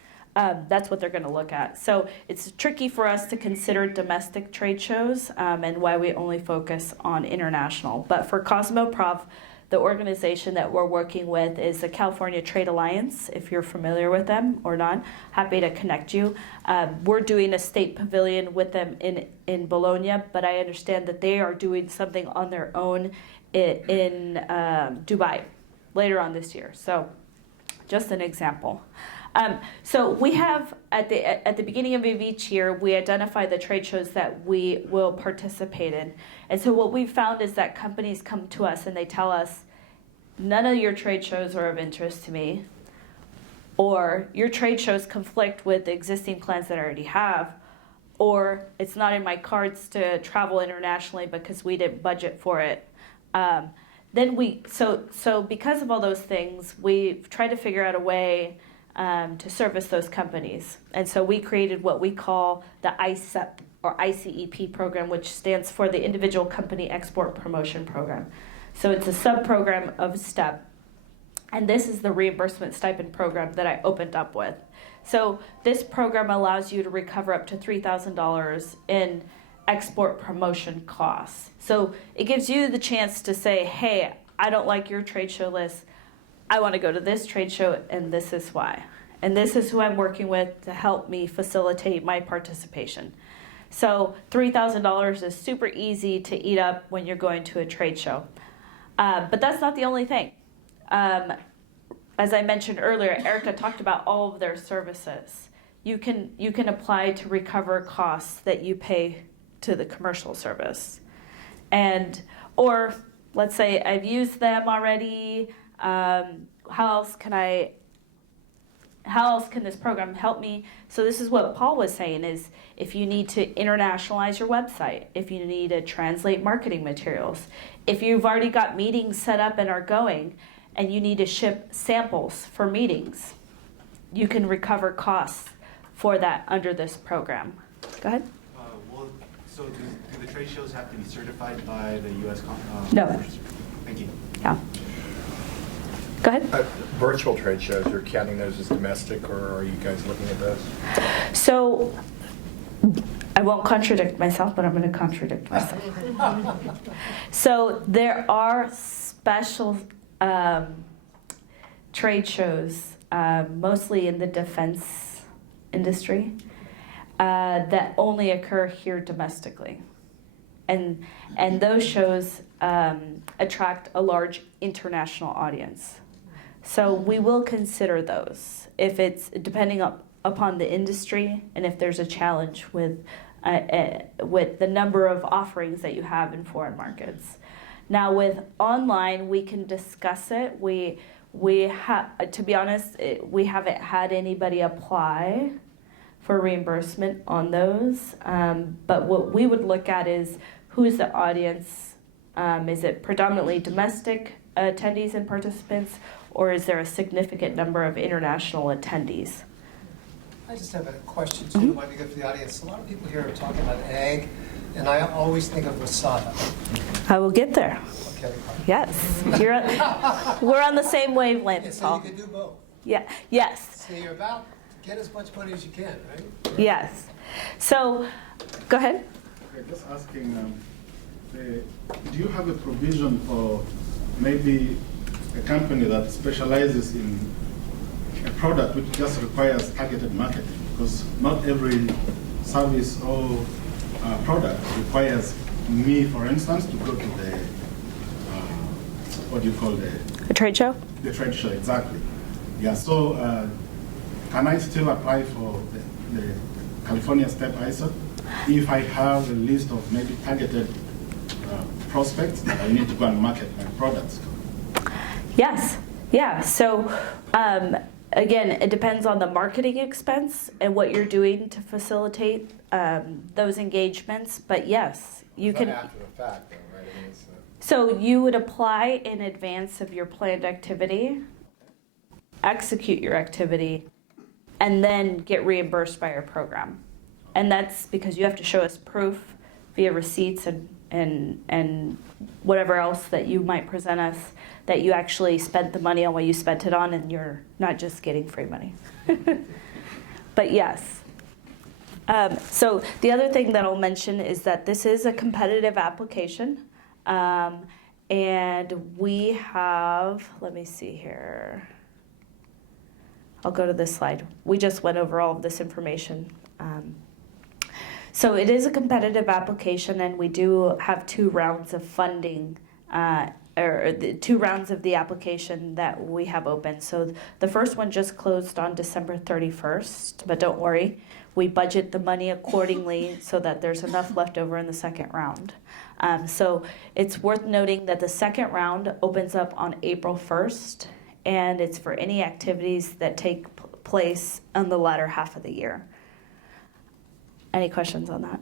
That's what they're going to look at. So it's tricky for us to consider domestic trade shows and why we only focus on international. But for Cosmoprof, the organization that we're working with is the California Trade Alliance, if you're familiar with them or not. Happy to connect you. We're doing a state pavilion with them in Bologna, but I understand that they are doing something on their own in Dubai later on this year. So just an example. So we have, at the beginning of each year, we identify the trade shows that we will participate in. And so what we've found is that companies come to us and they tell us, none of your trade shows are of interest to me, or your trade shows conflict with the existing plans that I already have, or it's not in my cards to travel internationally because we didn't budget for it. So because of all those things, we've tried to figure out a way to service those companies. And so we created what we call the ICEP or ICEP program, which stands for the Individual Company Export Promotion Program. So it's a sub-program of STEP. And this is the reimbursement stipend program that I opened up with. So this program allows you to recover up to $3,000 in export promotion costs. So it gives you the chance to say, hey, I don't like your trade show list. I want to go to this trade show, and this is why. And this is who I'm working with to help me facilitate my participation. So $3,000 is super easy to eat up when you're going to a trade show. But that's not the only thing. As I mentioned earlier, Erica talked about all of their services. You can apply to recover costs that you pay to the commercial service. Or let's say I've used them already. How else can this program help me? So this is what Paul was saying, is if you need to internationalize your website, if you need to translate marketing materials, if you've already got meetings set up and are going, and you need to ship samples for meetings, you can recover costs for that under this program. Go ahead. So do the trade shows have to be certified by the U.S. No. Thank you. Yeah. Go ahead. Virtual trade shows, you're counting those as domestic, or are you guys looking at those? So I won't contradict myself, but I'm going to contradict myself. So there are special trade shows, mostly in the defense industry. that only occur here domestically. And those shows attract a large international audience. So we will consider those if it's depending upon the industry and if there's a challenge with the number of offerings that you have in foreign markets. Now with online, we can discuss it. To be honest, we haven't had anybody apply for reimbursement on those. But what we would look at is who's the audience. Is it predominantly domestic attendees and participants, or is there a significant number of international attendees? I just have a question too, might be good for the audience. A lot of people here are talking about ag, and I always think of wasada. I will get there. Okay. Yes, we're on the same wavelength, Yeah, so Paul. you can do both. Yeah. Yes. So you're about to get as much money as you can, right? Yes. So, go ahead. Okay, just asking, do you have a provision for maybe a company that specializes in a product which just requires targeted marketing? Because not every service or product requires me, for instance, to go to the, what do you call a trade show? The trade show, exactly. Yeah, so can I still apply for the California STEP ISO if I have a list of maybe targeted prospects that I need to go and market my products to? Yes. Yeah. So, again, it depends on the marketing expense and what you're doing to facilitate those engagements. But yes, you can. After the fact, though, right? I mean, So you would apply in advance of your planned activity, execute your activity, and then get reimbursed by our program. And that's because you have to show us proof via receipts and whatever else that you might present us that you actually spent the money on what you spent it on, and you're not just getting free money. But yes. So the other thing that I'll mention is that this is a competitive application. And we have, let me see here. I'll go to this slide. We just went over all of this information. So it is a competitive application, and we do have 2 rounds of funding, or the 2 rounds of the application that we have open. So the first one just closed on December 31st, but don't worry, we budget the money accordingly so that there's enough left over in the second round. So it's worth noting that the second round opens up on April 1st, and it's for any activities that take place on the latter half of the year. Any questions on that?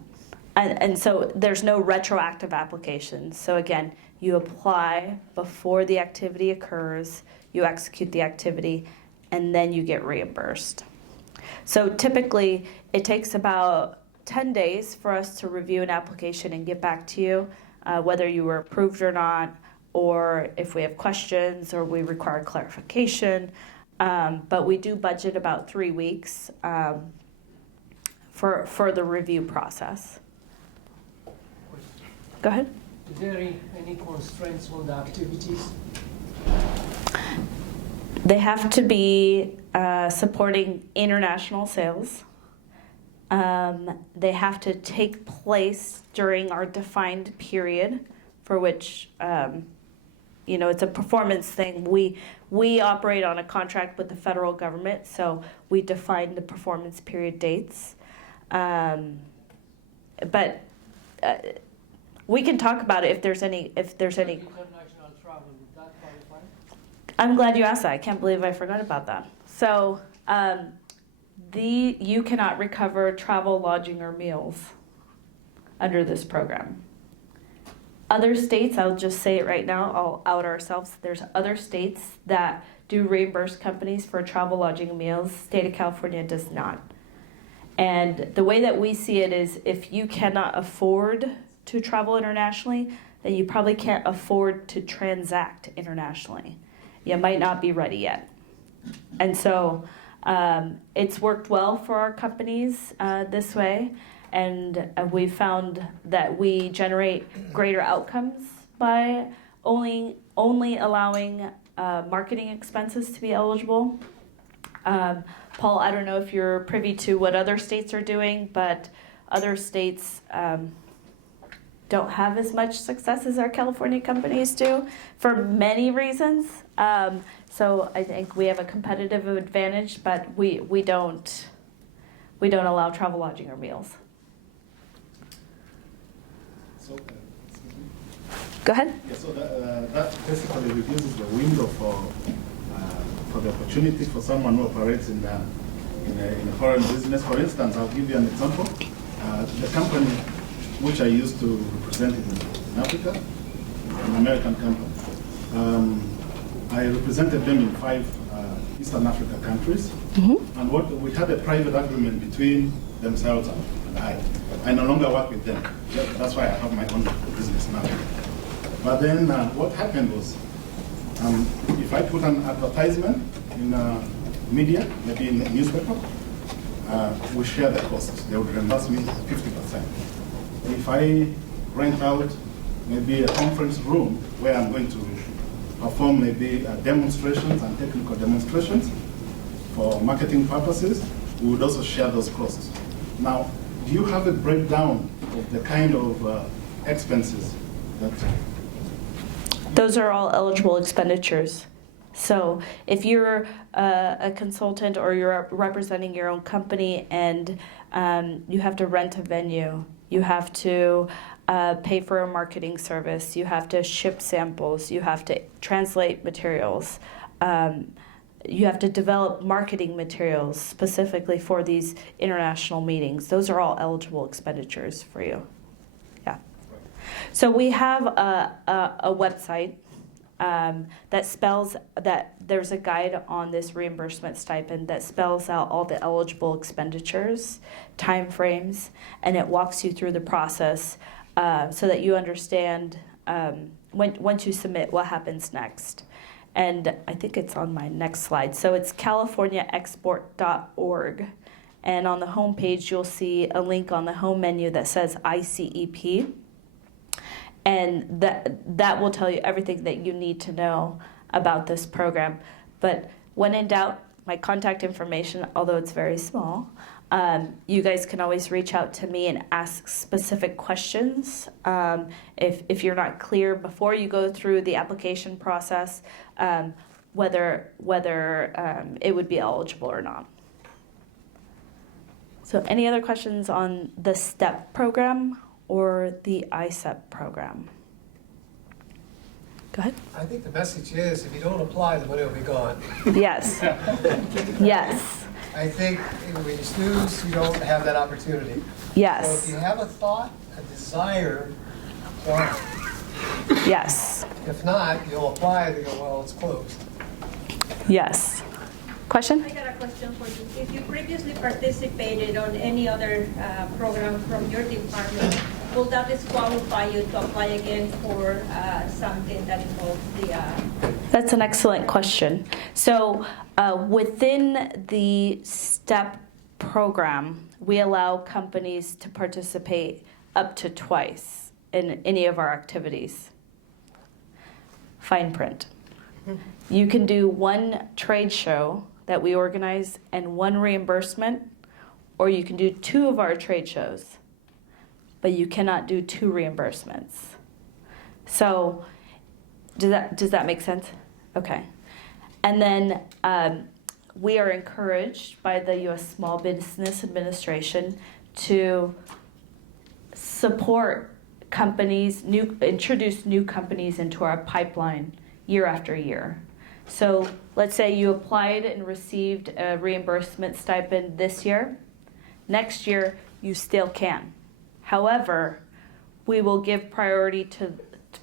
And so there's no retroactive application. So again, you apply before the activity occurs, you execute the activity, and then you get reimbursed. So typically, it takes about 10 days for us to review an application and get back to you, whether you were approved or not, or if we have questions or we require clarification. But we do budget about 3 weeks for the review process. Go ahead. Is there any constraints on the activities? They have to be supporting international sales. They have to take place during our defined period, for which, it's a performance thing. We operate on a contract with the federal government, so we define the performance period dates. But we can talk about it if there's any. International travel, would that qualify? I'm glad you asked that. I can't believe I forgot about that. So you cannot recover travel, lodging, or meals under this program. Other states, I'll just say it right now, I'll out ourselves. There's other states that do reimburse companies for travel, lodging, and meals. State of California does not. And the way that we see it is if you cannot afford to travel internationally, then you probably can't afford to transact internationally. You might not be ready yet. And so it's worked well for our companies this way, and we found that we generate greater outcomes by only allowing marketing expenses to be eligible. Paul, I don't know if you're privy to what other states are doing, but other states don't have as much success as our California companies do for many reasons. So I think we have a competitive advantage, but we don't allow travel, lodging, or meals. So, Go ahead. yeah, so that basically reduces the window for the opportunity for someone who operates in a foreign business. For instance, I'll give you an example. The company which I used to represent in Africa, an American company, I represented them in 5 Eastern Africa countries, and we had a private agreement between themselves and I. I no longer work with them. That's why I have my own business now. But then what happened was, if I put an advertisement in media, maybe in a newspaper, we share the costs. They would reimburse me 50%. If I rent out maybe a conference room where I'm going to perform maybe demonstrations and technical demonstrations for marketing purposes, we would also share those costs. Now, do you have a breakdown of the kind of expenses that... Those are all eligible expenditures. So if you're a consultant or you're representing your own company and you have to rent a venue, you have to pay for a marketing service, you have to ship samples, you have to translate materials, you have to develop marketing materials specifically for these international meetings. Those are all eligible expenditures for you. Yeah. So we have a website that spells that there's a guide on this reimbursement stipend that spells out all the eligible expenditures, timeframes, and it walks you through the process so that you understand once you submit what happens next. And I think it's on my next slide. So it's californiaexport.org. And on the home page, you'll see a link on the home menu that says ICEP. And that will tell you everything that you need to know about this program. But when in doubt, my contact information, although it's very small, you guys can always reach out to me and ask specific questions. If you're not clear before you go through the application process, whether it would be eligible or not. So any other questions on the STEP program or the ICEP program? Go ahead. I think the message is, if you don't apply, the money will be gone. Yes. Yes. I think when you snooze, you don't have that opportunity. Yes. So if you have a thought, a desire, apply. Yes. If not, you'll apply and they go, well, it's closed. Yes. Question? I got a question for you. If you previously participated on any other program from your department, will that disqualify you to apply again for something that involves the... That's an excellent question. So within the STEP program, we allow companies to participate up to twice in any of our activities. Fine print. You can do one trade show that we organize and one reimbursement, or you can do 2 of our trade shows, but you cannot do 2 reimbursements. So does that make sense? Okay. And then we are encouraged by the U.S. Small Business Administration to support companies, introduce new companies into our pipeline year after year. So let's say you applied and received a reimbursement stipend this year. Next year, you still can. However, we will give priority to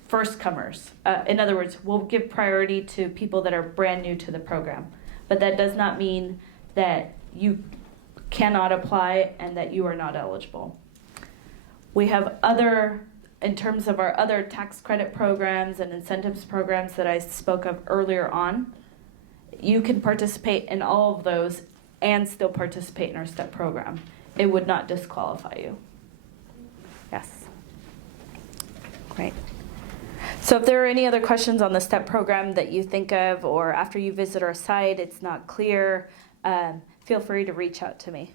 first comers. In other words, we'll give priority to people that are brand new to the program. But that does not mean that you cannot apply and that you are not eligible. We have in terms of our other tax credit programs and incentives programs that I spoke of earlier on, you can participate in all of those and still participate in our STEP program. It would not disqualify you. Yes. Great. So if there are any other questions on the STEP program that you think of, or after you visit our site, it's not clear, feel free to reach out to me.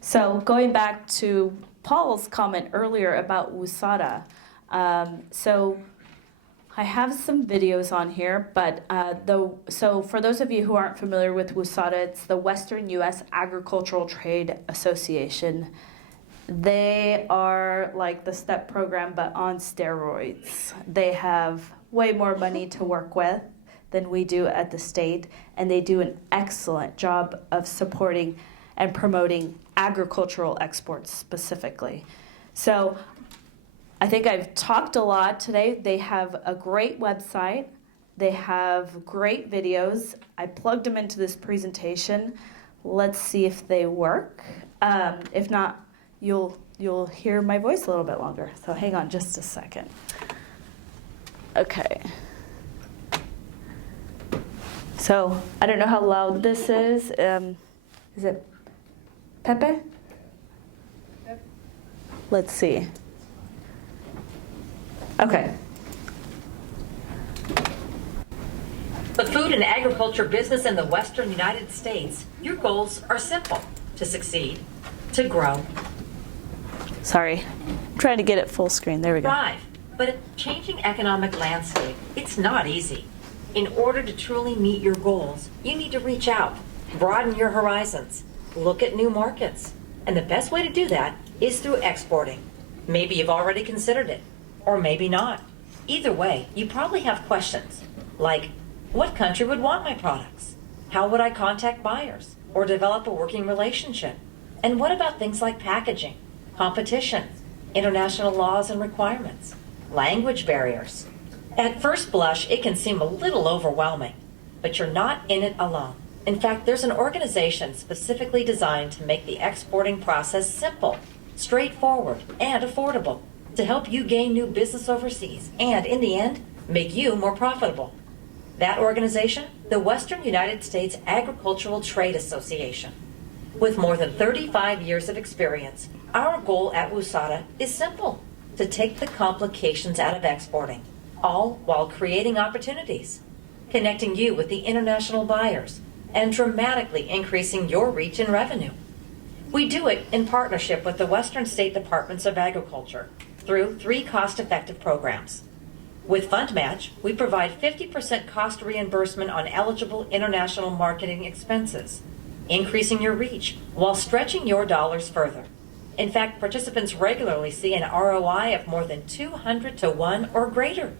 So going back to Paul's comment earlier about WUSADA, so I have some videos on here, but so for those of you who aren't familiar with WUSADA, it's the Western U.S. Agricultural Trade Association. They are like the STEP program, but on steroids. They have way more money to work with than we do at the state, and they do an excellent job of supporting and promoting agricultural exports specifically. So I think I've talked a lot today. They have a great website. They have great videos. I plugged them into this presentation. Let's see if they work. If not, you'll hear my voice a little bit longer. So hang on just a second. Okay. So I don't know how loud this is. Is it Pepe? Let's see. Okay. The food and agriculture business in the Western United States, your goals are simple: to succeed, to grow. Sorry, I'm trying to get it full screen. There we go. Thrive. But a changing economic landscape, it's not easy. In order to truly meet your goals, you need to reach out, broaden your horizons, look at new markets. And the best way to do that is through exporting. Maybe you've already considered it, or maybe not. Either way, you probably have questions like, what country would want my products? How would I contact buyers or develop a working relationship? And what about things like packaging, competition, international laws and requirements, language barriers? At first blush, it can seem a little overwhelming, but you're not in it alone. In fact, there's an organization specifically designed to make the exporting process simple, straightforward, and affordable, to help you gain new business overseas and, in the end, make you more profitable. That organization, the Western United States Agricultural Trade Association. With more than 35 years of experience, our goal at WUSADA is simple: to take the complications out of exporting, all while creating opportunities, connecting you with the international buyers, and dramatically increasing your reach and revenue. We do it in partnership with the Western State Departments of Agriculture through 3 cost-effective programs. With Fund Match, we provide 50% cost reimbursement on eligible international marketing expenses, increasing your reach while stretching your dollars further. In fact, participants regularly see an ROI of more than 200 to 1 or greater.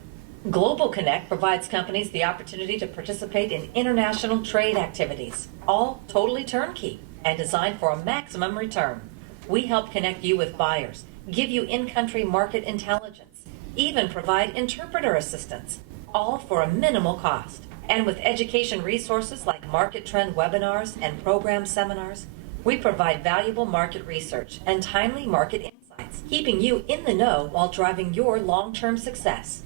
Global Connect provides companies the opportunity to participate in international trade activities, all totally turnkey and designed for a maximum return. We help connect you with buyers, give you in-country market intelligence, even provide interpreter assistance, all for a minimal cost. And with education resources like market trend webinars and program seminars, we provide valuable market research and timely market insights, keeping you in the know while driving your long-term success.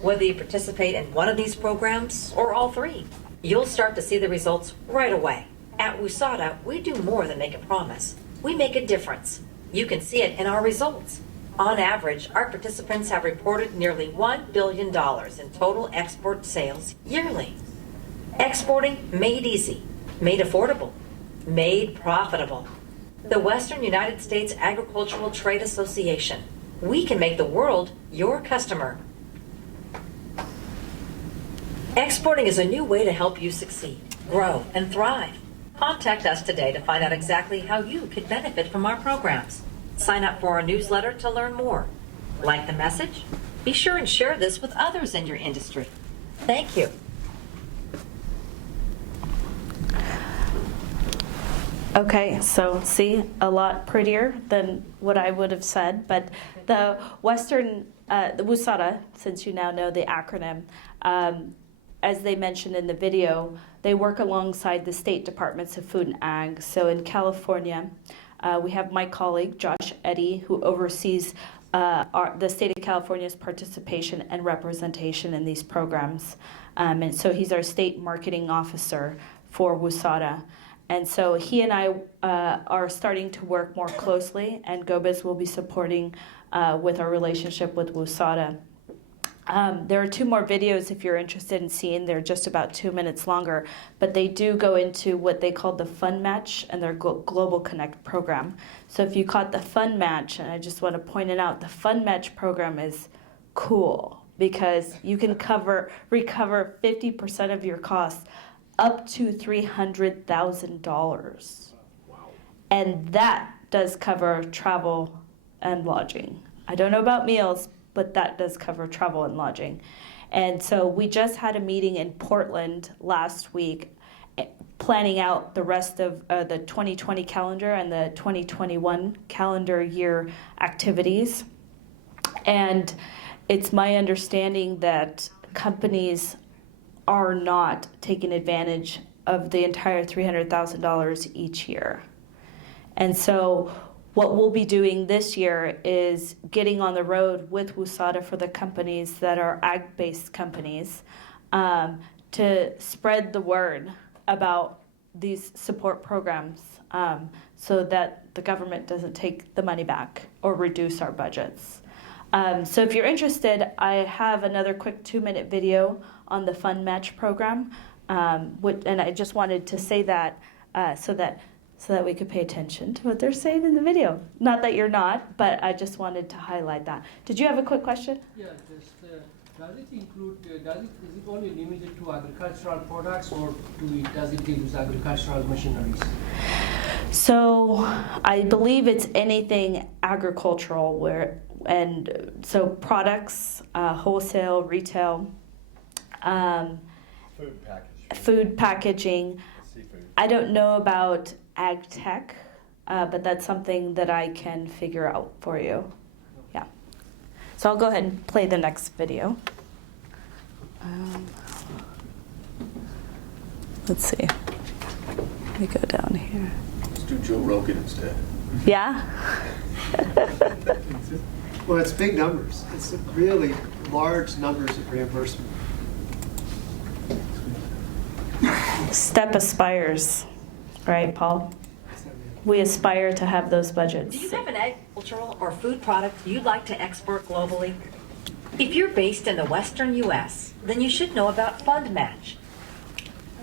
Whether you participate in one of these programs or all 3, you'll start to see the results right away. At WUSADA, we do more than make a promise. We make a difference. You can see it in our results. On average, our participants have reported nearly $1 billion in total export sales yearly. Exporting made easy, made affordable, made profitable. The Western United States Agricultural Trade Association. We can make the world your customer. Exporting is a new way to help you succeed, grow, and thrive. Contact us today to find out exactly how you could benefit from our programs. Sign up for our newsletter to learn more. Like the message? Be sure and share this with others in your industry. Thank you. Okay, so see, a lot prettier than what I would have said, but the the WUSADA, since you now know the acronym, as they mentioned in the video, they work alongside the state departments of food and ag. So in California, we have my colleague, Josh Eddy, who oversees the state of California's participation and representation in these programs. And so he's our state marketing officer for WUSADA. And so he and I are starting to work more closely, and Go-Biz will be supporting with our relationship with WUSADA. There are 2 more videos if you're interested in seeing. They're just about 2 minutes longer, but they do go into what they call the Fund Match and their Global Connect program. So if you caught the Fund Match, and I just want to point it out, the Fund Match program is cool because you can recover 50% of your costs up to $300,000. And that does cover travel and lodging. I don't know about meals, but that does cover travel and lodging. And so we just had a meeting in Portland last week planning out the rest of the 2020 calendar and the 2021 calendar year activities. And it's my understanding that companies are not taking advantage of the entire $300,000 each year. And so what we'll be doing this year is getting on the road with WUSADA for the companies that are ag-based companies to spread the word about these support programs so that the government doesn't take the money back or reduce our budgets. So if you're interested, I have another quick 2-minute video on the Fund Match program, and I just wanted to say that so that we could pay attention to what they're saying in the video. Not that you're not, but I just wanted to highlight that. Did you have a quick question? Yeah, does it include, is it only limited to agricultural products, or does it deal with agricultural machineries? So I believe it's anything agricultural, so products, wholesale, retail, food packaging. Seafood. I don't know about ag tech, but that's something that I can figure out for you. Yeah. So I'll go ahead and play the next video. Let's see. Let me go down here. Let's do Joe Rogan instead. Yeah? Well, it's big numbers. It's really large numbers of reimbursement. STEP aspires, right, Paul? We aspire to have those budgets. Do you have an agricultural or food product you'd like to export globally? If you're based in the Western U.S., then you should know about Fund Match,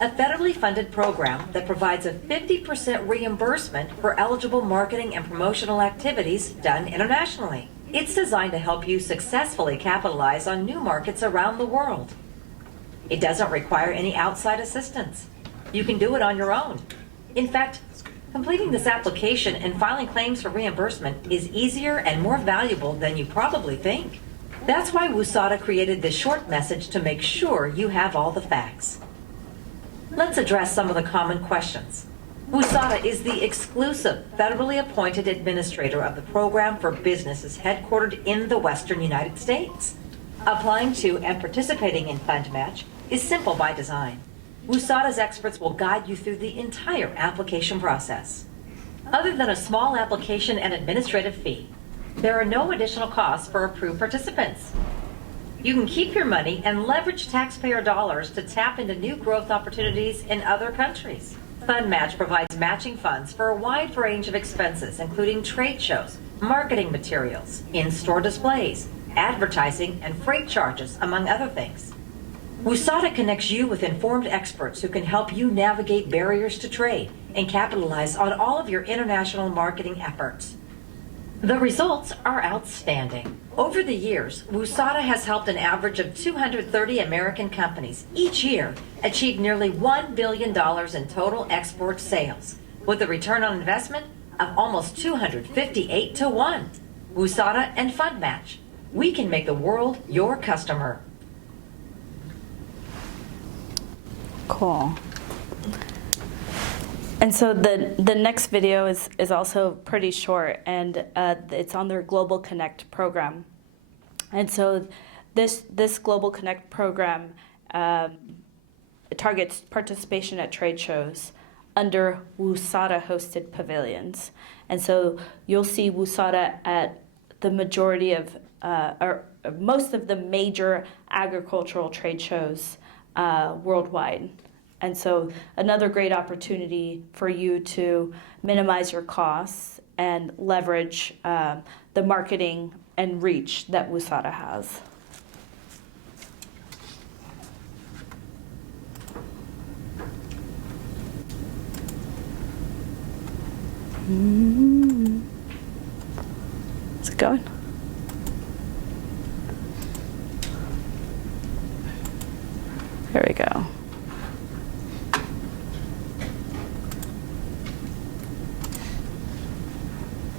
a federally funded program that provides a 50% reimbursement for eligible marketing and promotional activities done internationally. It's designed to help you successfully capitalize on new markets around the world. It doesn't require any outside assistance. You can do it on your own. In fact, completing this application and filing claims for reimbursement is easier and more valuable than you probably think. That's why WUSADA created this short message to make sure you have all the facts. Let's address some of the common questions. WUSADA is the exclusive federally appointed administrator of the program for businesses headquartered in the Western United States. Applying to and participating in Fund Match is simple by design. WUSADA's experts will guide you through the entire application process. Other than a small application and administrative fee, there are no additional costs for approved participants. You can keep your money and leverage taxpayer dollars to tap into new growth opportunities in other countries. Fund Match provides matching funds for a wide range of expenses, including trade shows, marketing materials, in-store displays, advertising, and freight charges, among other things. WUSADA connects you with informed experts who can help you navigate barriers to trade and capitalize on all of your international marketing efforts. The results are outstanding. Over the years, WUSADA has helped an average of 230 American companies each year achieve nearly $1 billion in total export sales, with a return on investment of almost 258 to 1. WUSADA and Fund Match. We can make the world your customer. Cool. And so the next video is also pretty short, and it's on their Global Connect program. And so this Global Connect program targets participation at trade shows under WUSADA-hosted pavilions. And so you'll see WUSADA at the majority of, or most of the major agricultural trade shows worldwide. And so another great opportunity for you to minimize your costs and leverage the marketing and reach that WUSADA has. Is it going? There we go.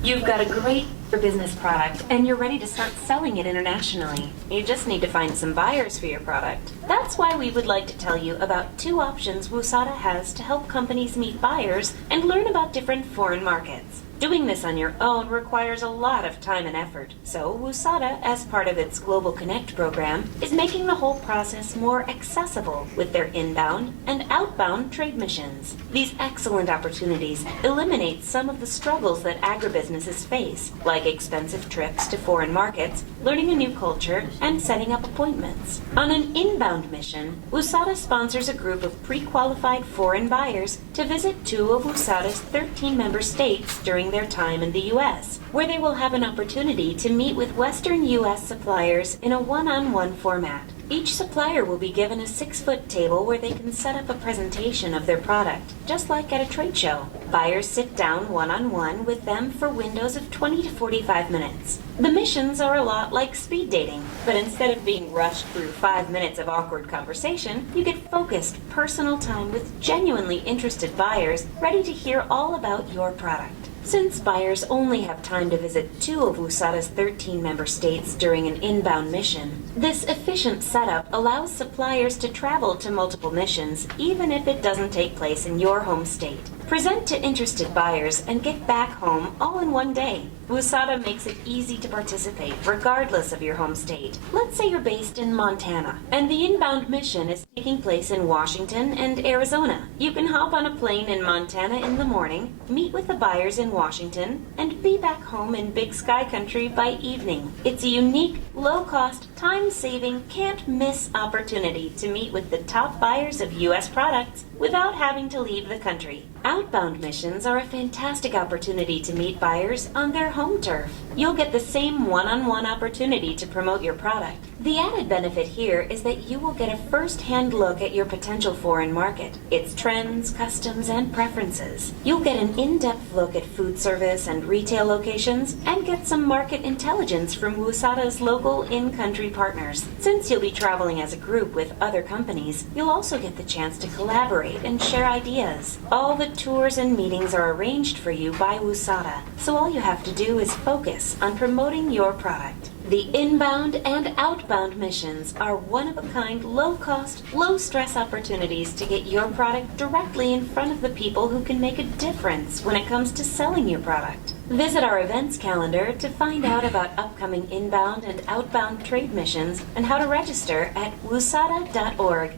You've got a great business product and you're ready to start selling it internationally. You just need to find some buyers for your product. That's why we would like to tell you about 2 options WUSADA has to help companies meet buyers and learn about different foreign markets. Doing this on your own requires a lot of time and effort, so WUSADA, as part of its Global Connect program, is making the whole process more accessible with their inbound and outbound trade missions. These excellent opportunities eliminate some of the struggles that agribusinesses face, like expensive trips to foreign markets, learning a new culture, and setting up appointments. On an inbound mission, WUSADA sponsors a group of pre-qualified foreign buyers to visit 2 of WUSADA's 13 member states during their time in the U.S., where they will have an opportunity to meet with Western U.S. suppliers in a one-on-one format. Each supplier will be given a 6-foot table where they can set up a presentation of their product, just like at a trade show. Buyers sit down one-on-one with them for windows of 20 to 45 minutes. The missions are a lot like speed dating, but instead of being rushed through 5 minutes of awkward conversation, you get focused, personal time with genuinely interested buyers ready to hear all about your product. Since buyers only have time to visit 2 of WUSADA's 13 member states during an inbound mission, this efficient setup allows suppliers to travel to multiple missions even if it doesn't take place in your home state. Present to interested buyers and get back home all in one day. WUSADA makes it easy to participate regardless of your home state. Let's say you're based in Montana and the inbound mission is taking place in Washington and Arizona. You can hop on a plane in Montana in the morning, meet with the buyers in Washington, and be back home in Big Sky Country by evening. It's a unique, low-cost, time-saving, can't-miss opportunity to meet with the top buyers of U.S. products without having to leave the country. Outbound missions are a fantastic opportunity to meet buyers on their home turf. You'll get the same one-on-one opportunity to promote your product. The added benefit here is that you will get a first-hand look at your potential foreign market, its trends, customs, and preferences. You'll get an in-depth look at food service and retail locations and get some market intelligence from WUSADA's local in-country partners. Since you'll be traveling as a group with other companies, you'll also get the chance to collaborate and share ideas. All the tours and meetings are arranged for you by WUSADA, so all you have to do is focus on promoting your product. The inbound and outbound missions are one-of-a-kind, low-cost, low-stress opportunities to get your product directly in front of the people who can make a difference when it comes to selling your product. Visit our events calendar to find out about upcoming inbound and outbound trade missions and how to register at wusada.org.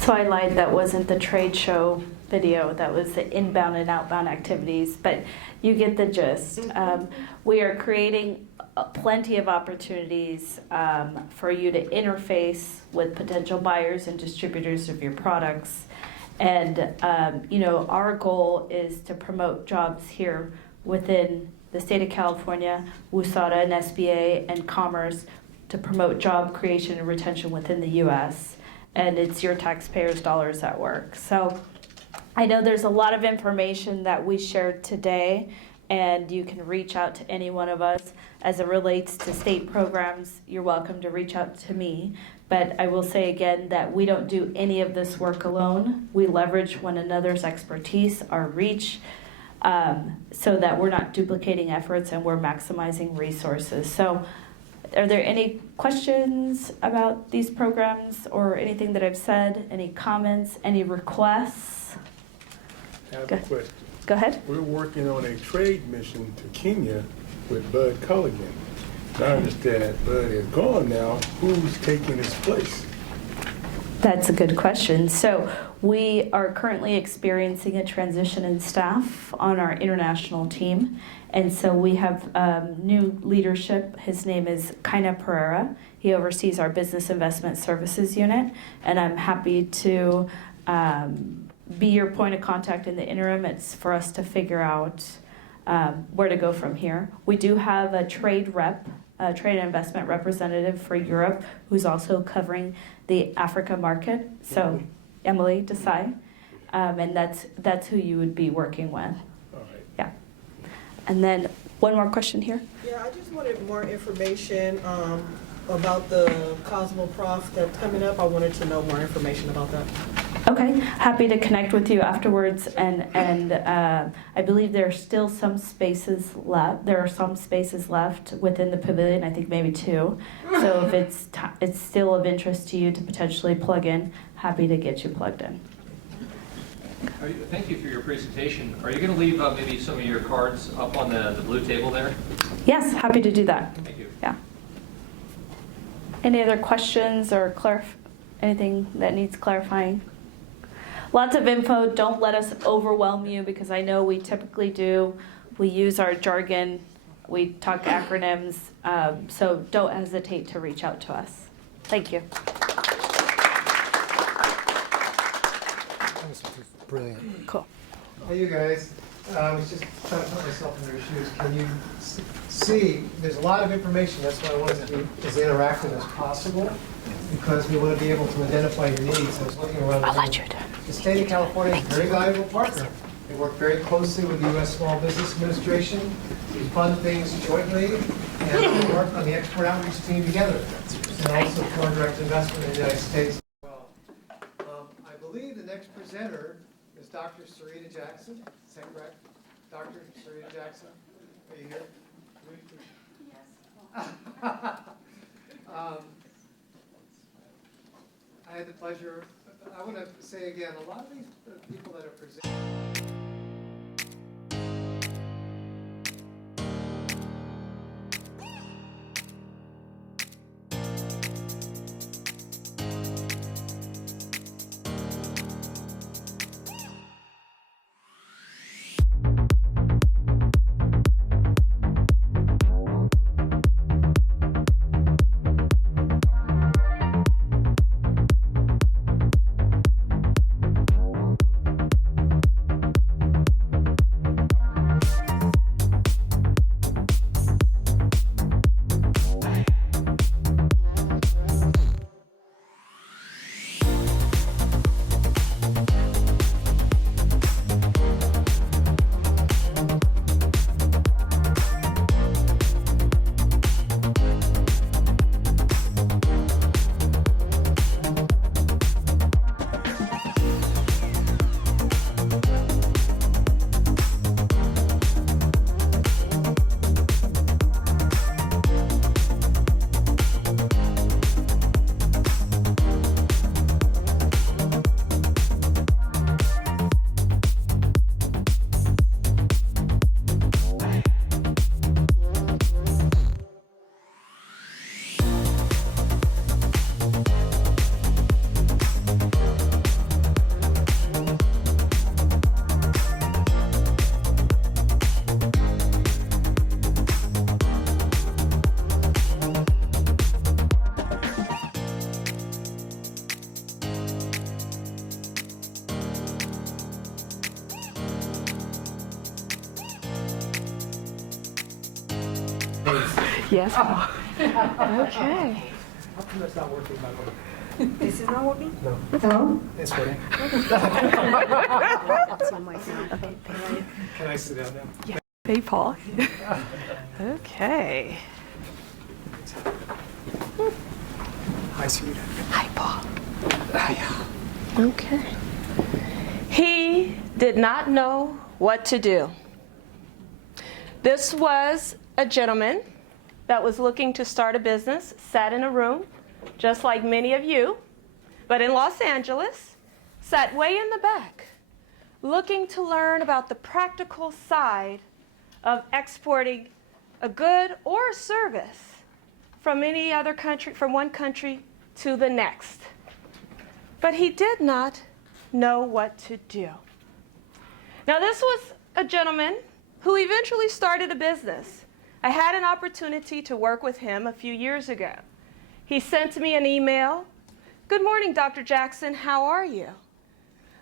So I lied, that wasn't the trade show video, that was the inbound and outbound activities, but you get the gist. We are creating plenty of opportunities for you to interface with potential buyers and distributors of your products. And our goal is to promote jobs here within the state of California, WUSADA and SBA and Commerce, to promote job creation and retention within the U.S., and it's your taxpayers' dollars at work. So I know there's a lot of information that we shared today, and you can reach out to any one of us. As it relates to state programs, you're welcome to reach out to me. But I will say again that we don't do any of this work alone. We leverage one another's expertise, our reach, so that we're not duplicating efforts and we're maximizing resources. So are there any questions about these programs or anything that I've said? Any comments? Any requests? I have a question. Go ahead. We're working on a trade mission to Kenya with Bud Culligan. I understand that Bud is gone now. Who's taking his place? That's a good question. So we are currently experiencing a transition in staff on our international team. And so we have new leadership. His name is Kaina Pereira. He oversees our business investment services unit. And I'm happy to be your point of contact in the interim. It's for us to figure out where to go from here. We do have a trade rep, a trade and investment representative for Europe, who's also covering the Africa market. So Emily Desai. and that's who you would be working with. All right. Yeah. And then one more question here. Yeah, I just wanted more information about the Cosmoprof that's coming up. I wanted to know more information about that. Okay, happy to connect with you afterwards, and I believe there are still some spaces left. There are some spaces left within the pavilion. I think maybe 2. So if it's still of interest to you to potentially plug in, happy to get you plugged in. Thank you for your presentation. Are you going to leave maybe some of your cards up on the blue table there? Yes, happy to do that. Thank you. Yeah. Any other questions or anything that needs clarifying? Lots of info. Don't let us overwhelm you, because I know we typically do. We use our jargon. We talk acronyms. So don't hesitate to reach out to us. Thank you. That was brilliant. Cool. Hey, you guys. I was just trying to put myself in their shoes. Can you see? There's a lot of information. That's why I wanted to be as interactive as possible, because we want to be able to identify your needs. I was looking around. I'll let you do it. The state of California is a very valuable partner. They work very closely with the U.S. Small Business Administration. We fund things jointly, and we work on the export outreach team together, and also foreign direct investment in the United States as well. I believe the next presenter is Dr. Sarita Jackson. Is that correct? Dr. Sarita Jackson, are you here? Yes. I had the pleasure. I want to say again, a lot of these people that are presenting. Yes. Okay. How come that's not working, by the way? This is not working? No. No? It's working. It's on my phone. Okay, thank you. Can I sit down now? Yeah. Hey, Paul. Okay. Hi, Sarita. Hi, Paul. Hi. Okay. He did not know what to do. This was a gentleman that was looking to start a business, sat in a room, just like many of you, but in Los Angeles, sat way in the back, looking to learn about the practical side of exporting a good or a service from any other country, from one country to the next. But he did not know what to do. Now, this was a gentleman who eventually started a business. I had an opportunity to work with him a few years ago. He sent me an email. Good morning, Dr. Jackson. How are you?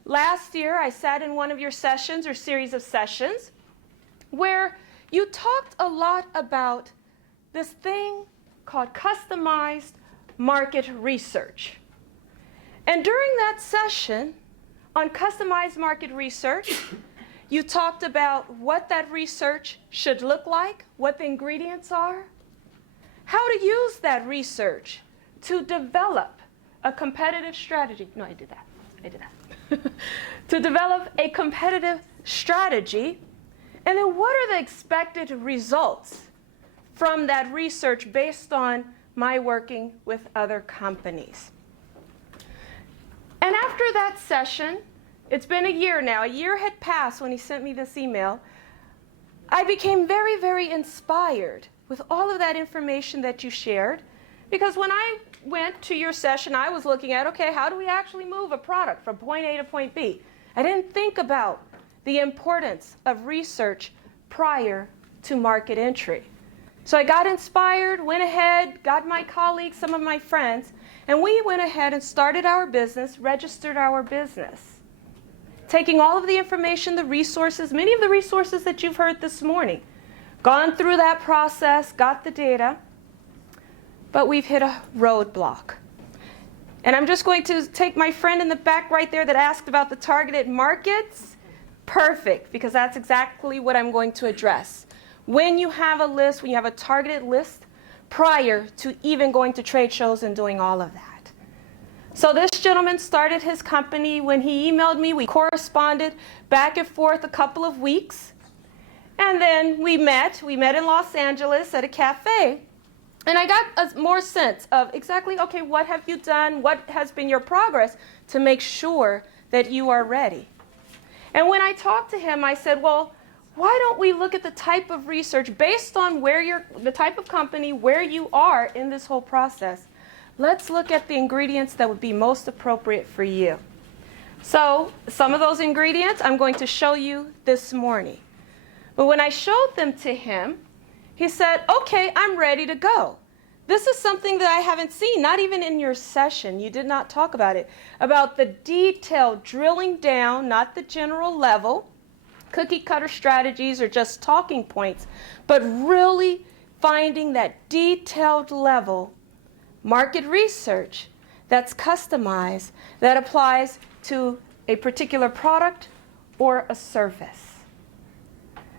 Last year, I sat in one of your sessions or series of sessions where you talked a lot about this thing called customized market research. And during that session, on customized market research, you talked about what that research should look like, what the ingredients are, how to use that research to develop a competitive strategy. No, I did that. To develop a competitive strategy, and then what are the expected results from that research based on my working with other companies. And after that session, it's been a year now. A year had passed when he sent me this email. I became very, very inspired with all of that information that you shared, because when I went to your session, I was looking at, okay, how do we actually move a product from point A to point B? I didn't think about the importance of research prior to market entry. So I got inspired, went ahead, got my colleagues, some of my friends, and we went ahead and started our business, registered our business. Taking all of the information, the resources, many of the resources that you've heard this morning, gone through that process, got the data, but we've hit a roadblock. And I'm just going to take my friend in the back right there that asked about the targeted markets. Perfect, because that's exactly what I'm going to address. When you have a list, when you have a targeted list, prior to even going to trade shows and doing all of that. So this gentleman started his company. When he emailed me, we corresponded back and forth a couple of weeks. And then we met in Los Angeles at a cafe. And I got a more sense of exactly, okay, what have you done? What has been your progress to make sure that you are ready? And when I talked to him, I said, well, why don't we look at the type of research based on the type of company, where you are in this whole process? Let's look at the ingredients that would be most appropriate for you. So some of those ingredients I'm going to show you this morning. But when I showed them to him, he said, okay, I'm ready to go. This is something that I haven't seen, not even in your session. You did not talk about it, about the detailed drilling down, not the general level, cookie cutter strategies or just talking points, but really finding that detailed level market research that's customized, that applies to a particular product or a service.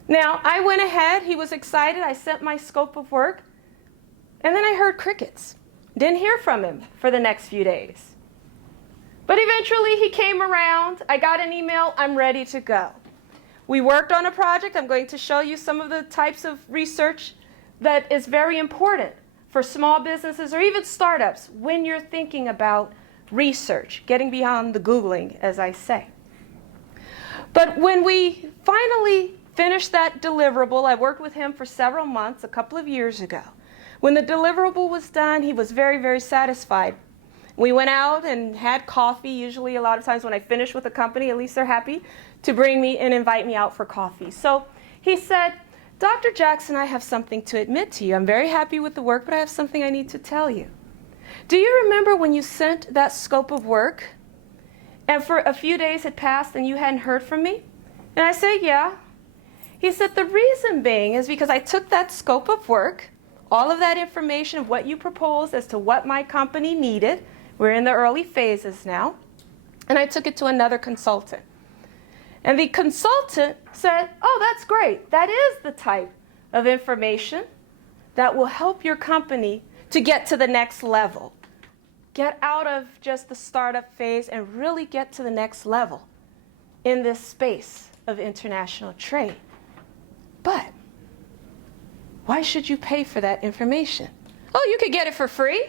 Now, I went ahead, he was excited, I sent my scope of work, and then I heard crickets. Didn't hear from him for the next few days. But eventually he came around, I got an email, I'm ready to go. We worked on a project. I'm going to show you some of the types of research that is very important for small businesses or even startups when you're thinking about research, getting beyond the Googling, as I say. But when we finally finished that deliverable, I worked with him for several months, a couple of years ago. When the deliverable was done, he was very, very satisfied. We went out and had coffee. Usually, a lot of times when I finish with a company, at least they're happy to bring me and invite me out for coffee. So he said, Dr. Jackson, I have something to admit to you. I'm very happy with the work, but I have something I need to tell you. Do you remember when you sent that scope of work and for a few days had passed and you hadn't heard from me? And I said, yeah. He said, the reason being is because I took that scope of work, all of that information of what you proposed as to what my company needed. We're in the early phases now. And I took it to another consultant. And the consultant said, oh, that's great. That is the type of information that will help your company to get to the next level. Get out of just the startup phase and really get to the next level in this space of international trade. But why should you pay for that information? Oh, you could get it for free.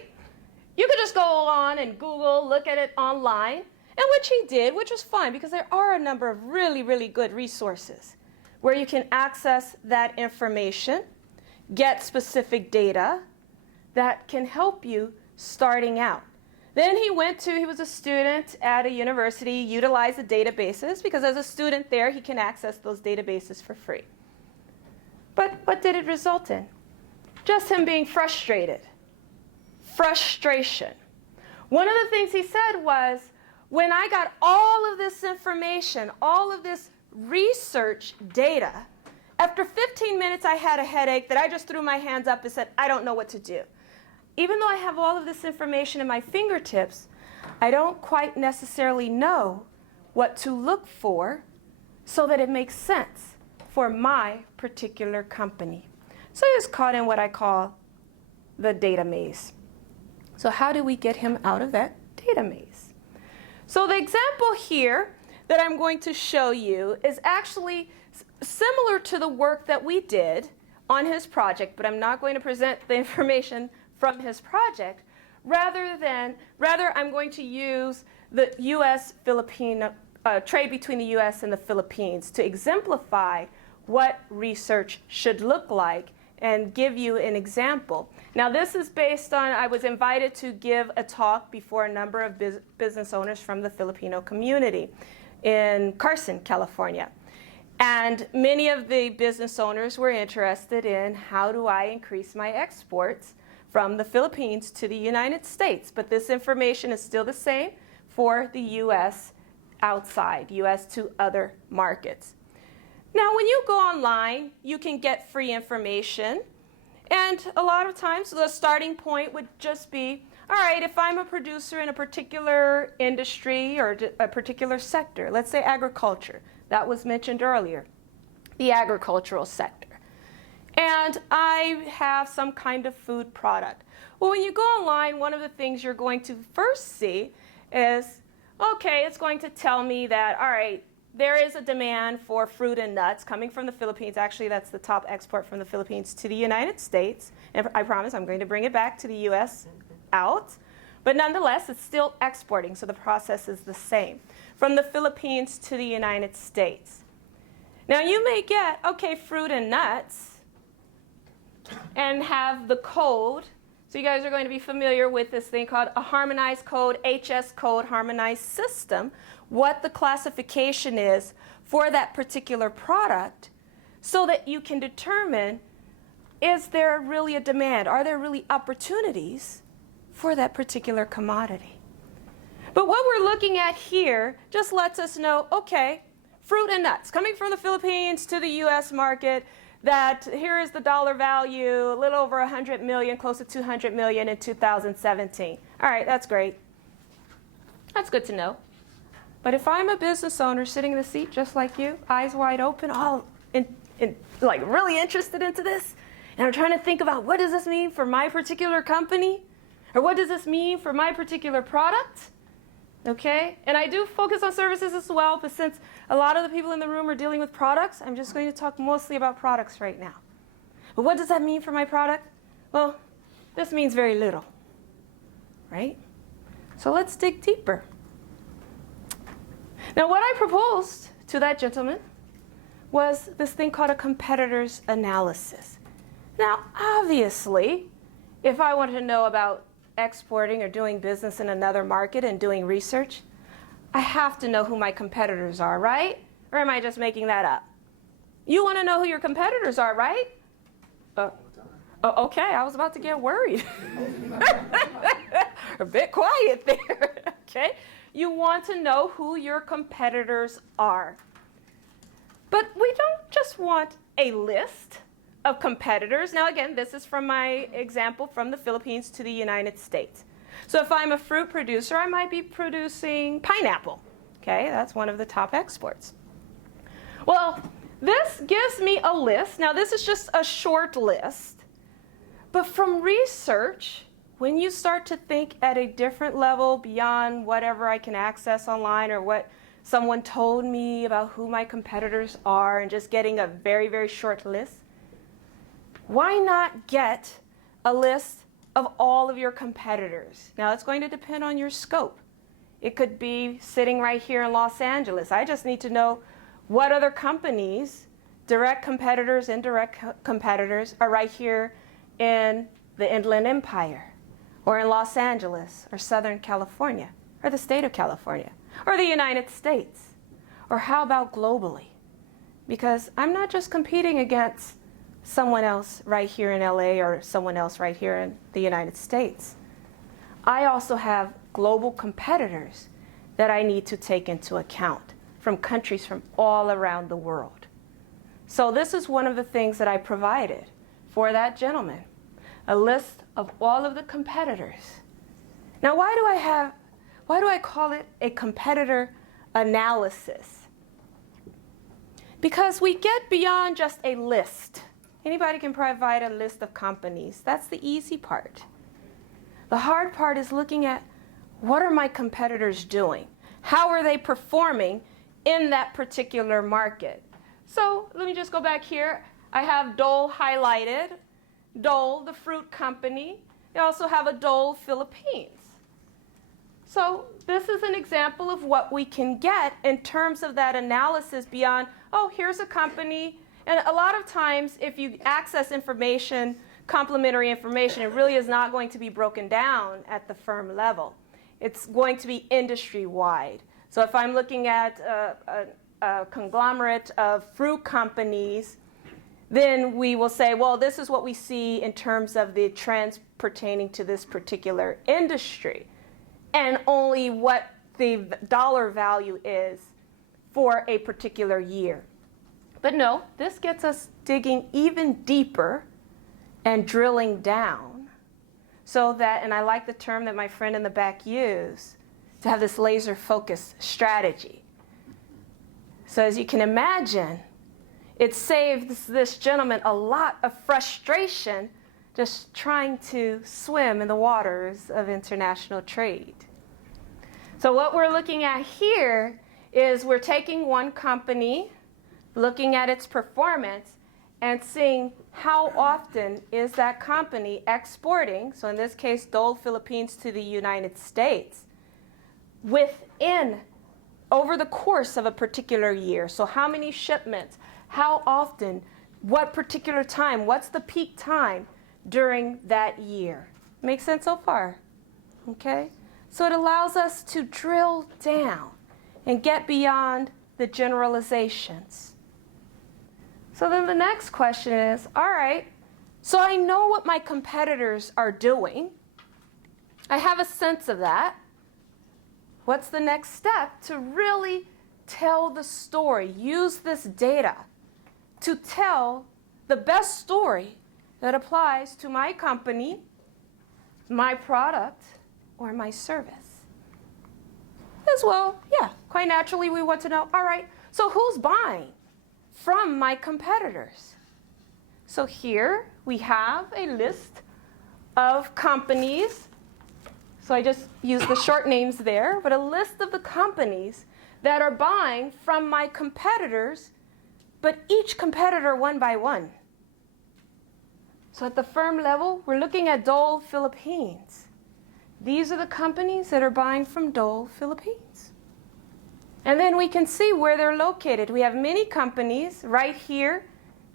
You could just go on and Google, look at it online. And which he did, which was fine, because there are a number of really, really good resources where you can access that information, get specific data that can help you starting out. Then he was a student at a university, utilized the databases, because as a student there, he can access those databases for free. But what did it result in? Just him being frustrated. Frustration. One of the things he said was, when I got all of this information, all of this research data, after 15 minutes I had a headache that I just threw my hands up and said, I don't know what to do. Even though I have all of this information at my fingertips, I don't quite necessarily know what to look for so that it makes sense for my particular company. So he was caught in what I call the data maze. So how do we get him out of that data maze? So the example here that I'm going to show you is actually similar to the work that we did on his project, but I'm not going to present the information from his project. Rather, I'm going to use the U.S.-Filipino trade between the U.S. and the Philippines to exemplify what research should look like and give you an example. Now, this is based on, I was invited to give a talk before a number of business owners from the Filipino community in Carson, California. And many of the business owners were interested in how do I increase my exports from the Philippines to the United States. But this information is still the same for the U.S. outside, U.S. to other markets. Now, when you go online, you can get free information. And a lot of times, the starting point would just be, all right, if I'm a producer in a particular industry or a particular sector, let's say agriculture, that was mentioned earlier, the agricultural sector. And I have some kind of food product. Well, when you go online, one of the things you're going to first see is, okay, it's going to tell me that, all right, there is a demand for fruit and nuts coming from the Philippines. Actually, that's the top export from the Philippines to the United States. And I promise I'm going to bring it back to the U.S. out. But nonetheless, it's still exporting, so the process is the same. From the Philippines to the United States. Now, you may get, okay, fruit and nuts, and have the code. So you guys are going to be familiar with this thing called a harmonized code, HS code, harmonized system, what the classification is for that particular product so that you can determine, is there really a demand? Are there really opportunities for that particular commodity? But what we're looking at here just lets us know, okay, fruit and nuts coming from the Philippines to the U.S. market, that here is the dollar value, a little over 100 million, close to 200 million in 2017. All right, that's great. That's good to know. But if I'm a business owner sitting in the seat just like you, eyes wide open, all like really interested into this, and I'm trying to think about what does this mean for my particular company? Or what does this mean for my particular product? Okay? And I do focus on services as well, but since a lot of the people in the room are dealing with products, I'm just going to talk mostly about products right now. But what does that mean for my product? Well, this means very little, right? So let's dig deeper. Now, what I proposed to that gentleman was this thing called a competitor's analysis. Now, obviously, if I wanted to know about exporting or doing business in another market and doing research, I have to know who my competitors are, right? Or am I just making that up? You want to know who your competitors are, right? Okay, I was about to get worried. A bit quiet there, okay? You want to know who your competitors are. But we don't just want a list of competitors. Now, again, this is from my example from the Philippines to the United States. So if I'm a fruit producer, I might be producing pineapple. Okay, that's one of the top exports. Well, this gives me a list. Now, this is just a short list. But from research, when you start to think at a different level beyond whatever I can access online or what someone told me about who my competitors are and just getting a very, very short list, why not get a list of all of your competitors? Now, it's going to depend on your scope. It could be sitting right here in Los Angeles. I just need to know what other companies, direct competitors, indirect competitors, are right here in the Inland Empire, or in Los Angeles, or Southern California, or the state of California, or the United States. Or how about globally? Because I'm not just competing against someone else right here in LA or someone else right here in the United States. I also have global competitors that I need to take into account from countries from all around the world. So this is one of the things that I provided for that gentleman, a list of all of the competitors. Now, why do I call it a competitor analysis. Because we get beyond just a list. Anybody can provide a list of companies. That's the easy part. The hard part is looking at what are my competitors doing? How are they performing in that particular market? So let me just go back here. I have Dole highlighted. Dole, the fruit company. They also have a Dole Philippines. So this is an example of what we can get in terms of that analysis beyond, oh, here's a company. And a lot of times, if you access information, complementary information, it really is not going to be broken down at the firm level. It's going to be industry-wide. So if I'm looking at a conglomerate of fruit companies, then we will say, well, this is what we see in terms of the trends pertaining to this particular industry, and only what the dollar value is for a particular year. But no, this gets us digging even deeper and drilling down so that, and I like the term that my friend in the back used, to have this laser focused strategy. So as you can imagine, it saved this gentleman a lot of frustration just trying to swim in the waters of international trade. So what we're looking at here is we're taking one company, looking at its performance, and seeing how often is that company exporting, so in this case, Dole Philippines to the United States, within, over the course of a particular year. So how many shipments, how often, what particular time, what's the peak time during that year. Make sense so far? Okay? So it allows us to drill down and get beyond the generalizations. So then the next question is, all right, so I know what my competitors are doing. I have a sense of that. What's the next step to really tell the story? Use this data to tell the best story that applies to my company, my product, or my service. As well, yeah, quite naturally we want to know, all right, so who's buying from my competitors? So here we have a list of companies. So I just use the short names there, but a list of the companies that are buying from my competitors, but each competitor one by one. So at the firm level, we're looking at Dole Philippines. These are the companies that are buying from Dole Philippines. And then we can see where they're located. We have many companies right here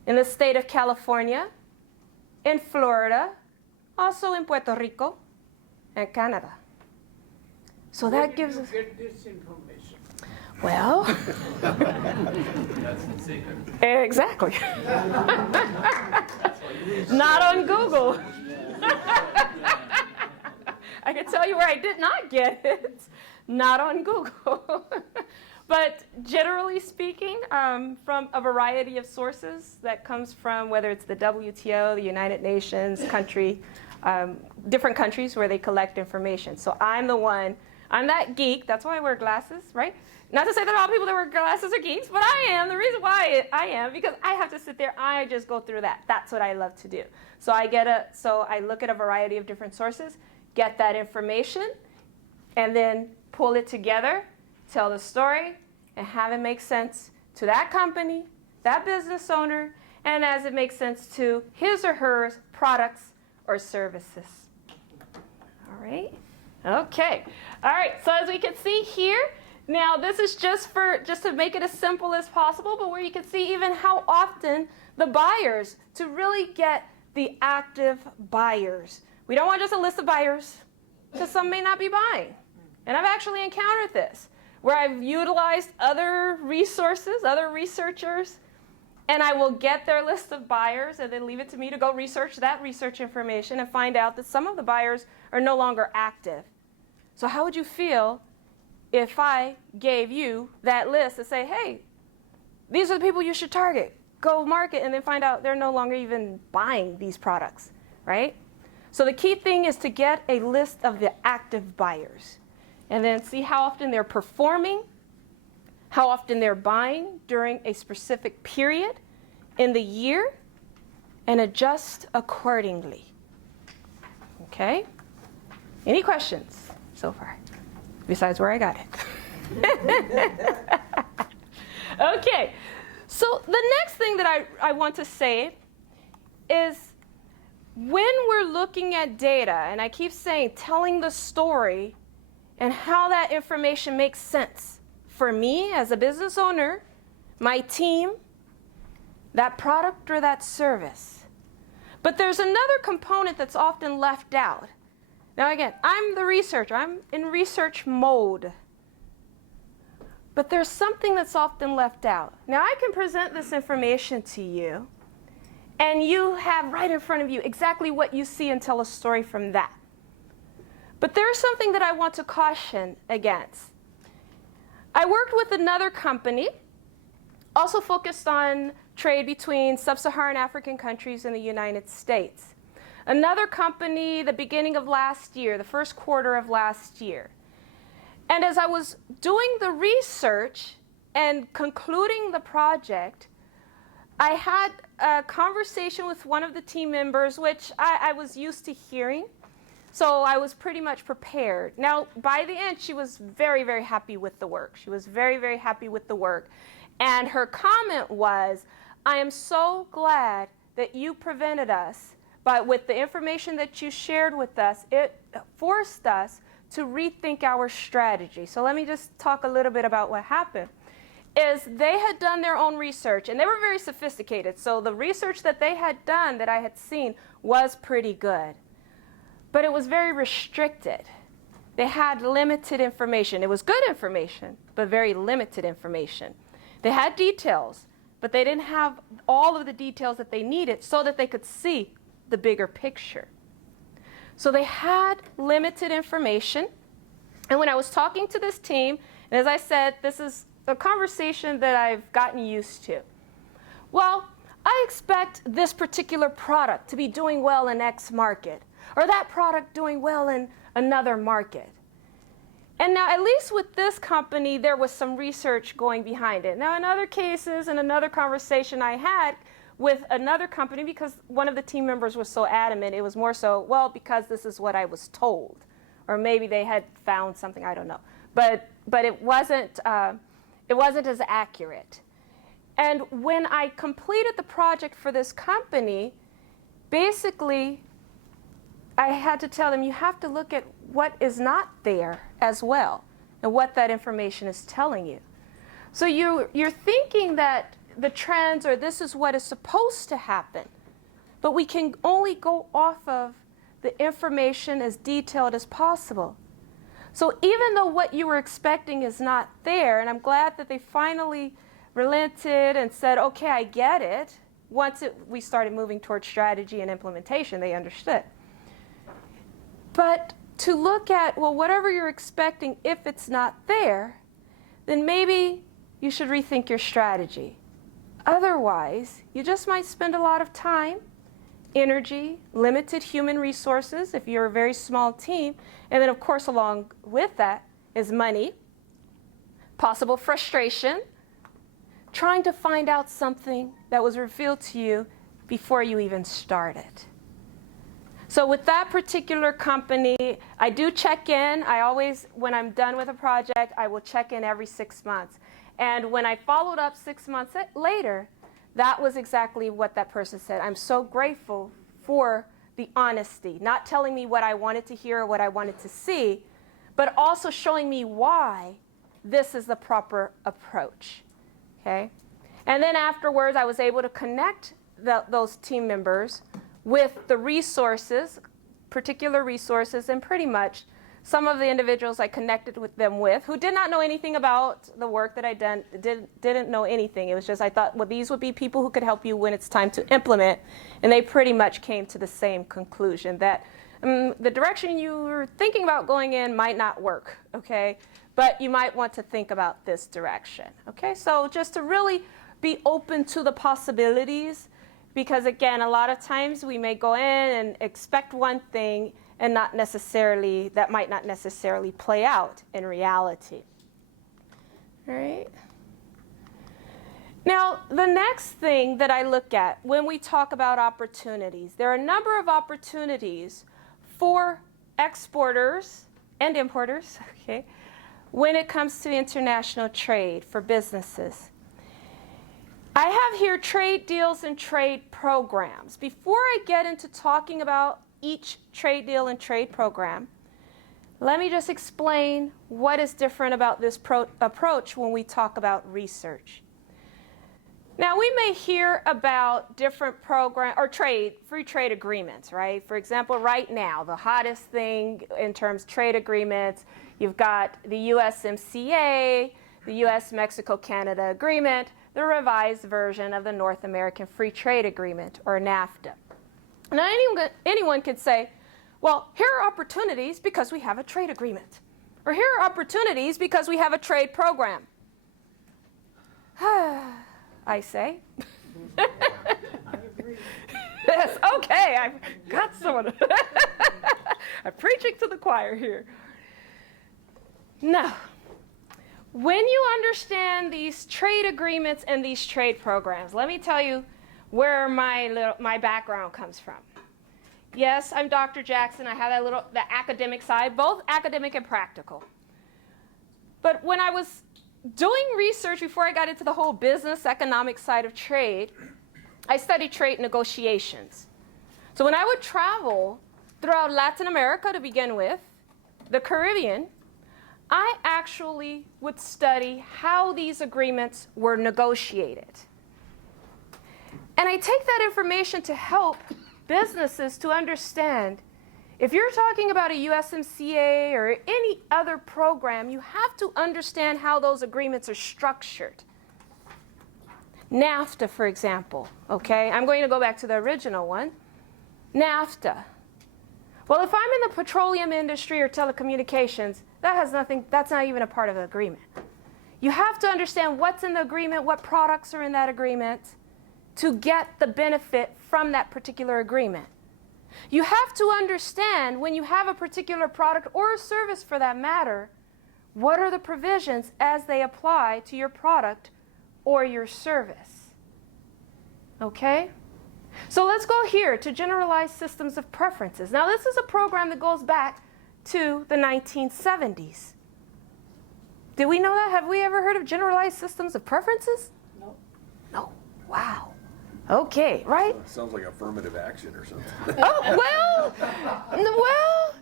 in the state of California, in Florida, also in Puerto Rico, and Canada. So that gives us... Where did you get this information? Well... That's the secret. Exactly. Not on Google. I can tell you where I did not get it. Not on Google. But generally speaking, from a variety of sources that comes from whether it's the WTO, the United Nations, different countries where they collect information. So I'm that geek. That's why I wear glasses, right? Not to say that all people that wear glasses are geeks, but I am. The reason why I am, because I have to sit there, I just go through that. That's what I love to do. So I look at a variety of different sources, get that information, and then pull it together, tell the story, and have it make sense to that company, that business owner, and as it makes sense to his or her products or services. All right? Okay. All right, so as we can see here, now this is just to make it as simple as possible, but where you can see even how often the buyers, to really get the active buyers. We don't want just a list of buyers, because some may not be buying. And I've actually encountered this, where I've utilized other resources, other researchers, and I will get their list of buyers and then leave it to me to go research that research information and find out that some of the buyers are no longer active. So how would you feel if I gave you that list to say, hey, these are the people you should target, go market, and then find out they're no longer even buying these products, right? So the key thing is to get a list of the active buyers and then see how often they're performing how often they're buying during a specific period in the year, and adjust accordingly. Okay? Any questions so far, besides where I got it? Okay, so the next thing that I want to say is when we're looking at data, and I keep saying telling the story and how that information makes sense for me as a business owner, my team, that product or that service. But there's another component that's often left out. Now again, I'm the researcher. I'm in research mode. But there's something that's often left out. Now I can present this information to you, and you have right in front of you exactly what you see and tell a story from that. But there's something that I want to caution against. I worked with another company, also focused on trade between sub-Saharan African countries and the United States. Another company, the beginning of last year, the first quarter of last year. And as I was doing the research and concluding the project, I had a conversation with one of the team members, which I was used to hearing. So I was pretty much prepared. Now, by the end, she was very, very happy with the work. She was very, very happy with the work. And her comment was, I am so glad that you prevented us, but with the information that you shared with us, it forced us to rethink our strategy. So let me just talk a little bit about what happened. Is they had done their own research, and they were very sophisticated. So the research that they had done that I had seen was pretty good. But it was very restricted. They had limited information. It was good information, but very limited information. They had details, but they didn't have all of the details that they needed so that they could see the bigger picture. So they had limited information. And when I was talking to this team, and as I said, this is a conversation that I've gotten used to. Well, I expect this particular product to be doing well in X market, or that product doing well in another market. And now, at least with this company, there was some research going behind it. Now, in other cases, in another conversation I had with another company, because one of the team members was so adamant, it was more so, well, because this is what I was told. Or maybe they had found something, I don't know. But it wasn't as accurate. And when I completed the project for this company, basically, I had to tell them, you have to look at what is not there as well, and what that information is telling you. So you're thinking that the trends or this is what is supposed to happen, but we can only go off of the information as detailed as possible. So even though what you were expecting is not there, and I'm glad that they finally relented and said, okay, I get it. Once we started moving towards strategy and implementation, they understood. But to look at, well, whatever you're expecting, if it's not there, then maybe you should rethink your strategy. Otherwise, you just might spend a lot of time, energy, limited human resources if you're a very small team, and then of course along with that is money, possible frustration, trying to find out something that was revealed to you before you even started. So with that particular company, I do check in. I always, when I'm done with a project, I will check in every 6 months. And when I followed up 6 months later, that was exactly what that person said. I'm so grateful for the honesty, not telling me what I wanted to hear or what I wanted to see, but also showing me why this is the proper approach. Okay? And then afterwards, I was able to connect those team members with the resources, particular resources, and pretty much some of the individuals I connected with them with who did not know anything about the work that I'd done, didn't know anything. It was just I thought, well, these would be people who could help you when it's time to implement. And they pretty much came to the same conclusion that the direction you were thinking about going in might not work, okay? But you might want to think about this direction, okay? So just to really be open to the possibilities, because again, a lot of times we may go in and expect one thing and not necessarily, that might not necessarily play out in reality. All right? Now, the next thing that I look at when we talk about opportunities, there are a number of opportunities for exporters and importers, okay, when it comes to international trade for businesses. I have here trade deals and trade programs. Before I get into talking about each trade deal and trade program, let me just explain what is different about this approach when we talk about research. Now, we may hear about different program or free trade agreements, right? For example, right now, the hottest thing in terms of trade agreements, you've got the USMCA, the US-Mexico-Canada Agreement, the revised version of the North American Free Trade Agreement, or NAFTA. Now, anyone could say, well, here are opportunities because we have a trade agreement, or here are opportunities because we have a trade program. I say. Yes, okay, I've got someone. I'm preaching to the choir here. Now, when you understand these trade agreements and these trade programs, let me tell you where my background comes from. Yes, I'm Dr. Jackson. I have the academic side, both academic and practical. But when I was doing research before I got into the whole business economic side of trade, I studied trade negotiations. So when I would travel throughout Latin America to begin with, the Caribbean, I actually would study how these agreements were negotiated. And I take that information to help businesses to understand, if you're talking about a USMCA or any other program, you have to understand how those agreements are structured. NAFTA, for example, okay? I'm going to go back to the original one. NAFTA. Well, if I'm in the petroleum industry or telecommunications, that's not even a part of the agreement. You have to understand what's in the agreement, what products are in that agreement, to get the benefit from that particular agreement. You have to understand when you have a particular product or a service for that matter, what are the provisions as they apply to your product or your service. Okay? So let's go here to generalized systems of preferences. Now, this is a program that goes back to the 1970s. Did we know that? Have we ever heard of generalized systems of preferences? No. No. Wow. Okay, right? Sounds like affirmative action or something. Oh, well,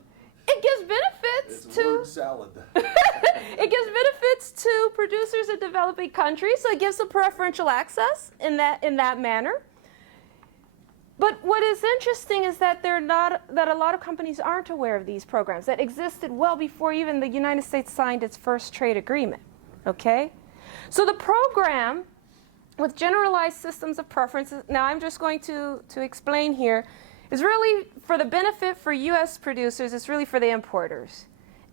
it gives benefits It's to word salad. it gives benefits to producers in developing countries, so it gives them preferential access in that manner. But what is interesting is that a lot of companies aren't aware of these programs that existed well before even the United States signed its first trade agreement. Okay? So the program with generalized systems of preferences, now I'm just going to explain here, is really for the benefit for U.S. producers, it's really for the importers.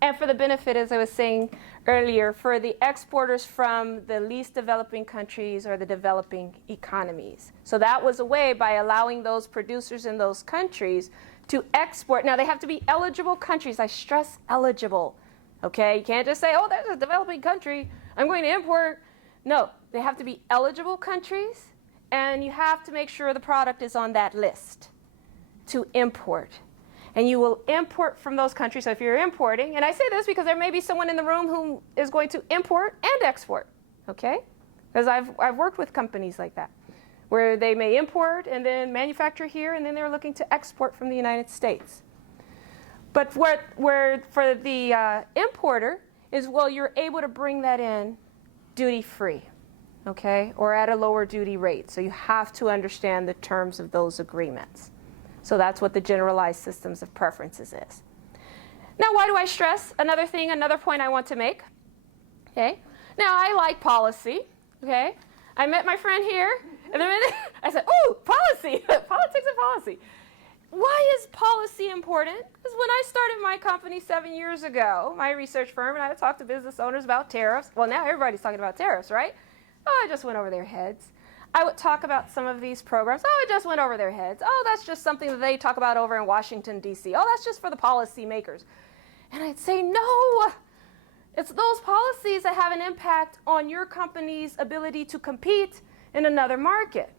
And for the benefit, as I was saying earlier, for the exporters from the least developing countries or the developing economies. So that was a way by allowing those producers in those countries to export. Now, they have to be eligible countries. I stress eligible. Okay? You can't just say, oh, there's a developing country, I'm going to import. No, they have to be eligible countries, and you have to make sure the product is on that list to import. And you will import from those countries. So if you're importing, and I say this because there may be someone in the room who is going to import and export, okay? Because I've worked with companies like that, where they may import and then manufacture here, and then they're looking to export from the United States. But where for the importer is, well, you're able to bring that in duty-free, okay, or at a lower duty rate. So you have to understand the terms of those agreements. So that's what the generalized systems of preferences is. Now, why do I stress? Another point I want to make. Okay. Now, I like policy. Okay. I met my friend here, and the minute I said, "Ooh, policy, politics and policy." Why is policy important? Because when I started my company 7 years ago, my research firm, and I would talk to business owners about tariffs. Well, now everybody's talking about tariffs, right? Oh, it just went over their heads. I would talk about some of these programs. Oh, it just went over their heads. Oh, that's just something that they talk about over in Washington, D.C. Oh, that's just for the policy makers. And I'd say, no, it's those policies that have an impact on your company's ability to compete in another market.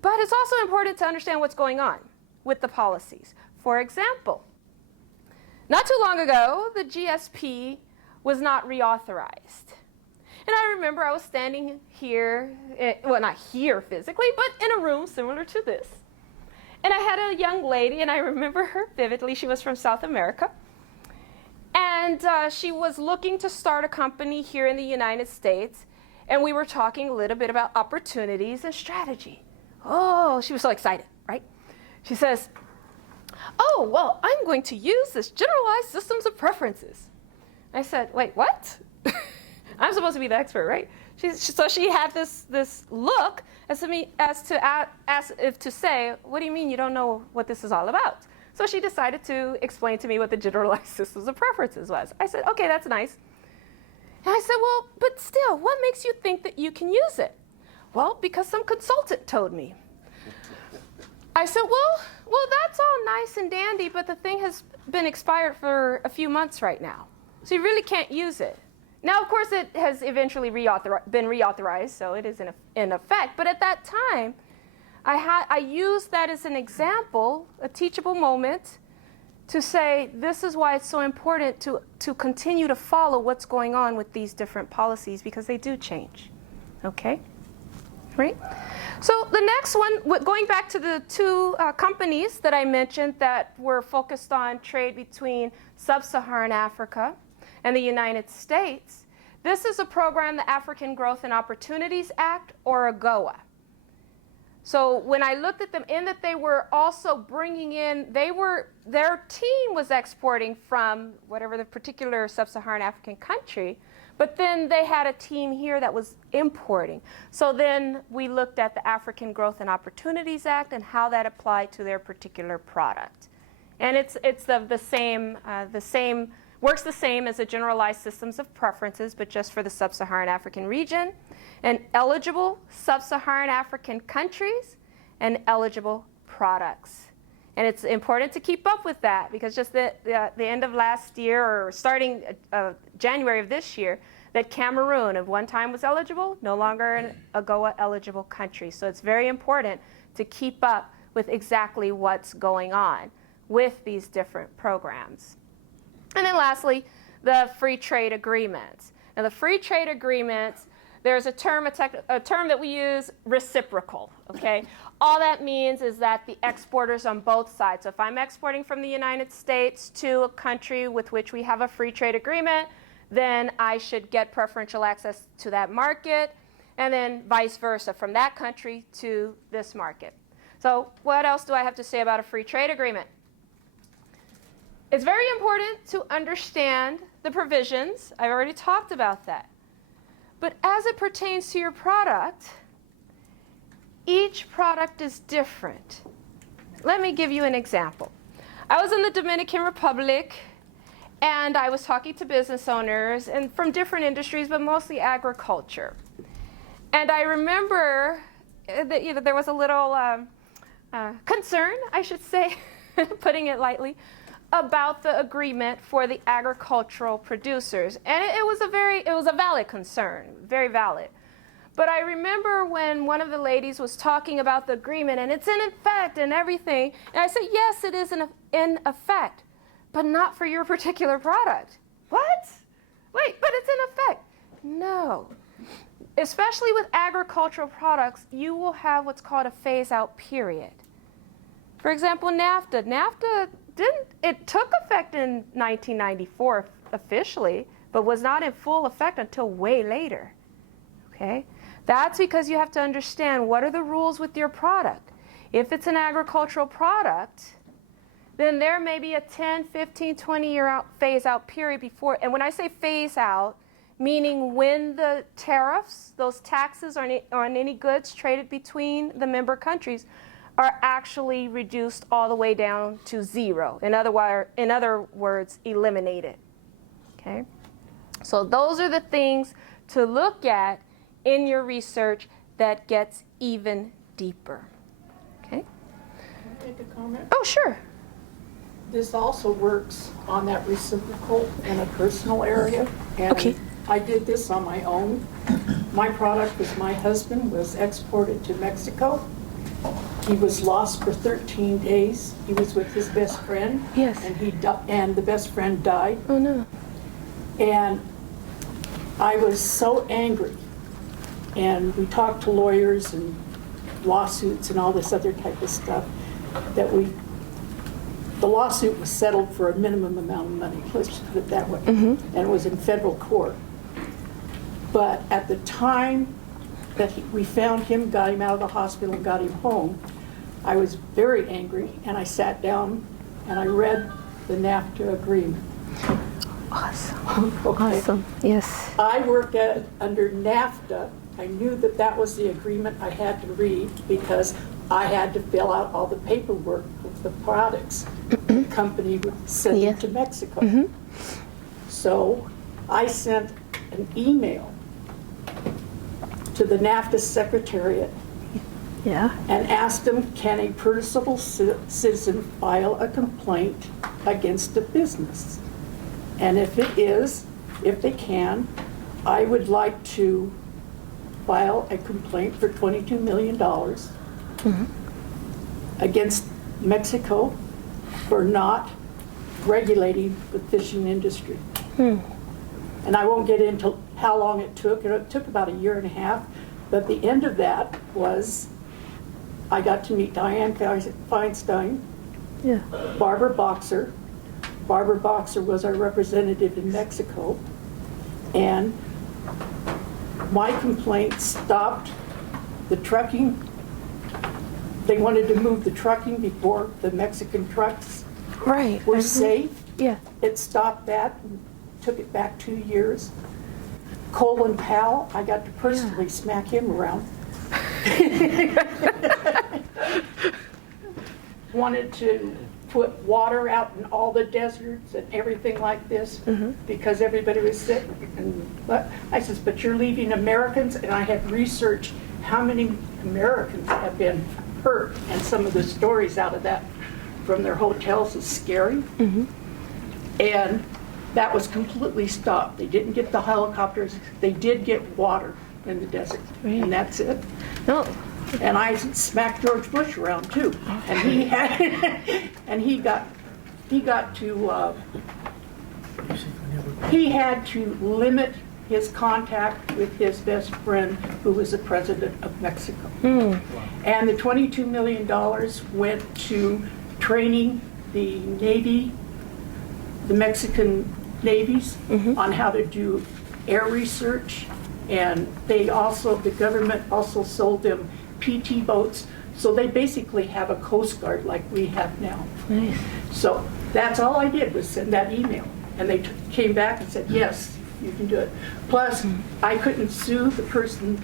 But it's also important to understand what's going on with the policies. For example, not too long ago, the GSP was not reauthorized. And I remember I was standing here, well, not here physically, but in a room similar to this. And I had a young lady, and I remember her vividly. She was from South America. And she was looking to start a company here in the United States. And we were talking a little bit about opportunities and strategy. Oh, she was so excited, right? She says, oh, well, I'm going to use this generalized systems of preferences. I said, wait, what? I'm supposed to be the expert, right? So she had this look as if to say, what do you mean you don't know what this is all about? So she decided to explain to me what the generalized systems of preferences was. I said, okay, that's nice. And I said, well, but still, what makes you think that you can use it? Well, because some consultant told me. I said, well, that's all nice and dandy, but the thing has been expired for a few months right now. So you really can't use it. Now, of course, it has eventually been reauthorized, so it is in effect. But at that time, I used that as an example, a teachable moment, to say this is why it's so important to continue to follow what's going on with these different policies, because they do change. Okay? Right? So the next one, going back to the two companies that I mentioned that were focused on trade between sub-Saharan Africa and the United States, this is a program, the African Growth and Opportunities Act, or AGOA. So when I looked at them, in that they were also bringing in, their team was exporting from whatever the particular sub-Saharan African country, but then they had a team here that was importing. So then we looked at the African Growth and Opportunities Act and how that applied to their particular product. And it's the same, works the same as the generalized systems of preferences, but just for the sub-Saharan African region, and eligible sub-Saharan African countries and eligible products. And it's important to keep up with that, because just the end of last year, or starting January of this year, that Cameroon at one time was eligible, no longer an AGOA eligible country. So it's very important to keep up with exactly what's going on with these different programs. And then lastly, the free trade agreements. Now the free trade agreements, there's a term that we use, reciprocal, okay? All that means is that the exporters on both sides. So if I'm exporting from the United States to a country with which we have a free trade agreement, then I should get preferential access to that market, and then vice versa, from that country to this market. So what else do I have to say about a free trade agreement? It's very important to understand the provisions. I've already talked about that. But as it pertains to your product, each product is different. Let me give you an example. I was in the Dominican Republic, and I was talking to business owners and from different industries, but mostly agriculture. And I remember that there was a little concern, I should say, putting it lightly, about the agreement for the agricultural producers. And it was a valid concern, very valid. But I remember when one of the ladies was talking about the agreement, and it's in effect and everything, and I said, yes, it is in effect, but not for your particular product. What? Wait, but it's in effect. No. Especially with agricultural products, you will have what's called a phase-out period. For example, NAFTA. NAFTA took effect in 1994 officially, but was not in full effect until way later. Okay? That's because you have to understand what are the rules with your product. If it's an agricultural product, then there may be a 10, 15, 20-year phase-out period before. And when I say phase-out, meaning when the tariffs, those taxes on any goods traded between the member countries, are actually reduced all the way down to zero. In other words, eliminated. Okay? So those are the things to look at in your research that gets even deeper. Okay? Can I make a comment? Oh, sure. This also works on that reciprocal in a personal area. And okay. I did this on my own. My product was my husband was exported to Mexico. He was lost for 13 days. He was with his best friend. Yes. And the best friend died. Oh no. And I was so angry. And we talked to lawyers and lawsuits and all this other type of stuff that the lawsuit was settled for a minimum amount of money, let's just put it that way. And it was in federal court. But at the time that we found him, got him out of the hospital, and got him home, I was very angry, and I sat down and I read the NAFTA agreement. Awesome. Okay. Awesome. Yes. I worked under NAFTA. I knew that that was the agreement I had to read because I had to fill out all the paperwork of the products the company would send them to Mexico. So I sent an email to the NAFTA Secretariat and asked them, can a purchasable citizen file a complaint against a business? And if they can, I would like to file a complaint for $22 million against Mexico for not regulating the fishing industry. And I won't get into how long it took. It took about 1.5 years, but the end of that was I got to meet Diane Feinstein, Barbara Boxer. Barbara Boxer was our representative in Mexico, and my complaint stopped the trucking. They wanted to move the trucking before the Mexican trucks were safe. Yeah. It stopped that, and took it back 2 years. Colin Powell, I got to personally smack him around. Wanted to put water out in all the deserts and everything like this because everybody was sick. But I says, but you're leaving Americans, and I have researched how many Americans have been hurt, and some of the stories out of that from their hotels is scary. And that was completely stopped. They didn't get the helicopters. They did get water in the desert, and that's it. No. And I smacked George Bush around too, and he had, and he had to limit his contact with his best friend, who was the president of Mexico. And the $22 million went to training the Navy, the Mexican navies, on how to do air research. And they also, the government also sold them PT boats. So they basically have a Coast Guard like we have now. Nice. So that's all I did was send that email. And they came back and said, yes, you can do it. Plus, I couldn't sue the person,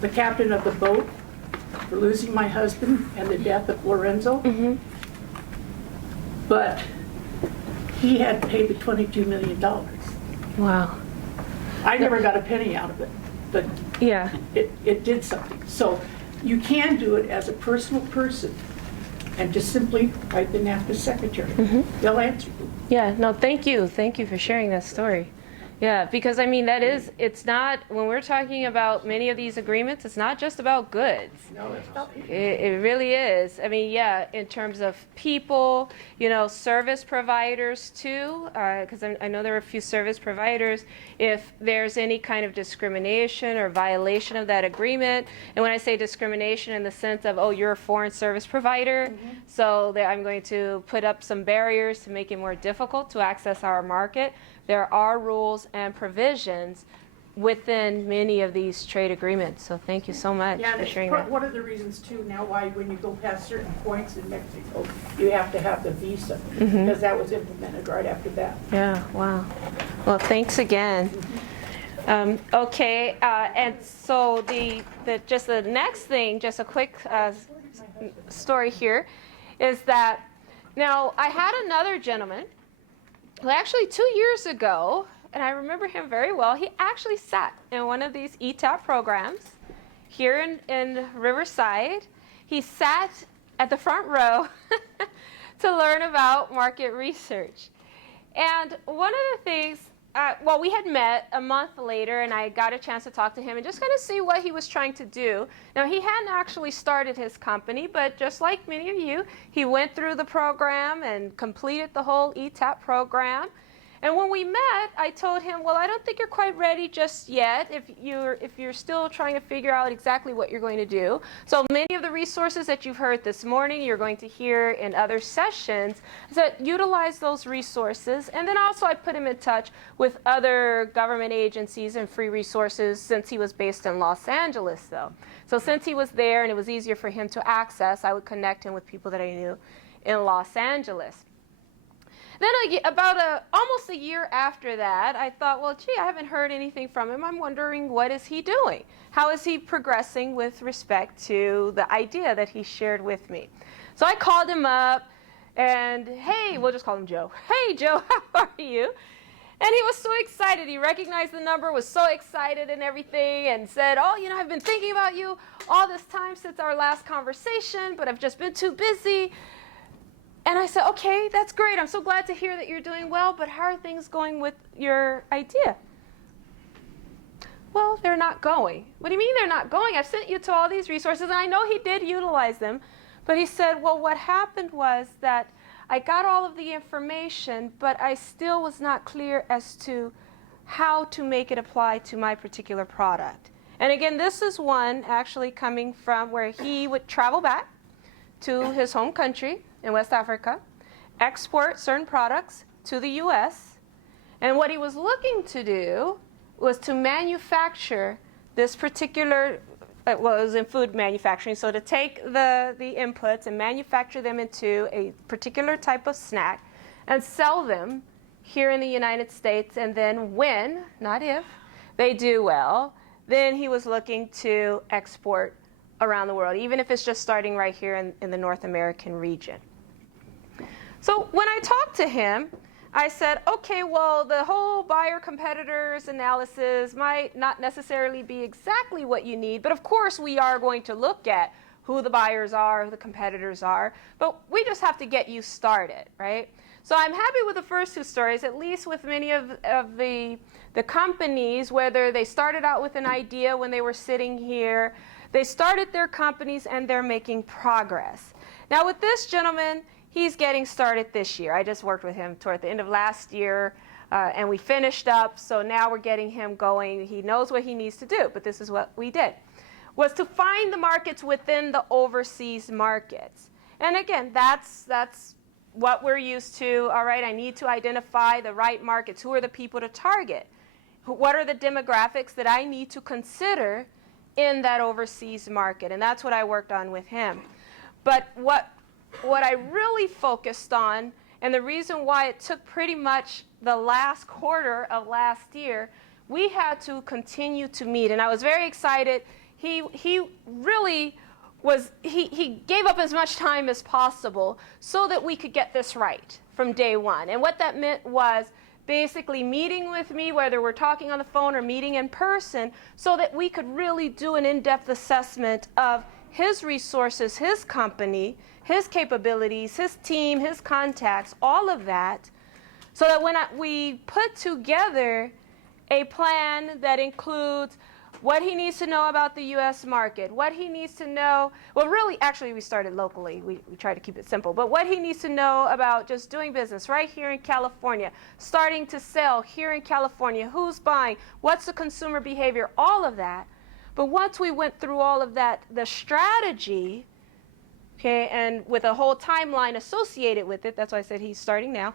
the captain of the boat, for losing my husband and the death of Lorenzo. But he had paid the $22 million. Wow. I never got a penny out of it, but it did something. So you can do it as a personal person and just simply write the NAFTA secretary. They'll answer you. Yeah, no, thank you. Thank you for sharing that story. Yeah, because I mean, it's not, when we're talking about many of these agreements, it's not just about goods. No, it's not. It really is. I mean, yeah, in terms of people, service providers too, because I know there are a few service providers, if there's any kind of discrimination or violation of that agreement, and when I say discrimination in the sense of, oh, you're a foreign service provider, so that I'm going to put up some barriers to make it more difficult to access our market, there are rules and provisions within many of these trade agreements. So thank you so much for sharing that. One of the reasons too now why when you go past certain points in Mexico, you have to have the visa, because that was implemented right after that. Yeah, wow. Well, thanks again. Okay, and so just the next thing, just a quick story here, is that now I had another gentleman. Well, actually 2 years ago, and I remember him very well, he actually sat in one of these ETAP programs here in Riverside. He sat at the front row to learn about market research. And one of the things well, we had met a month later, and I got a chance to talk to him and just kind of see what he was trying to do. Now, he hadn't actually started his company, but just like many of you, he went through the program and completed the whole ETAP program. And when we met, I told him, well, I don't think you're quite ready just yet if you're still trying to figure out exactly what you're going to do. So many of the resources that you've heard this morning, you're going to hear in other sessions, so utilize those resources. And then also I put him in touch with other government agencies and free resources since he was based in Los Angeles, though. So since he was there and it was easier for him to access, I would connect him with people that I knew in Los Angeles. Then about almost a year after that, I thought, well, gee, I haven't heard anything from him. I'm wondering, what is he doing? How is he progressing with respect to the idea that he shared with me? So I called him up, and hey, we'll just call him Joe. Hey, Joe, how are you? And he was so excited. He recognized the number, was so excited and everything, and said, oh, you know, I've been thinking about you all this time since our last conversation, but I've just been too busy. And I said, okay, that's great. I'm so glad to hear that you're doing well, but how are things going with your idea? Well, they're not going. What do you mean they're not going? I've sent you to all these resources, and I know he did utilize them. But he said, well, what happened was that I got all of the information, but I still was not clear as to how to make it apply to my particular product. And again, this is one actually coming from where he would travel back to his home country in West Africa, export certain products to the US, and what he was looking to do was to manufacture this particular, well, it was in food manufacturing, so to take the inputs and manufacture them into a particular type of snack and sell them here in the United States, and then when, not if, they do well, then he was looking to export around the world, even if it's just starting right here in the North American region. So when I talked to him, I said, okay, well, the whole buyer-competitors analysis might not necessarily be exactly what you need, but of course we are going to look at who the buyers are, who the competitors are, but we just have to get you started, right? So I'm happy with the first two stories, at least with many of the companies, whether they started out with an idea when they were sitting here, they started their companies and they're making progress. Now with this gentleman, he's getting started this year. I just worked with him toward the end of last year, and we finished up, so now we're getting him going. He knows what he needs to do, but this is what we did, was to find the markets within the overseas markets. And again, that's what we're used to. All right, I need to identify the right markets. Who are the people to target? What are the demographics that I need to consider in that overseas market? And that's what I worked on with him. But what I really focused on, and the reason why it took pretty much the last quarter of last year, we had to continue to meet. And I was very excited. He really was, he gave up as much time as possible so that we could get this right from day one. And what that meant was basically meeting with me, whether we're talking on the phone or meeting in person, so that we could really do an in-depth assessment of his resources, his company, his capabilities, his team, his contacts, all of that, so that when we put together a plan that includes what he needs to know about the U.S. market, what he needs to know, well, really, actually, we started locally. We try to keep it simple. But what he needs to know about just doing business right here in California, starting to sell here in California, who's buying, what's the consumer behavior, all of that. But once we went through all of that, the strategy, okay, and with a whole timeline associated with it, that's why I said he's starting now.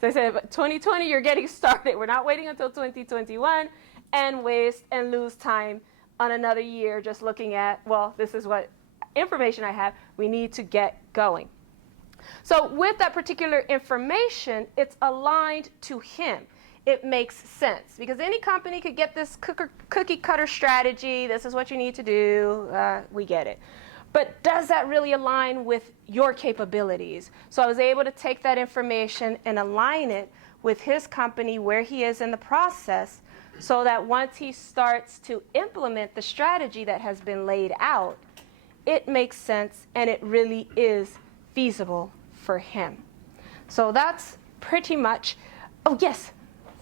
So I said, 2020, you're getting started. We're not waiting until 2021 and waste and lose time on another year just looking at, well, this is what information I have. We need to get going. So with that particular information, it's aligned to him. It makes sense because any company could get this cookie cutter strategy. This is what you need to do. We get it. But does that really align with your capabilities? So I was able to take that information and align it with his company, where he is in the process, so that once he starts to implement the strategy that has been laid out, it makes sense and it really is feasible for him. So that's pretty much, oh yes,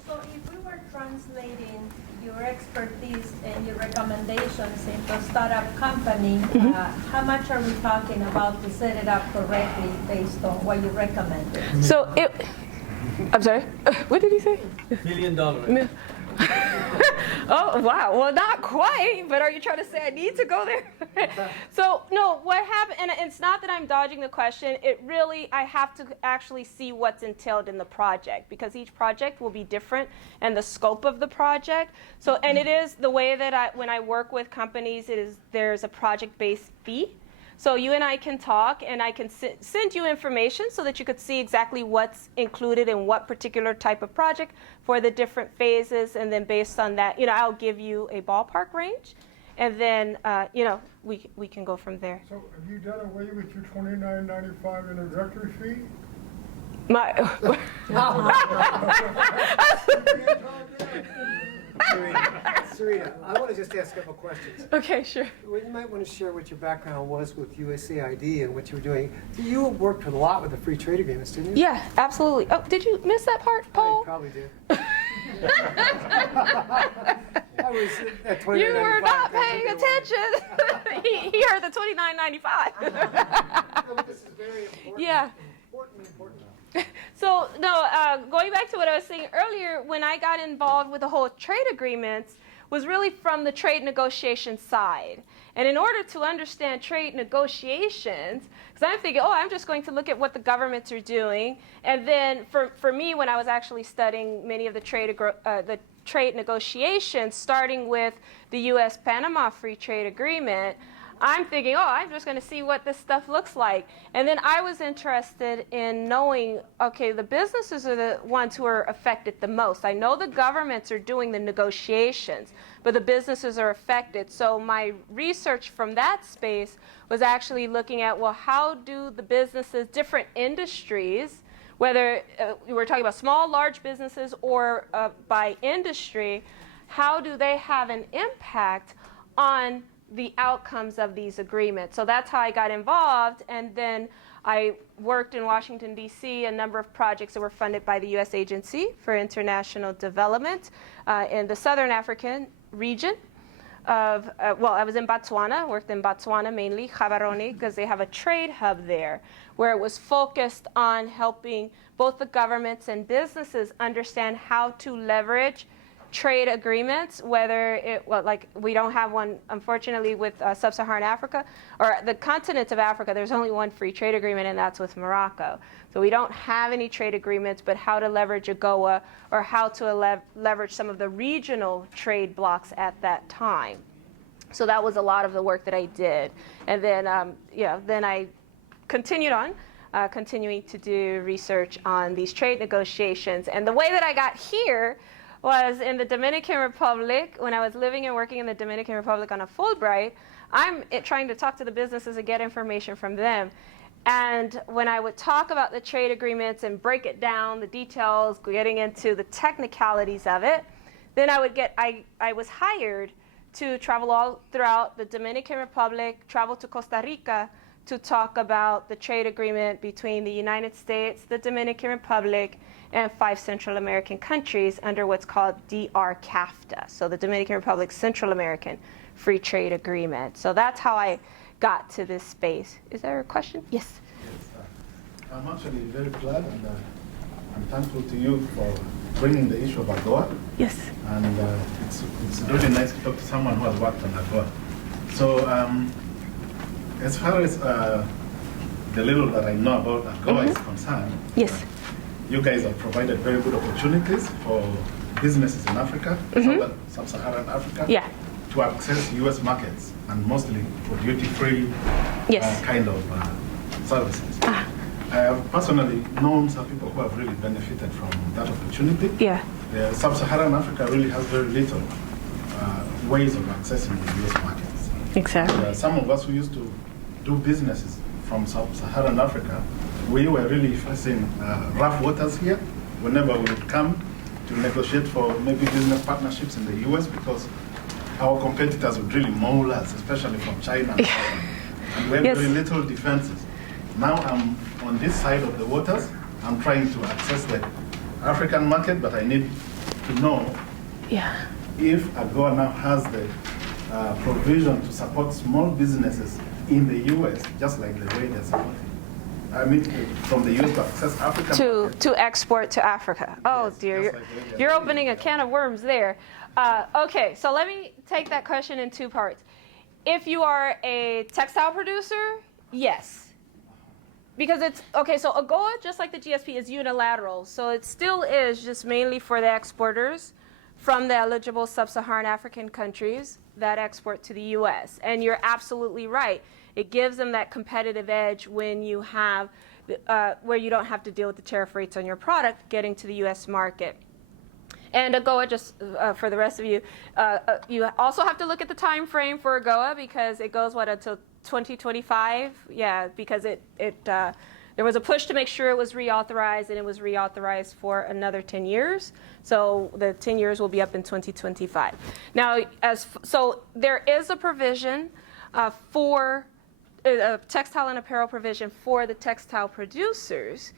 So if we were translating your expertise and your recommendations into a startup company, how much are we talking about to set it up correctly based on what you recommended? So I'm sorry, what did he say? $1 million. Oh, wow. Well, not quite, but are you trying to say I need to go there? So, no, what happened, and it's not that I'm dodging the question, it really, I have to actually see what's entailed in the project, because each project will be different and the scope of the project. So, and it is the way that when I work with companies, there's a project-based fee. So you and I can talk, and I can send you information so that you could see exactly what's included in what particular type of project for the different phases, and then based on that, I'll give you a ballpark range, and then we can go from there. So have you done away with your $29.95 introductory fee? Sarita, I want to just ask a couple questions. Okay, sure. Well, you might want to share what your background was with USAID and what you were doing. You worked a lot with the free trade agreements, didn't you? Yeah, absolutely. Oh, did you miss that part, Paul? I probably did. I was at $29.95. You were not paying attention. he heard the $29.95. This is very important. Yeah. Important. So, no, going back to what I was saying earlier, when I got involved with the whole trade agreements was really from the trade negotiation side. And in order to understand trade negotiations, because I'm thinking, I'm just going to look at what the governments are doing. And then for me, when I was actually studying many of the trade negotiations, starting with the U.S.-Panama Free Trade Agreement, I'm thinking, I'm just going to see what this stuff looks like. And then I was interested in knowing, okay, the businesses are the ones who are affected the most. I know the governments are doing the negotiations, but the businesses are affected. So my research from that space was actually looking at, how do the businesses, different industries, whether we're talking about small, large businesses or by industry, how do they have an impact on the outcomes of these agreements? So that's how I got involved, and then I worked in Washington, D.C., a number of projects that were funded by the U.S. Agency for International Development in the Southern African region of, I was in Botswana, worked in Botswana mainly, Gaborone, because they have a trade hub there, where it was focused on helping both the governments and businesses understand how to leverage trade agreements, whether we don't have one, unfortunately, with sub-Saharan Africa, or the continent of Africa, there's only one free trade agreement, and that's with Morocco. So we don't have any trade agreements, but how to leverage AGOA, or how to leverage some of the regional trade blocks at that time. So that was a lot of the work that I did. And then, then I continued on, continuing to do research on these trade negotiations. And the way that I got here was in the Dominican Republic. When I was living and working in the Dominican Republic on a Fulbright, I'm trying to talk to the businesses and get information from them. And when I would talk about the trade agreements and break it down, the details, getting into the technicalities of it, then I was hired to travel all throughout the Dominican Republic, travel to Costa Rica to talk about the trade agreement between the United States, the Dominican Republic, and 5 Central American countries under what's called DR-CAFTA, so the Dominican Republic Central American Free Trade Agreement. So that's how I got to this space. Is there a question? Yes. I'm actually very glad, and I'm thankful to you for bringing the issue of AGOA. Yes. And it's really nice to talk to someone who has worked on AGOA. So as far as the little that I know about AGOA is concerned, yes, you guys have provided very good opportunities for businesses in Africa, sub-Saharan Africa, to access U.S. markets, and mostly for duty-free kind of services. I have personally known some people who have really benefited from that opportunity. Yeah. Sub-Saharan Africa really has very little ways of accessing the U.S. markets. Exactly. Some of us who used to do businesses from Sub-Saharan Africa, we were really facing rough waters here whenever we would come to negotiate for maybe business partnerships in the U.S. because our competitors would really maul us, especially from China. And we have very little defenses. Now I'm on this side of the waters. I'm trying to access the African market, but I need to know if AGOA now has the provision to support small businesses in the U.S., just like the way they're supporting. I mean, from the U.S. to access Africa. To export to Africa. Oh dear, you're opening a can of worms there. Okay, so let me take that question in two parts. If you are a textile producer, yes. Because it's, okay, so AGOA, just like the GSP, is unilateral. So it still is just mainly for the exporters from the eligible sub-Saharan African countries that export to the U.S. And you're absolutely right. It gives them that competitive edge when you have, where you don't have to deal with the tariff rates on your product getting to the U.S. market. And AGOA, just for the rest of you, you also have to look at the time frame for AGOA because it goes, what, until 2025? Yeah, because there was a push to make sure it was reauthorized, and it was reauthorized for another 10 years. So the 10 years will be up in 2025. Now, so there is a provision for a textile and apparel provision for the textile producers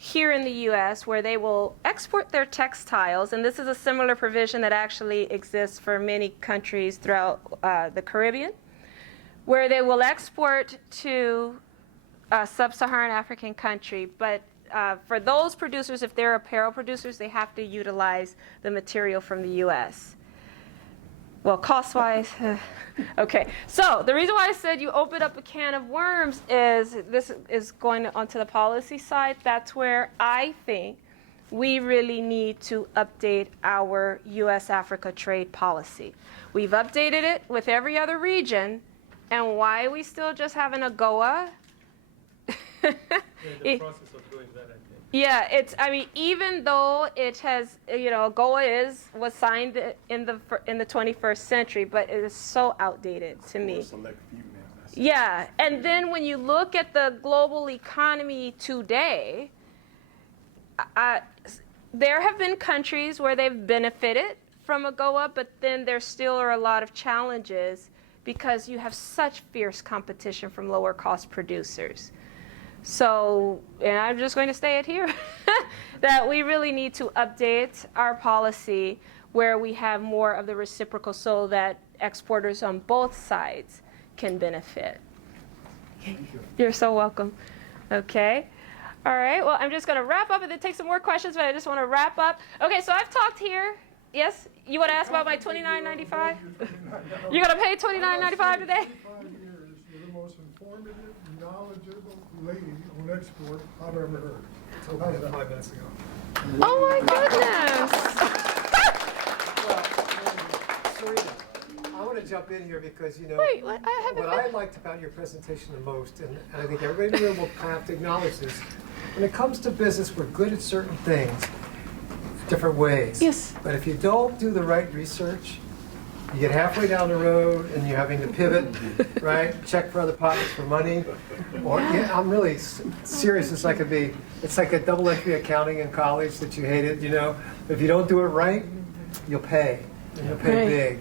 here in the U.S. where they will export their textiles, and this is a similar provision that actually exists for many countries throughout the Caribbean, where they will export to a sub-Saharan African country. But for those producers, if they're apparel producers, they have to utilize the material from the U.S. Well, cost-wise, okay. So the reason why I said you open up a can of worms is this is going onto the policy side. That's where I think we really need to update our U.S.-Africa trade policy. We've updated it with every other region, and why we still just have an AGOA? the process of doing that, I think. Yeah, it's, I mean, even though it has, you know, AGOA was signed in the 21st century, but it is so outdated to me. Yeah, and then when you look at the global economy today, there have been countries where they've benefited from AGOA, but then there still are a lot of challenges because you have such fierce competition from lower cost producers. So, and I'm just going to say it here, that we really need to update our policy where we have more of the reciprocal so that exporters on both sides can benefit. Thank you. You're so welcome. Okay. All right. Well, I'm just going to wrap up and then take some more questions, but I just want to wrap up. Okay, so I've talked here. Yes? You want to ask about my $29.95? You're going to pay $29.95 today? 25 years, you're the most informative, knowledgeable lady on export I've ever heard. So about 5 minutes ago. Oh my goodness! Sarita, I want to jump in here because, you know, Wait, what I liked about your presentation the most, and I think everybody in the room will have to acknowledge this, when it comes to business, we're good at certain things, different ways. Yes. But if you don't do the right research, you get halfway down the road and you're having to pivot, right? Check for other pockets for money. Or, yeah, I'm really serious as I could be. It's like a double entry accounting in college that you hated, you know. If you don't do it right, you'll pay. And you'll pay big.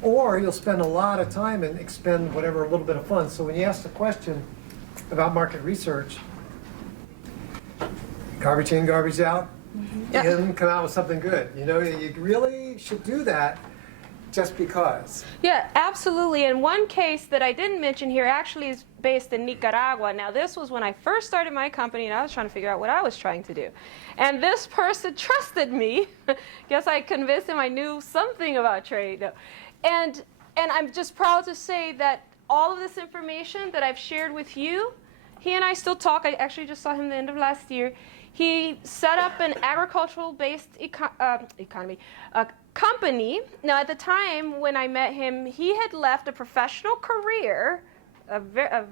Or you'll spend a lot of time and expend whatever, a little bit of funds. So when you ask the question about market research, garbage in, garbage out, and come out with something good. You know, you really should do that. Just because. Yeah, absolutely. And one case that I didn't mention here actually is based in Nicaragua. Now, this was when I first started my company, and I was trying to figure out what I was trying to do. And this person trusted me. Guess I convinced him I knew something about trade. No. And I'm just proud to say that all of this information that I've shared with you, he and I still talk. I actually just saw him the end of last year. He set up an agricultural-based company. Now, at the time when I met him, he had left a professional career, a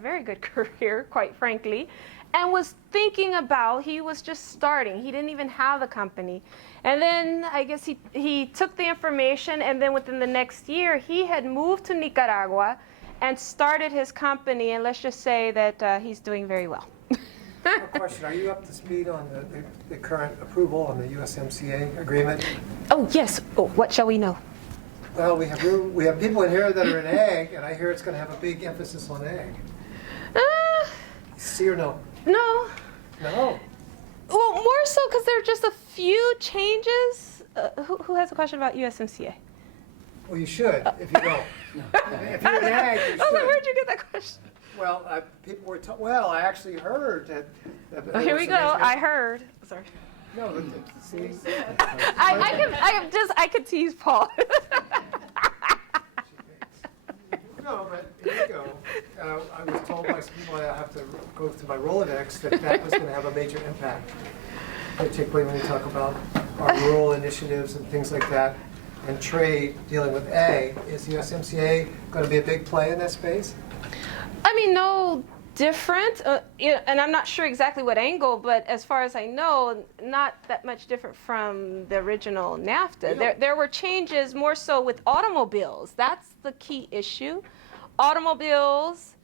very good career, quite frankly, and was thinking about, he was just starting. He didn't even have a company. And then I guess he took the information, and then within the next year, he had moved to Nicaragua and started his company, and let's just say that he's doing very well. A question, are you up to speed on the current approval on the USMCA agreement? Oh, yes. Oh, what shall we know? Well, we have people in here that are in ag, and I hear it's going to have a big emphasis on ag. See or no? No. No. Well, more so because there are just a few changes who has a question about USMCA? Well, you should, if you don't. If you're an ag, you I was like, should. where'd you get that question? Well, people were, well, I actually heard that. Oh, here we go. I heard. Sorry. No, see? I could tease Paul. No, but here you go. I was told by some people I have to go through my Rolodex that was going to have a major impact, particularly when you talk about our rural initiatives and things like that, and trade dealing with ag. Is USMCA going to be a big play in that space? I mean, no different, and I'm not sure exactly what angle, but as far as I know, not that much different from the original NAFTA. Yeah. There were changes more so with automobiles. That's the key issue. Automobiles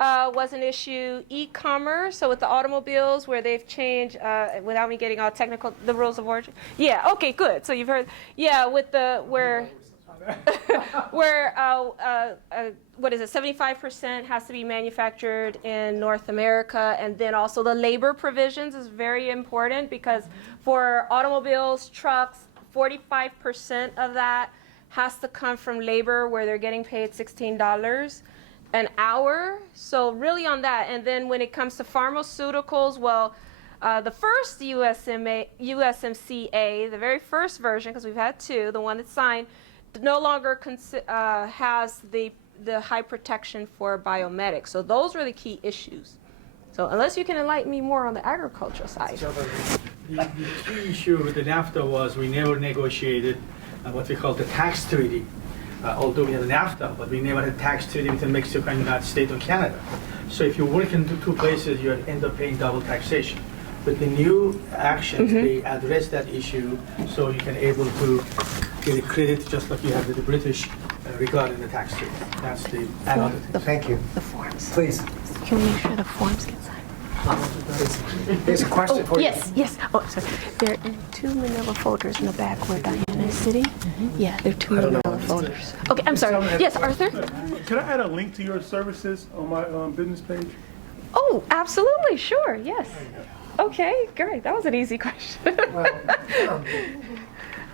was an issue. E-commerce, so with the automobiles where they've changed, without me getting all technical, the rules of origin. Yeah, okay, good. So you've heard, yeah, with the, where what is it, 75% has to be manufactured in North America, and then also the labor provisions is very important because for automobiles, trucks, 45% of that has to come from labor where they're getting paid $16 an hour. So really on that. And then when it comes to pharmaceuticals, well, the first USMCA, the very first version, because we've had two, the one that's signed, no longer has the high protection for biomedics. So those were the key issues. So unless you can enlighten me more on the agricultural side. The key issue with the NAFTA was we never negotiated what we call the tax treaty. Although we had a NAFTA, but we never had tax treaty between Mexico and the United States or Canada. So if you work in two places, you end up paying double taxation. With the new actions, they address that issue, so you can able to get a credit just like you have with the British regarding the tax treaty. That's the another thing. Thank you. The forms. Please. Can we make sure the forms get signed? There's a question for you. Yes. Oh, sorry. They're in 2 manila folders in the back where Diana is sitting. Yeah, they're 2 manila folders. Okay, I'm sorry. Yes, Arthur? Can I add a link to your services on my business page? Oh, absolutely. Sure. Yes. Okay, great. That was an easy question.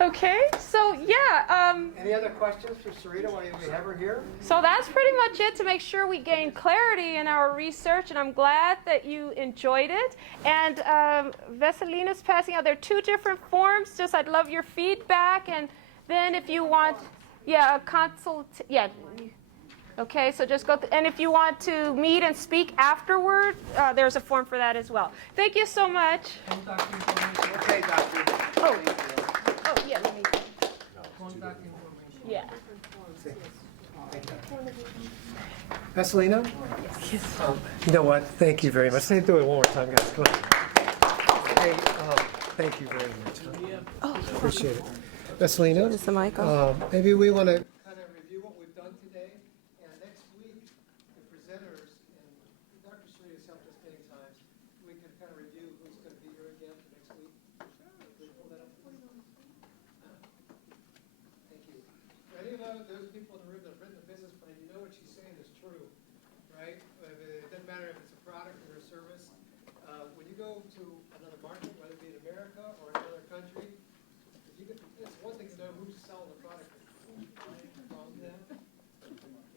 Okay, so yeah. Any other questions for Sarita while we have her here? So that's pretty much it to make sure we gain clarity in our research, and I'm glad that you enjoyed it. And Veselina's passing out. There are 2 different forms. Just I'd love your feedback, and then if you want, a consult, Okay, so just go, and if you want to meet and speak afterward, there's a form for that as well. Thank you so much. Okay, Doctor. Oh, yeah, let me. Contact information. Yeah. Veselina? Yes. You know what? Thank you very much. Let's do it one more time, guys. Come on. Hey, thank you very much. Oh, appreciate it. Veselina? Is the mic maybe we want to kind of review what we've done today. And next week, the presenters, and Dr. Sarita has helped us many times, we can kind of review who's going to be here again for next week. Can we pull that up, please? Thank you. For any of those people in the room that have written the business plan, you know what she's saying is true, right? It doesn't matter if it's a product or a service. When you go to another market, whether it be in America or another country, it's one thing to know who's selling the product from them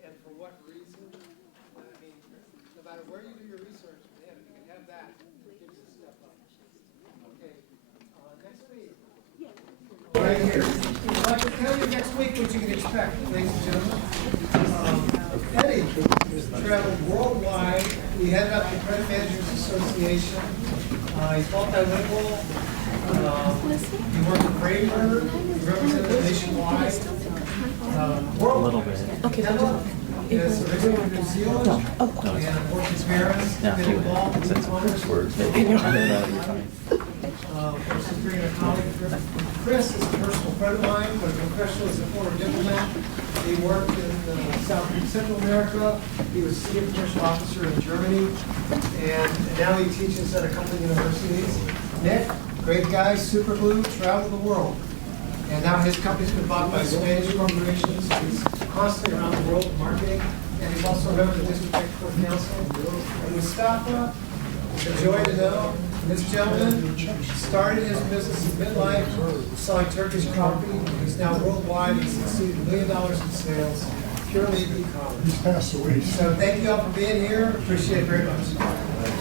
and for what reason. I mean, no matter where you do your research, man, if you can have that, it gives you a step up. Okay, next week. Right here. I can tell you next week what you can expect, ladies and gentlemen. Eddie has traveled worldwide. He headed up the Credit Managers Association. He's multilingual. He worked at Kramer. He represented nationwide. A little bit. Okay. Is originally from New Zealand. And worked as Ramirez. Yeah, if you would send some curse words, maybe. Chris is a personal friend of mine, but professional as a former diplomat. He worked in South and Central America. He was senior commercial officer in Germany, and now he teaches at a couple of universities. Nick, great guy, super glue, traveled the world. And now his company's been bought by Spanish corporations. He's constantly around the world marketing, and he's also a member of the District Court Council. And Mustafa, it's a joy to know. This gentleman started his business in midlife selling Turkish coffee. He's now worldwide. He's exceeded $1 million in sales, purely e-commerce. He's passed away. So thank you all for being here. Appreciate it very much.